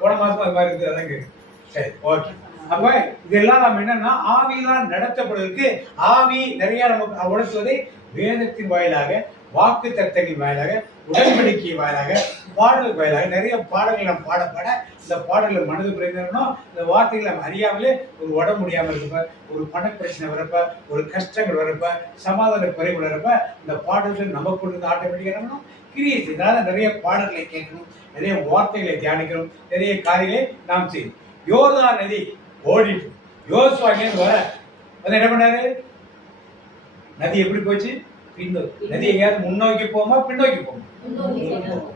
போன மாசம் அது மாதிரி இருக்கு அதான் கேட்கு. சரி ஓகே. அப்ப இதெல்லாம் நம்ம என்னன்னா ஆவியினால் நடத்தப்படுவதற்கு ஆவி நிறைய நமக்கு உணர்த்துவதை வேதத்தின் வாயிலாக, வாக்கு தத்தங்களின் வாயிலாக, உடன்படிக்கை வாயிலாக, பாடல் வாயிலாக நிறைய பாடல்கள் நம்ம பாட பாட இந்த பாடல்களை மனது புரிந்தோம்னா இந்த வார்த்தைகளை நம்ம அறியாமலே ஒரு உடம்பு முடியாமல் இருப்ப, ஒரு பண பிரச்சனை வரப்ப, ஒரு கஷ்டங்கள் வரப்ப, சமாதான குறைவு வரப்ப இந்த பாடல்கள் நமக்கு இருந்து ஆட்டோமேட்டிக்காக கிரியை செய்தால நிறைய பாடல்களை கேட்கணும், நிறைய வார்த்தைகளை தியானிக்கணும், நிறைய காரியங்களை நாம் செய்யணும். யோர்தான் நதி ஓடிட்டு யோசுவா வர வந்து என்ன பண்ணாரு? நதி எப்படி போச்சு? பின்னோக்கி. நதி எங்கேயாவது முன்னோக்கி போமா பின்னோக்கி போமா?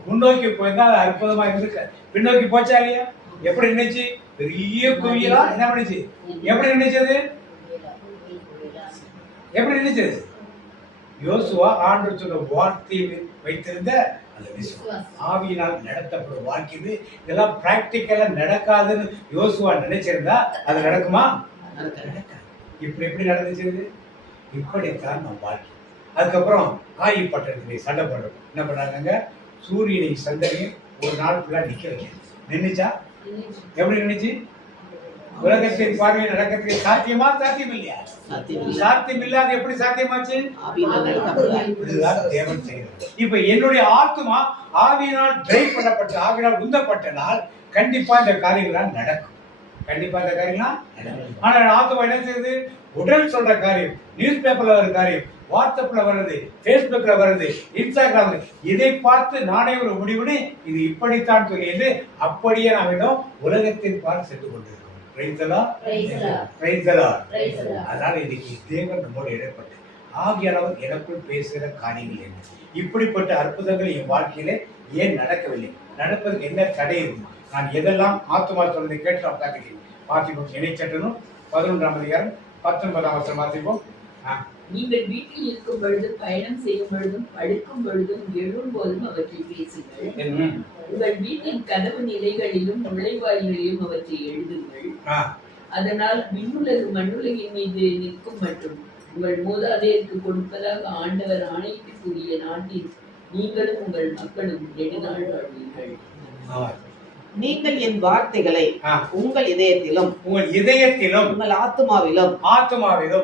முன்னோக்கி போயிருந்தா அது அற்புதமா இருந்திருக்கு. பின்னோக்கி போச்சா இல்லையா? எப்படி நினைச்சு? பெரிய குவியலா என்ன பண்ணுச்சு? எப்படி நினைச்சது? எப்படி நினைச்சது? யோசுவா ஆண்டு சொன்ன வார்த்தையை வைத்திருந்த அந்த விசுவாசம், ஆவியினால் நடத்தப்படும் வாழ்க்கை. இதெல்லாம் பிராக்டிக்கலா நடக்காதுன்னு யோசுவா நினைச்சிருந்தா அது நடக்குமா? நடக்காது. இப்படி எப்படி நடந்துச்சு? இப்படித்தான் நம்ம வாழ்க்கை. அதுக்கப்புறம் ஆயுப்பட்டணத்துல சண்டை போடுறோம். என்ன பண்ணாங்க? சூரியனை சந்திரனையும் ஒரு நாள் ஃபுல்லா நிக்க வைக்க நின்னுச்சா? எப்படி நின்னுச்சு? உலகத்தின் பார்வையில் நடக்கிறதுக்கு சாத்தியமா? சாத்தியம் இல்லையா? சாத்தியம் இல்லாத எப்படி சாத்தியமாச்சு? தேவன் செய்கிறார். இப்ப என்னுடைய ஆத்மா ஆவியினால் டிரைவ் பண்ணப்பட்ட, ஆவியினால் உந்தப்பட்ட நாள் கண்டிப்பா இந்த காரியங்களாம் நடக்கும். கண்டிப்பா இந்த காரியங்களாம் நடக்கும். ஆனா ஆத்மா என்ன செய்யுது? உடல் சொல்ற காரியம், நியூஸ் பேப்பர்ல வர காரியம், வாட்ஸ்அப்ல வருது, பேஸ்புக்ல வருது, இன்ஸ்டாகிராம், இதை பார்த்து நானே ஒரு முடிவுன்னு இது இப்படித்தான் சொல்லியது அப்படியே நாம் இன்னும் உலகத்தின் பால் சென்று கொண்டிருக்கோம். அதனால இன்னைக்கு தேவன் நம்மோடு இடைப்பட்டு ஆகியளவு எனக்குள் பேசுகிற காரியங்கள் என்ன, இப்படிப்பட்ட அற்புதங்கள் என் வாழ்க்கையில ஏன் நடக்கவில்லை, நடப்பதற்கு என்ன தடை இருக்கு, நான் எதெல்லாம் ஆத்துமா சொல்றதை கேட்டு நாம் பார்க்கிறேன். வாசிப்போம். இணைச்சட்டனும் 11ஆம் அதிகாரம் 19ஆம் வசனம் வாசிப்போம். நீங்கள் வீட்டில் இருக்கும் பொழுது, பயணம் செய்யும் பொழுதும், படுக்கும் பொழுதும், எழும் போதும் அவற்றை பேசுங்கள். உங்கள் வீட்டின் கதவு நிலைகளிலும் நுழைவாயில்களிலும் அவற்றை எழுதுங்கள். அதனால் விண்ணுலகு மண்ணுலகின் மீது நிற்கும் மற்றும் உங்கள் மூதாதையருக்கு கொடுப்பதாக ஆண்டவர் ஆணையிட்டுக்கூடிய நாட்டில் நீங்களும் உங்கள் மக்களும் நெடுநாள் வாழ்வீர்கள். நீங்கள் என் வார்த்தைகளை உங்கள் இதயத்திலும் உங்கள் ஆத்மாவிலும்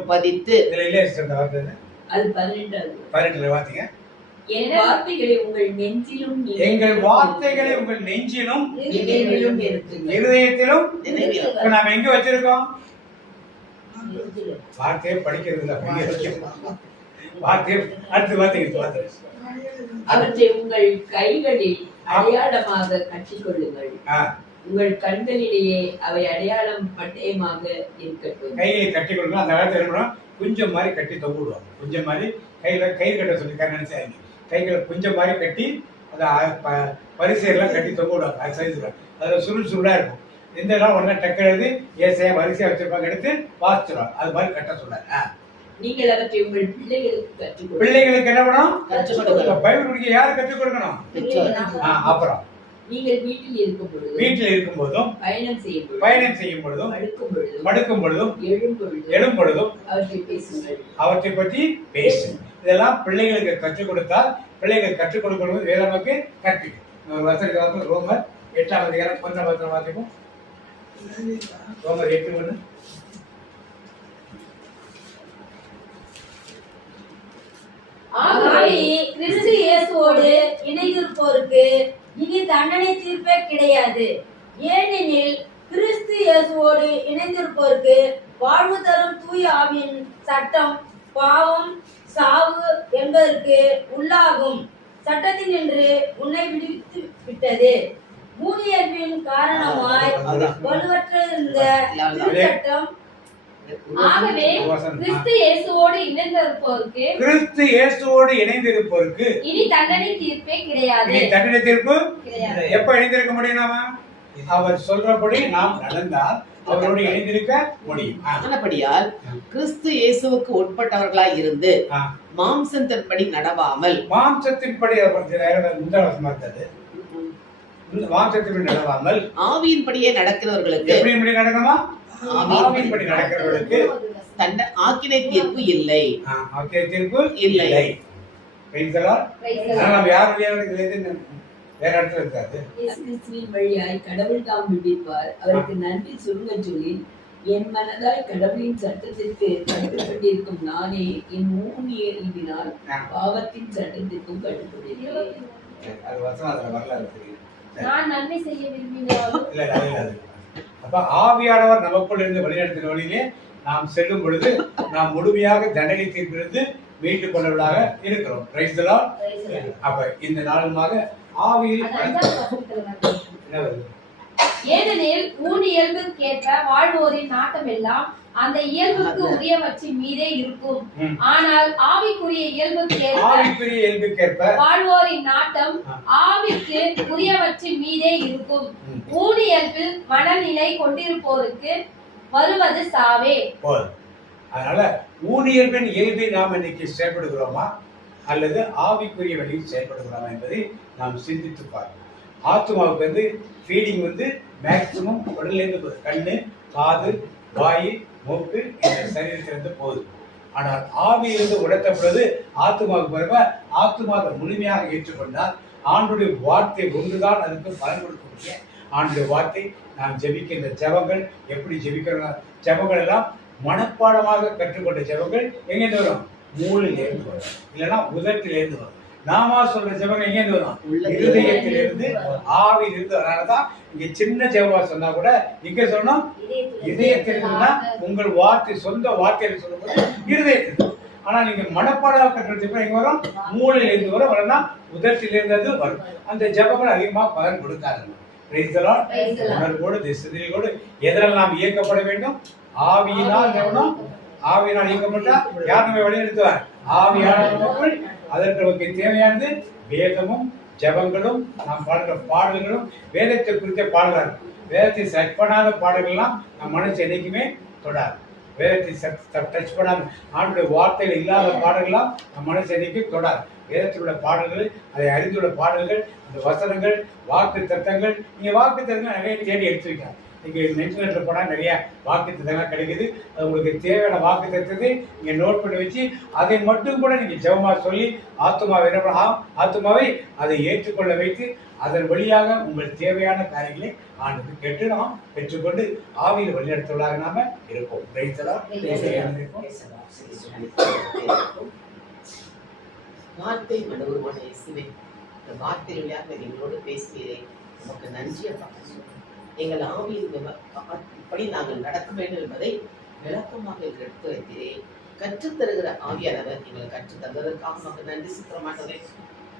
பதித்து. அது 12வது வார்த்தைங்க. என் வார்த்தைகளை உங்கள் நெஞ்சிலும், எங்கள் வார்த்தைகளை உங்கள் நெஞ்சிலும் இருதயத்திலும். நாம எங்க வச்சிருக்கோம்? வார்த்தையை படிக்கிறது இல்ல, வார்த்தையை அடுத்த வார்த்தை அவற்றை உங்கள் கைகளில் அடையாளமாக கட்டிக்கொள்ளுங்கள். உங்கள் கண்களிலேயே அவை அடையாளம் பட்டயமாக இருக்கட்டும். கையை கட்டிக்கொள்ளுங்க. அந்த காலத்துல என்ன குஞ்சம் மாதிரி கட்டி தொங்க விடுவாங்க. குஞ்சம் மாதிரி கையில கயிறு கட்ட சொல்லிருக்காரு நினைச்சாங்க. கைகளை குஞ்சம் மாதிரி கட்டி அதை வரிசையெல்லாம் கட்டி தொங்க விடுவாங்க. அது சைஸ் அதுல சுருள் சுருளா இருக்கும். எந்த இடம் உடனே டக்கிறது ஏசையா வரிசையா வச்சிருப்பாங்க, எடுத்து வாசிச்சிருவாங்க. அது மாதிரி கட்ட சொன்னாங்க. நீங்கள் அவற்றை உங்கள் பிள்ளைகளுக்கு கற்றுக் கொடுங்க. பிள்ளைகளுக்கு என்ன பண்ணணும்? பைபிள் படிக்க யாரு கற்றுக் கொடுக்கணும்? அப்புறம் நீங்கள் வீட்டில் இருக்கும் போதும், பயணம் செய்யும் பொழுதும், படுக்கும் பொழுதும், எழும் பொழுதும் அவற்றை பற்றி பேசுங்க. இதெல்லாம் பிள்ளைகளுக்கு கற்றுக் கொடுத்தால் பிள்ளைகள் கற்றுக் கொடுக்கணும். வேதமாக்கு கற்பிக்கும். ஒரு வசனம் ரோமர் 8ஆம் அதிகாரம் 1ஆம் வசனம் வாசிப்போம். ரோமர் 8:1. ஆகவே கிறிஸ்து இயேசுவோடு இணைந்திருப்போருக்கு இனி தண்டனை தீர்ப்பே கிடையாது. ஏனெனில் கிறிஸ்து இயேசுவோடு இணைந்திருப்போருக்கு வாழ்வு தரும் தூய ஆவியின் சட்டம் பாவம் சாவு என்பதற்கு உள்ளாகும் சட்டத்தினின்று உன்னை விடுவித்து விட்டது. ஊழியர்பின் காரணமாய் வலுவற்றிருந்த சட்டம். ஆகவே கிறிஸ்து இயேசுவோடு இணைந்திருப்போருக்கு இனி தண்டனை தீர்ப்பே கிடையாது. தண்டனை தீர்ப்பு எப்ப இணைந்திருக்க முடியும்? நாம அவர் சொல்றபடி நாம் நடந்தால் அவரோடு இணைந்திருக்க முடியும். ஆனபடியால் கிறிஸ்து இயேசுவுக்கு உட்பட்டவர்களாய் இருந்து மாம்சத்தின்படி நடவாமல். மாம்சத்தின்படி இந்த மாம்சத்தின்படி நடவாமல் ஆவியின்படியே நடக்கிறவர்களுக்கு எப்படி நடக்கணுமா? ஆவியின்படி நடக்கிறவர்களுக்கு ஆக்கினை தீர்ப்பு இல்லை. தீர்ப்பு இல்லை. நம்ம யாருடைய வேற இடத்துல இருக்காது. கிறிஸ்துவின் வழியாய் கடவுள் தாம் விடுவிப்பார். அவருக்கு நன்றி சொல்லுங்க சொல்லி என் மனதாய் கடவுளின் சட்டத்திற்கு கட்டுப்பட்டிருக்கும் நானே என் ஊனியலினால் பாவத்தின் சட்டத்திற்கும் கட்டுப்பட்டிருக்கிறேன். அது வசனம் அதுல வரலாறு தெரியும். நான் நன்மை செய்ய விரும்பினாலும் இல்ல அது அப்ப ஆவியானவர் நமக்குள் இருந்து வழிநடத்தின வழியிலே நாம் செல்லும் பொழுது நாம் முழுமையாக தண்டனை தீர்ப்பிலிருந்து மீட்டுக் கொண்டவர்களாக இருக்கிறோம். Praise the Lord. அப்ப இந்த நாளுமாக ஆவியில் என்ன வருது? ஏனெனில் ஊன் இயல்புக்கேற்ற வாழ்வோரின் நாட்டம் எல்லாம் அந்த இயல்புக்கு உரியவற்றின் மீதே இருக்கும். ஆனால் ஆவிக்குரிய இயல்புக்கேற்ப வாழ்வோரின் நாட்டம் ஆவிக்கு உரியவற்றின் மீதே இருக்கும். ஊன் இயல்பில் மனநிலை கொண்டிருப்போருக்கு வருவது சாவே. அதனால ஊனியல்பின் இயல்பை நாம் இன்னைக்கு செயல்படுகிறோமா அல்லது ஆவிக்குரிய வழியில் செயல்படுகிறோமா என்பதை நாம் சிந்தித்து பார்க்கணும். ஆத்மாவுக்கு வந்து ஃபீடிங் வந்து மேக்சிமம் உடலிலிருந்து கண்ணு, காது, வாய், மூக்கு இந்த சரீரத்திலிருந்து போகுது. ஆனால் ஆவியிலிருந்து உணர்த்தப்படுவது ஆத்மாவுக்கு பிறகு ஆத்மாவை முழுமையாக ஏற்றுக்கொண்டால் ஆண்டுடைய வார்த்தை ஒன்றுதான் அதுக்கு பலன் கொடுக்கக்கூடிய ஆண்டுடைய வார்த்தை. நாம் ஜெபிக்கின்ற ஜெபங்கள் எப்படி ஜெபிக்கிறோம்? ஜெபங்கள் எல்லாம் மனப்பாடமாக கற்றுக்கொண்ட ஜெபங்கள் எங்கேருந்து வரும்? மூளையிலிருந்து வரும், இல்லைன்னா உதட்டிலிருந்து வரும். நாம சொல்ற ஜெபங்கள் எங்கேருந்து வரும்? இருதயத்திலிருந்து, ஆவியிலிருந்து. அதனாலதான் இங்க சின்ன ஜெபமா சொன்னா கூட இங்க சொன்னோம் இதயத்திலிருந்துனா உங்கள் வார்த்தை சொந்த வார்த்தையில சொல்லும்போது இருதயத்தில். ஆனா நீங்க மனப்பாடாக கற்ற ஜெபம் எங்க வரும்? மூளையிலிருந்து வரும், வரனா உதட்டிலிருந்து வரும். அந்த ஜெபங்கள் அதிகமா பலன் கொடுக்காதுங்க. உணர்வோடு சிந்தனையோடு எதிரால் நாம் இயக்கப்பட வேண்டும். ஆவியினால் கவனம். ஆவியினால் இயக்கப்பட்டா யார் நம்ம வழிநடத்துவார்? ஆவியானவர்கள். அதற்கு நமக்கு தேவையானது வேதமும் ஜபங்களும் நாம் பாடுற பாடல்களும் வேதத்தை குறித்த பாடல்கள். வேதத்தை சர்ச் பண்ணாத பாடல்கள்லாம் நம் மனசு என்னைக்குமே தொடாது. வேதத்தை டச் பண்ணாம ஆண்டுடைய வார்த்தைகள் இல்லாத பாடல்கள்லாம் நம் மனசு என்னைக்கும் தொடாது. வேதத்தில் உள்ள பாடல்கள், அதை அறிந்துள்ள பாடல்கள், அந்த வசனங்கள், வாக்கு தத்தங்கள். நீங்க வாக்கு தத்தங்கள் நிறைய தேடி எடுத்து வைக்கலாம். நீங்க இன்டர்நெட்ல போனா நிறைய வாக்கு தத்தங்கள் கிடைக்குது. அது உங்களுக்கு தேவையான வாக்கு தத்தத்தை நீங்க நோட் பண்ணி வச்சு அதை மட்டும் கூட நீங்க ஜெபமா சொல்லி ஆத்மாவை அதை ஏற்றுக்கொள்ள வைத்து அதன் வழியாக உங்கள் தேவையான காரியங்களை ஆண்டுக்கு கேட்டு நாம் பெற்றுக்கொண்டு ஆவியில் வழிநடத்துவதாக நாம இருப்போம். வார்த்தை மனோருமான இயேசுவே, இந்த வார்த்தை வழியாக எங்களோடு பேசினீரே, நமக்கு நன்றியை பார்க்கிறோம். எங்கள் ஆவியில் இப்படி நாங்கள் நடக்க வேண்டும் என்பதை விளக்கமாக எடுத்து வைத்தீரே. கற்றுத்தருகிற ஆவியானவர் எங்களை கற்றுத் தந்ததற்காக நமக்கு நன்றி சுத்தமாட்டவே.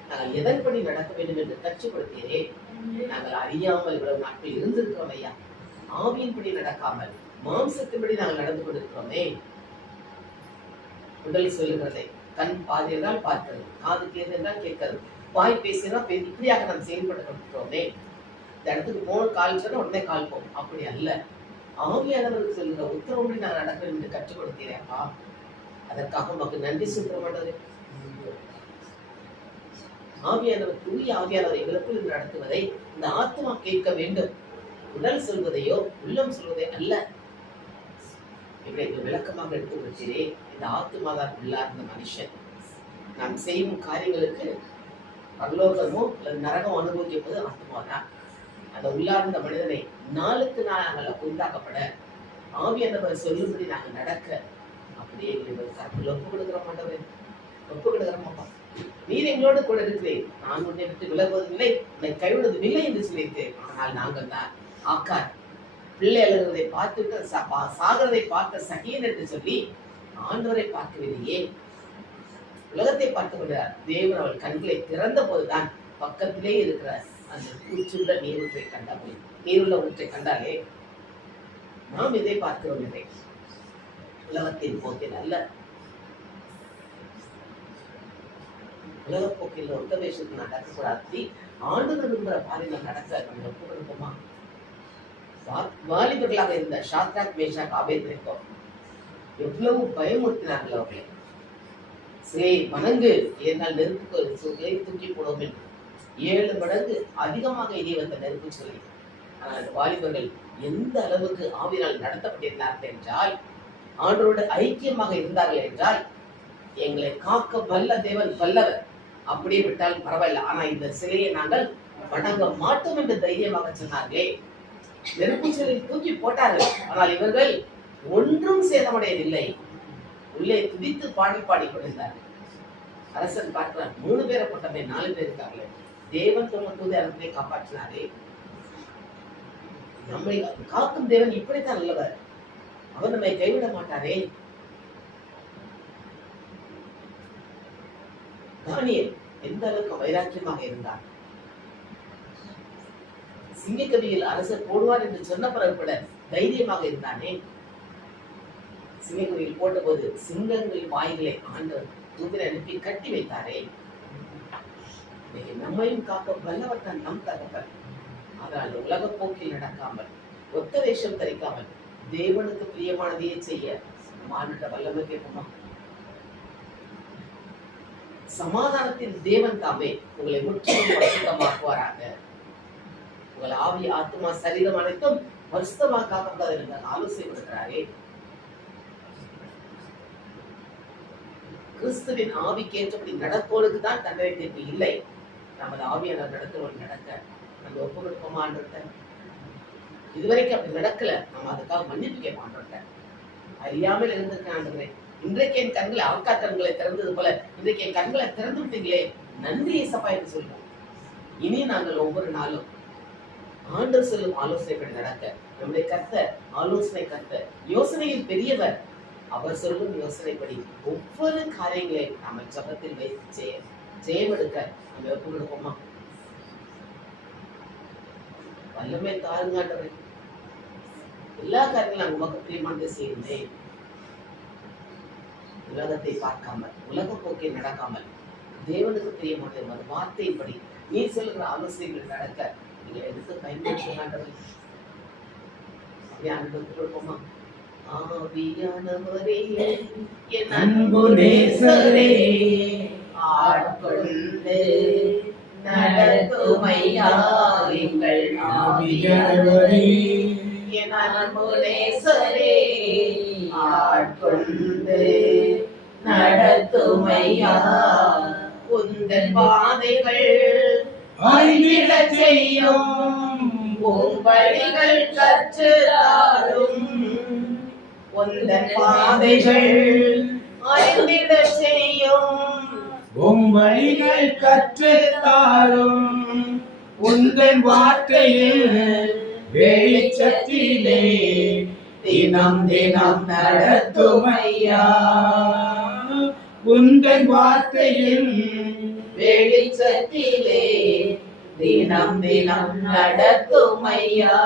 நாங்கள் எதன்படி நடக்க வேண்டும் என்று கற்றுக் கொடுத்தீரே. நாங்கள் அறியாமல் இவ்வளவு நாட்கள் இருந்திருக்கிறோம் ஐயா. ஆவியின்படி நடக்காமல் மாம்சத்தின்படி நாங்கள் நடந்து கொண்டிருக்கிறோமே. உடல் சொல்லுகிறதை கண் பாதி என்றால் பார்க்கிறது, காது கேது என்றால் கேட்கிறது, வாய் பேசினால் இப்படியாக நாம் செயல்பட்டு கொண்டிருக்கிறோமே. இந்த இடத்துக்கு போன கால் சொன்னா உடனே கால் போகும். அப்படி அல்ல. ஆவியானவருக்கு சொல்லுகிற உத்தரவுப்படி நாங்கள் நடக்க வேண்டும் என்று கற்றுக் கொடுத்தீரேப்பா. அதற்காக நமக்கு நன்றி சொல்ல மாட்டது. ஆவியானவர், தூய ஆவியானவர் எங்களுக்குள் நடத்துவதை இந்த ஆத்மா கேட்க வேண்டும். உடல் சொல்வதையோ உள்ளம் சொல்வதை அல்ல. இப்படி விளக்கமாக எடுத்து கொடுத்தீரே. இந்த ஆத்மாதான் உள்ளார்ந்த மனுஷன். நாம் செய்யும் காரியங்களுக்கு பரலோகமோ அல்லது நரகம் அனுபவிப்பது ஆத்மாதான். அந்த உள்ளார்ந்த மனிதனை நாளுக்கு நாள் உண்டாக்கப்பட ஆவியானவர் சொல்லும்படி நாங்கள் நடக்க அப்படியே கருத்தில் ஒப்பு கொடுக்கிற மாட்டவரே, ஒப்பு கொடுக்கிறோமாப்பா. நீர் எங்களோடு கூட இருக்கிறேன். நான் உன்னை விட்டு விலகுவதில்லை, உன்னை கைவிடுவதில்லை என்று சொல்லியிருக்கேன். ஆனால் நாங்கள் தான் ஆக்கார் பிள்ளை அழுகிறதை பார்த்துட்டு சாகிறதை பார்க்க சகியன் என்று சொல்லி ஆண்டவரை பார்க்கவில்லையே. உலகத்தை பார்த்து கொண்டார். தேவன் அவள் கண்களை திறந்த போதுதான் பக்கத்திலே இருக்கிற அந்த பூச்சுள்ள நீரூற்றை கண்டாலே, நீருள்ள ஊற்றை கண்டாலே நாம் இதை பார்க்கிறோம். இல்லை, உலகத்தின் போக்கில் அல்ல. உலக போக்கில் ஒத்த வேஷத்துக்கு நடக்கக்கூடாது. ஆண்டவர் விரும்புகிற பாதையில் நடக்க நம்ம ஒப்பு கொடுப்போமா? வாலிபர்களாக இருந்த ஷாத்ராக், மேஷாக், ஆபேத்நேகோ எவ்வளவு பயமுறுத்தினார்கள் அவர்களை. சிலை வணங்கு, ஏனால் நெருப்புக்கு தூக்கி போடுவோம் என்று. 7 மடங்கு அதிகமாக இனிவந்த நெருப்பு சொல்லி. ஆனால் வாலிபர்கள் எந்த அளவுக்கு ஆவியால் நடத்தப்பட்டிருந்தார்கள் என்றால், ஆண்டோடு ஐக்கியமாக இருந்தார்கள் என்றால், எங்களை காக்க வல்ல தேவன் வல்லவர், அப்படியே விட்டால் பரவாயில்ல, ஆனா இந்த சிலையை நாங்கள் வணங்க மாட்டோம் என்று தைரியமாக சொன்னார்களே. நெருப்பு சிலையை தூக்கி போட்டார்கள். ஆனால் இவர்கள் ஒன்றும் சேதமடையவில்லை. உள்ளே துதித்து பாடி கொண்டிருந்தார்கள். அரசன் பார்க்கிறான், 3 பேரை போட்டமே 4 பேர் இருக்காங்களே, தேவன் சொன்ன தூதரை காப்பாற்றினாரே. நம்மை காக்கும் தேவன் இப்படித்தான் நல்லவர், அவர் நம்மை கைவிட மாட்டாரே. தானியேல் எந்த அளவுக்கு வைராக்கியமாக இருந்தார். சிங்கக்கவியில் அரசர் போடுவார் என்று சொன்ன பிறகு கூட தைரியமாக இருந்தானே. சிங்கக்கவியில் போட்டபோது சிங்கங்கள் வாய்களை ஆண்டவர் தூதரை அனுப்பி கட்டி வைத்தாரே. நம்மையும் காக்க வல்லவர் தான் நம் தகப்பன். ஆனால் உலக போக்கில் நடக்காமல், ஒத்த வேஷம் தரிக்காமல், தேவனுக்கு பிரியமானதையே செய்ய மாநில வல்லமை கேட்குமா? சமாதானத்தின் தேவன் தாமே உங்களை முற்றிலும் பரிசுத்தமாக்குவாராக. உங்கள் ஆவி, ஆத்மா, சரீரம் அனைத்தும் பரிசுத்தமாக காக்கப்படாது என்று ஆலோசனை கொடுக்கிறாரே. கிறிஸ்துவின் ஆவிக்கேற்றபடி நடப்போருக்கு தான் தண்டனை தீர்ப்பு இல்லை. நமது ஆவியான நடக்கிறவர்கள் நடக்க நம்ம ஒப்பு கொடுப்போமா? இதுவரைக்கும் அப்படி நடக்கல, நம்ம அதுக்காக மன்னிப்பு கேட்பான். அறியாமல் இருந்திருக்கேன். இன்றைக்கு என் கண்களை, ஆக்கா கண்களை திறந்தது போல இன்றைக்கு என் கண்களை திறந்து விட்டீங்களே, நன்றி ஏசப்பா என்று சொல்றோம். இனி நாங்கள் ஒவ்வொரு நாளும் ஆண்டவர் சொல்லும் ஆலோசனைப்படி நடக்க, நம்முடைய கர்த்தர் ஆலோசனை கர்த்தர், யோசனையில் பெரியவர். அவர் சொல்லும் யோசனைப்படி ஒவ்வொரு காரியங்களையும் நாம ஜபத்தில் வைத்து ஜெயமெடுக்க நம்ம ஒப்பு கொடுப்போமா? வல்லமை தாருங்காண்டவரை எல்லா காரியங்களும் உமக்கு பிரியமானதை செய்யுந்தேன். உலகத்தை பார்க்காமல், உலக போக்கில் நடக்காமல், தேவனுக்கு பிரியமானது அந்த வார்த்தையின்படி நீ சொல்லுகிற ஆலோசனைகள் நடக்க நீங்க எடுத்து பயன்படுத்துங்காண்டவரை கொடுப்போமா? ஆவியானவரே, என் அன்பு நேசரே, ஆட்கொண்டு நடத்துமையா எங்கள் ஆவியானவரே, என் அன்பு நேசரே, ஆட்கொண்டு நடத்துமையா உந்தன் பாதைகள் ஆய்விடச் செய்யும், உன் வழிகள் கற்றுத்தாரும், உந்தன் பாதைகள் ஆய்விடச் செய்யும், உம் வழிகள் கற்றுத்தாரும், உந்தன் வார்த்தையில் வெளிச்சத்திலே தினம் தினம் நடத்துமையா, உந்தன் வார்த்தையில் வெளிச்சத்திலே தினம் தினம் நடத்துமையா.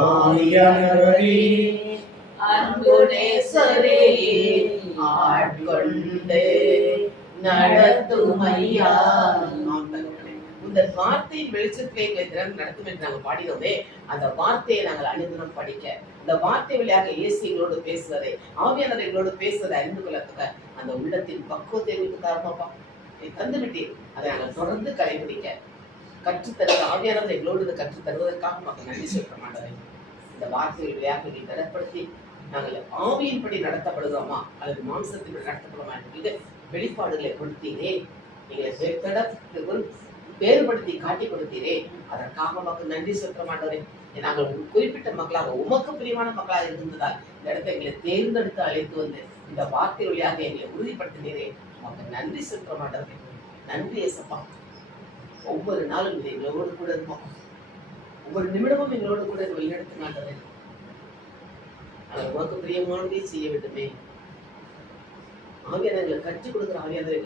ஆவியானவரே, அன்பு நேசரே, ஆட்கொண்டு நடத்துமையா. இந்த வார்த்தையின் வெளிச்சத்திலே எங்களை தினம் நடத்தும் என்று நாங்கள் பாடினோமே, அந்த வார்த்தையை நாங்கள் அனுதினம் படிக்க, இந்த வார்த்தை வழியாக இயேசு எங்களோடு பேசுவதை, ஆவியானவர் எங்களோடு பேசுவதை அறிந்து கொள்ளத்துக்க அந்த உள்ளத்தின் பக்குவத்தை எங்களுக்கு தரமாப்பா தந்து விட்டீர். அதை நாங்கள் தொடர்ந்து கடைபிடிக்க கற்றுத்தருவது, ஆவியானவர் எங்களோடு கற்றுத் தருவதற்காக மக்கள் நன்றி சொல்ற மாட்டேன். இந்த வார்த்தைகள் வழியாக நீ தரப்படுத்தி நாங்கள் ஆவியின்படி நடத்தப்படுகிறோமா அல்லது மாம்சத்தின்படி நடத்தப்படுமா என்று வெளிப்பாடுகளை கொடுத்தீரே. நீங்கள் வேறுபடுத்தி காட்டி கொடுத்தீரே, அதற்காக மக்கள் நன்றி சொல்ற மாட்டவரே. நாங்கள் குறிப்பிட்ட மக்களாக, உமக்கு பிரியமான மக்களாக இருந்ததால் இந்த இடத்தை எங்களை தேர்ந்தெடுத்து அழைத்து வந்து இந்த வார்த்தை வழியாக எங்களை உறுதிப்படுத்தினீரே, மக்கள் நன்றி சொல்ற மாட்டவரே. நன்றி ஏசப்பா. ஒவ்வொரு நாளும் இதை எங்களோடு கூட இருப்போம், ஒவ்வொரு நிமிடமும் எங்களோடு கூட வழிநடத்த மாட்டவரே. ஆனால் உமக்கு பிரியமானதே செய்ய வேண்டுமே. ஆவியானவரை எங்களை கற்றுக் கொடுக்குற ஆவியானவரை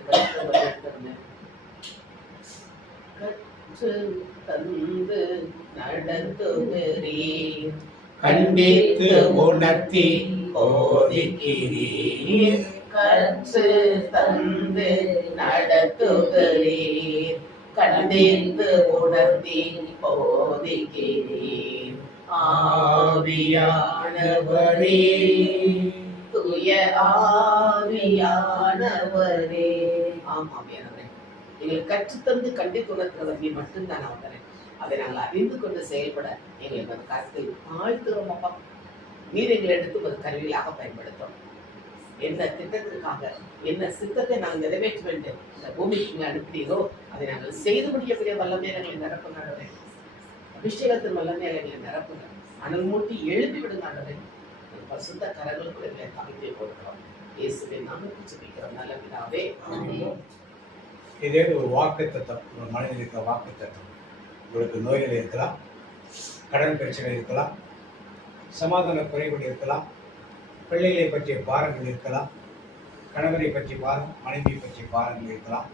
கற்று தந்து நடத்துகிறீர், கண்டித்து உணர்த்தி போதிக்கிறீர், கற்று தந்து நடத்துகிறீர், கண்டித்து உணர்த்தி போதிக்கிறீர். ஆவியானவரே, தூய ஆவியானவரே. ஆமாவியானவரே, எங்களுக்கு கற்றுத்தந்து கண்டித்துணர்கிறவர் நீ மட்டும்தான் ஆண்டவரே. அதை நாங்கள் அறிந்து கொண்டு செயல்பட எங்களை அந்த கருத்தில் தாழ்த்துகிறோம் அப்பா. நீர் எங்களை எடுத்து ஒரு கருவியாக பயன்படுத்தும். என்ன திட்டத்திற்காக என்ன சித்தத்தை நாங்கள் நிறைவேற்ற வேண்டும் இந்த பூமிக்கு நீங்கள் அனுப்பினீரோ அதை நாங்கள் செய்து முடியக்கூடிய வல்லமையை எங்களை நிரப்புங்க. அபிஷேகத்தின் வல்லமையை எங்களை நிரப்புங்க. அனல் மூட்டி எழுப்பி விடுங்க ஆண்டவரே. பரிசுத்த கரங்களுக்குள்ள எங்களை தாழ்த்தி கொடுக்கிறோம். இயேசுவின் நாமத்தில் ஜெபிக்கிறோம் நல்ல பிதாவே. இதே ஒரு வாக்குத்தத்தம், ஒரு மனிதன் இருக்கிற வாக்குத்தத்தம். உங்களுக்கு நோய்கள் இருக்கலாம், கடன் பிரச்சனை இருக்கலாம், சமாதான குறைகள் இருக்கலாம், பிள்ளைகளை பற்றிய பாரங்கள் இருக்கலாம், கணவரை பற்றிய பாரம், மனைவியை பற்றிய பாரங்கள் இருக்கலாம்,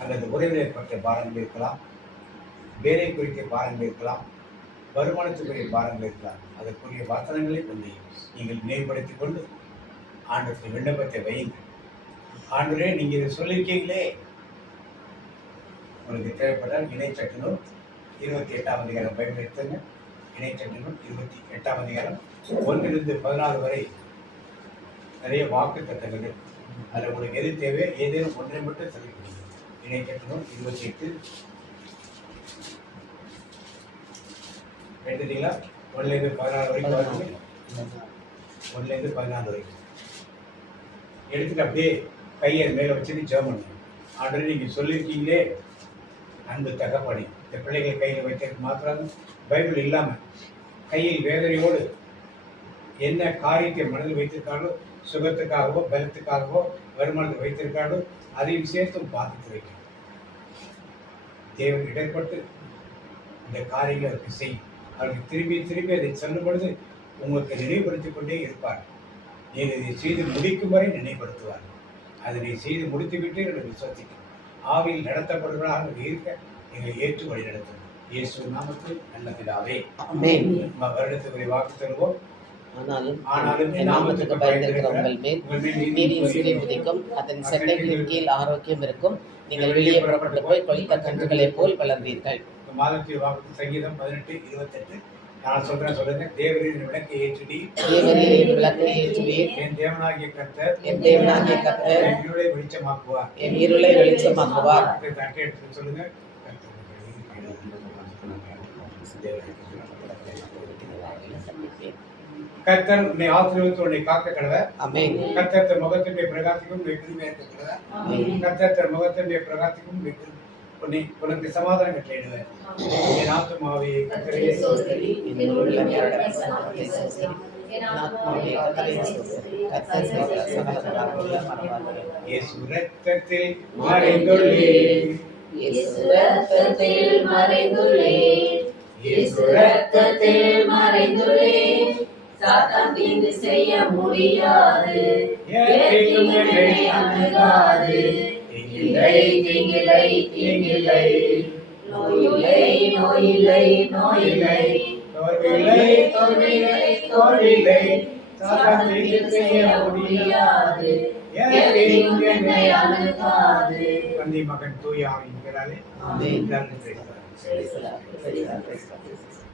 அல்லது உறவினரை பற்றிய பாரங்கள் இருக்கலாம், வேலை குறித்த பாரங்கள் இருக்கலாம், வருமானத்துக்குரிய பாரங்கள் இருக்கலாம். அதற்குரிய வாசனங்களை கொஞ்சம் நீங்கள் நினைவுபடுத்திக் கொண்டு ஆண்டவருடைய விண்ணப்பத்தை வையுங்கள். ஆண்டவரே, நீங்க இதை சொல்லியிருக்கீங்களே, உங்களுக்கு தேவைப்பட்டால் இணைச்சட்ட நூல் 28ஆம் அதிகாரம் பைபிள் எடுத்துங்க. இணைச்சட்ட நூல் 28ஆம் அதிகாரம் 1-14 வரை நிறைய வாக்கு தத்தங்கள். அதில் உங்களுக்கு எது தேவை, ஏதேனும் ஒன்றை மட்டும் சொல்லிக் கொடுங்க. இணைச்சட்ட நூல் 28 எடுத்துட்டீங்களா? 1-14 வரைக்கும் வருது. 1-14 வரைக்கும் எடுத்துட்டு அப்படியே கையை மேலே வச்சுட்டு ஜெபம் பண்ணுங்க. ஆல்ரெடி நீங்கள் சொல்லியிருக்கீங்களே, அன்பு தகப்பனே, இந்த பிள்ளைகளை கையில் வைக்கிறது மாத்திரம் பைபிள் இல்லாமல் கையில் வேதனையோடு என்ன காரியத்தை மனதில் வைத்திருக்காங்களோ, சுகத்துக்காகவோ பலத்துக்காகவோ வருமானத்தை வைத்திருக்காங்களோ அதையும் சேர்த்தும் பார்த்து வைக்கணும். தேவன் இடர்பட்டு இந்த காரியங்களை அவருக்கு செய்யும். அவருக்கு திரும்பி திரும்பி அதை சொல்லும் பொழுது உங்களுக்கு நினைவுபடுத்திக் கொண்டே இருப்பார். நீங்கள் இதை செய்து முடிக்கும் வரை நினைவுபடுத்துவார். அதனை செய்து முடித்துவிட்டு என்னை விசுவாசிக்க ஆவியில் நடத்தப்படுவதாக இருக்க எங்களை ஏற்று வழி நடத்தும். இயேசு நாமத்தில் நல்ல பிதாவே. வருடத்துக்குரிய வாக்கு தருவோம். ஆனாலும் நாமத்துக்கு பயந்திருக்கிற உங்கள் மேல் நீதியின் சூரியன் உதிக்கும், அதன் செட்டைகளின் கீழ் ஆரோக்கியம் இருக்கும். நீங்கள் வெளியே புறப்பட்டு போய் கொளித்த கன்றுகளை போல் வளர்ந்தீர்கள். மாதத்தில் வாக்கு சங்கீதம் 18:28. நான் சொல்றேன், சொல்லுங்க. தேவரின் விளக்கை ஏற்றுடி, தேவரீரின் விளக்கை ஏற்றுவீர். என் தேவனாகிய கர்த்தர், என் தேவனாகிய கர்த்தர் என் இருளை வெளிச்சமாக்குவார். என் இருளை வெளிச்சமாக்குவார். தட்டை எடுத்து சொல்லுங்க. கர்த்தர் உன்னை ஆசீர்வதித்து உன்னை காக்க கடவர். ஆமென். கர்த்தர் தன் முகத்தினுடைய பிரகாசிக்கும் வெகுமே இருக்க கடவர். கர்த்தர் தன் முகத்தினுடைய பிரகாசிக்கும் உனக்கு சமாதானம் கட்டளையிடுவார். என் ஆத்துமாவே கர்த்தரையே ஸ்தோத்திரி, என் உள்ளமே அவருடைய நாமத்தை ஸ்தோத்திரி. என் ஆத்துமாவே கர்த்தரையே ஸ்தோத்திரி. கர்த்தர் சகலவல்லவராகிய மறவாதே. இயேசு இரத்தத்தில் மறைந்துள்ளேன், இயேசு இரத்தத்தில் மறைந்துள்ளேன், இயேசு இரத்தத்தில் மறைந்துள்ளேன். சாத்தான் தீங்கு செய்ய முடியாது, தீங்கு என்னை அணுகாது. தீங்கில்லை, தீங்கில்லை, தீங்கில்லை. நோயில்லை, நோயில்லை, நோயில்லை. தோல்வியில்லை, தோல்வியில்லை, தோல்வியில்லை. சாத்தான் தீங்கு செய்ய முடியாது, தீங்கு என்னை அணுகாது. தந்தை மகன் தூய ஆவியின் பெயராலே ஆமென். எல்லாரும் பேசுகிறார். Praise the Lord. Praise the Lord. Praise the Lord.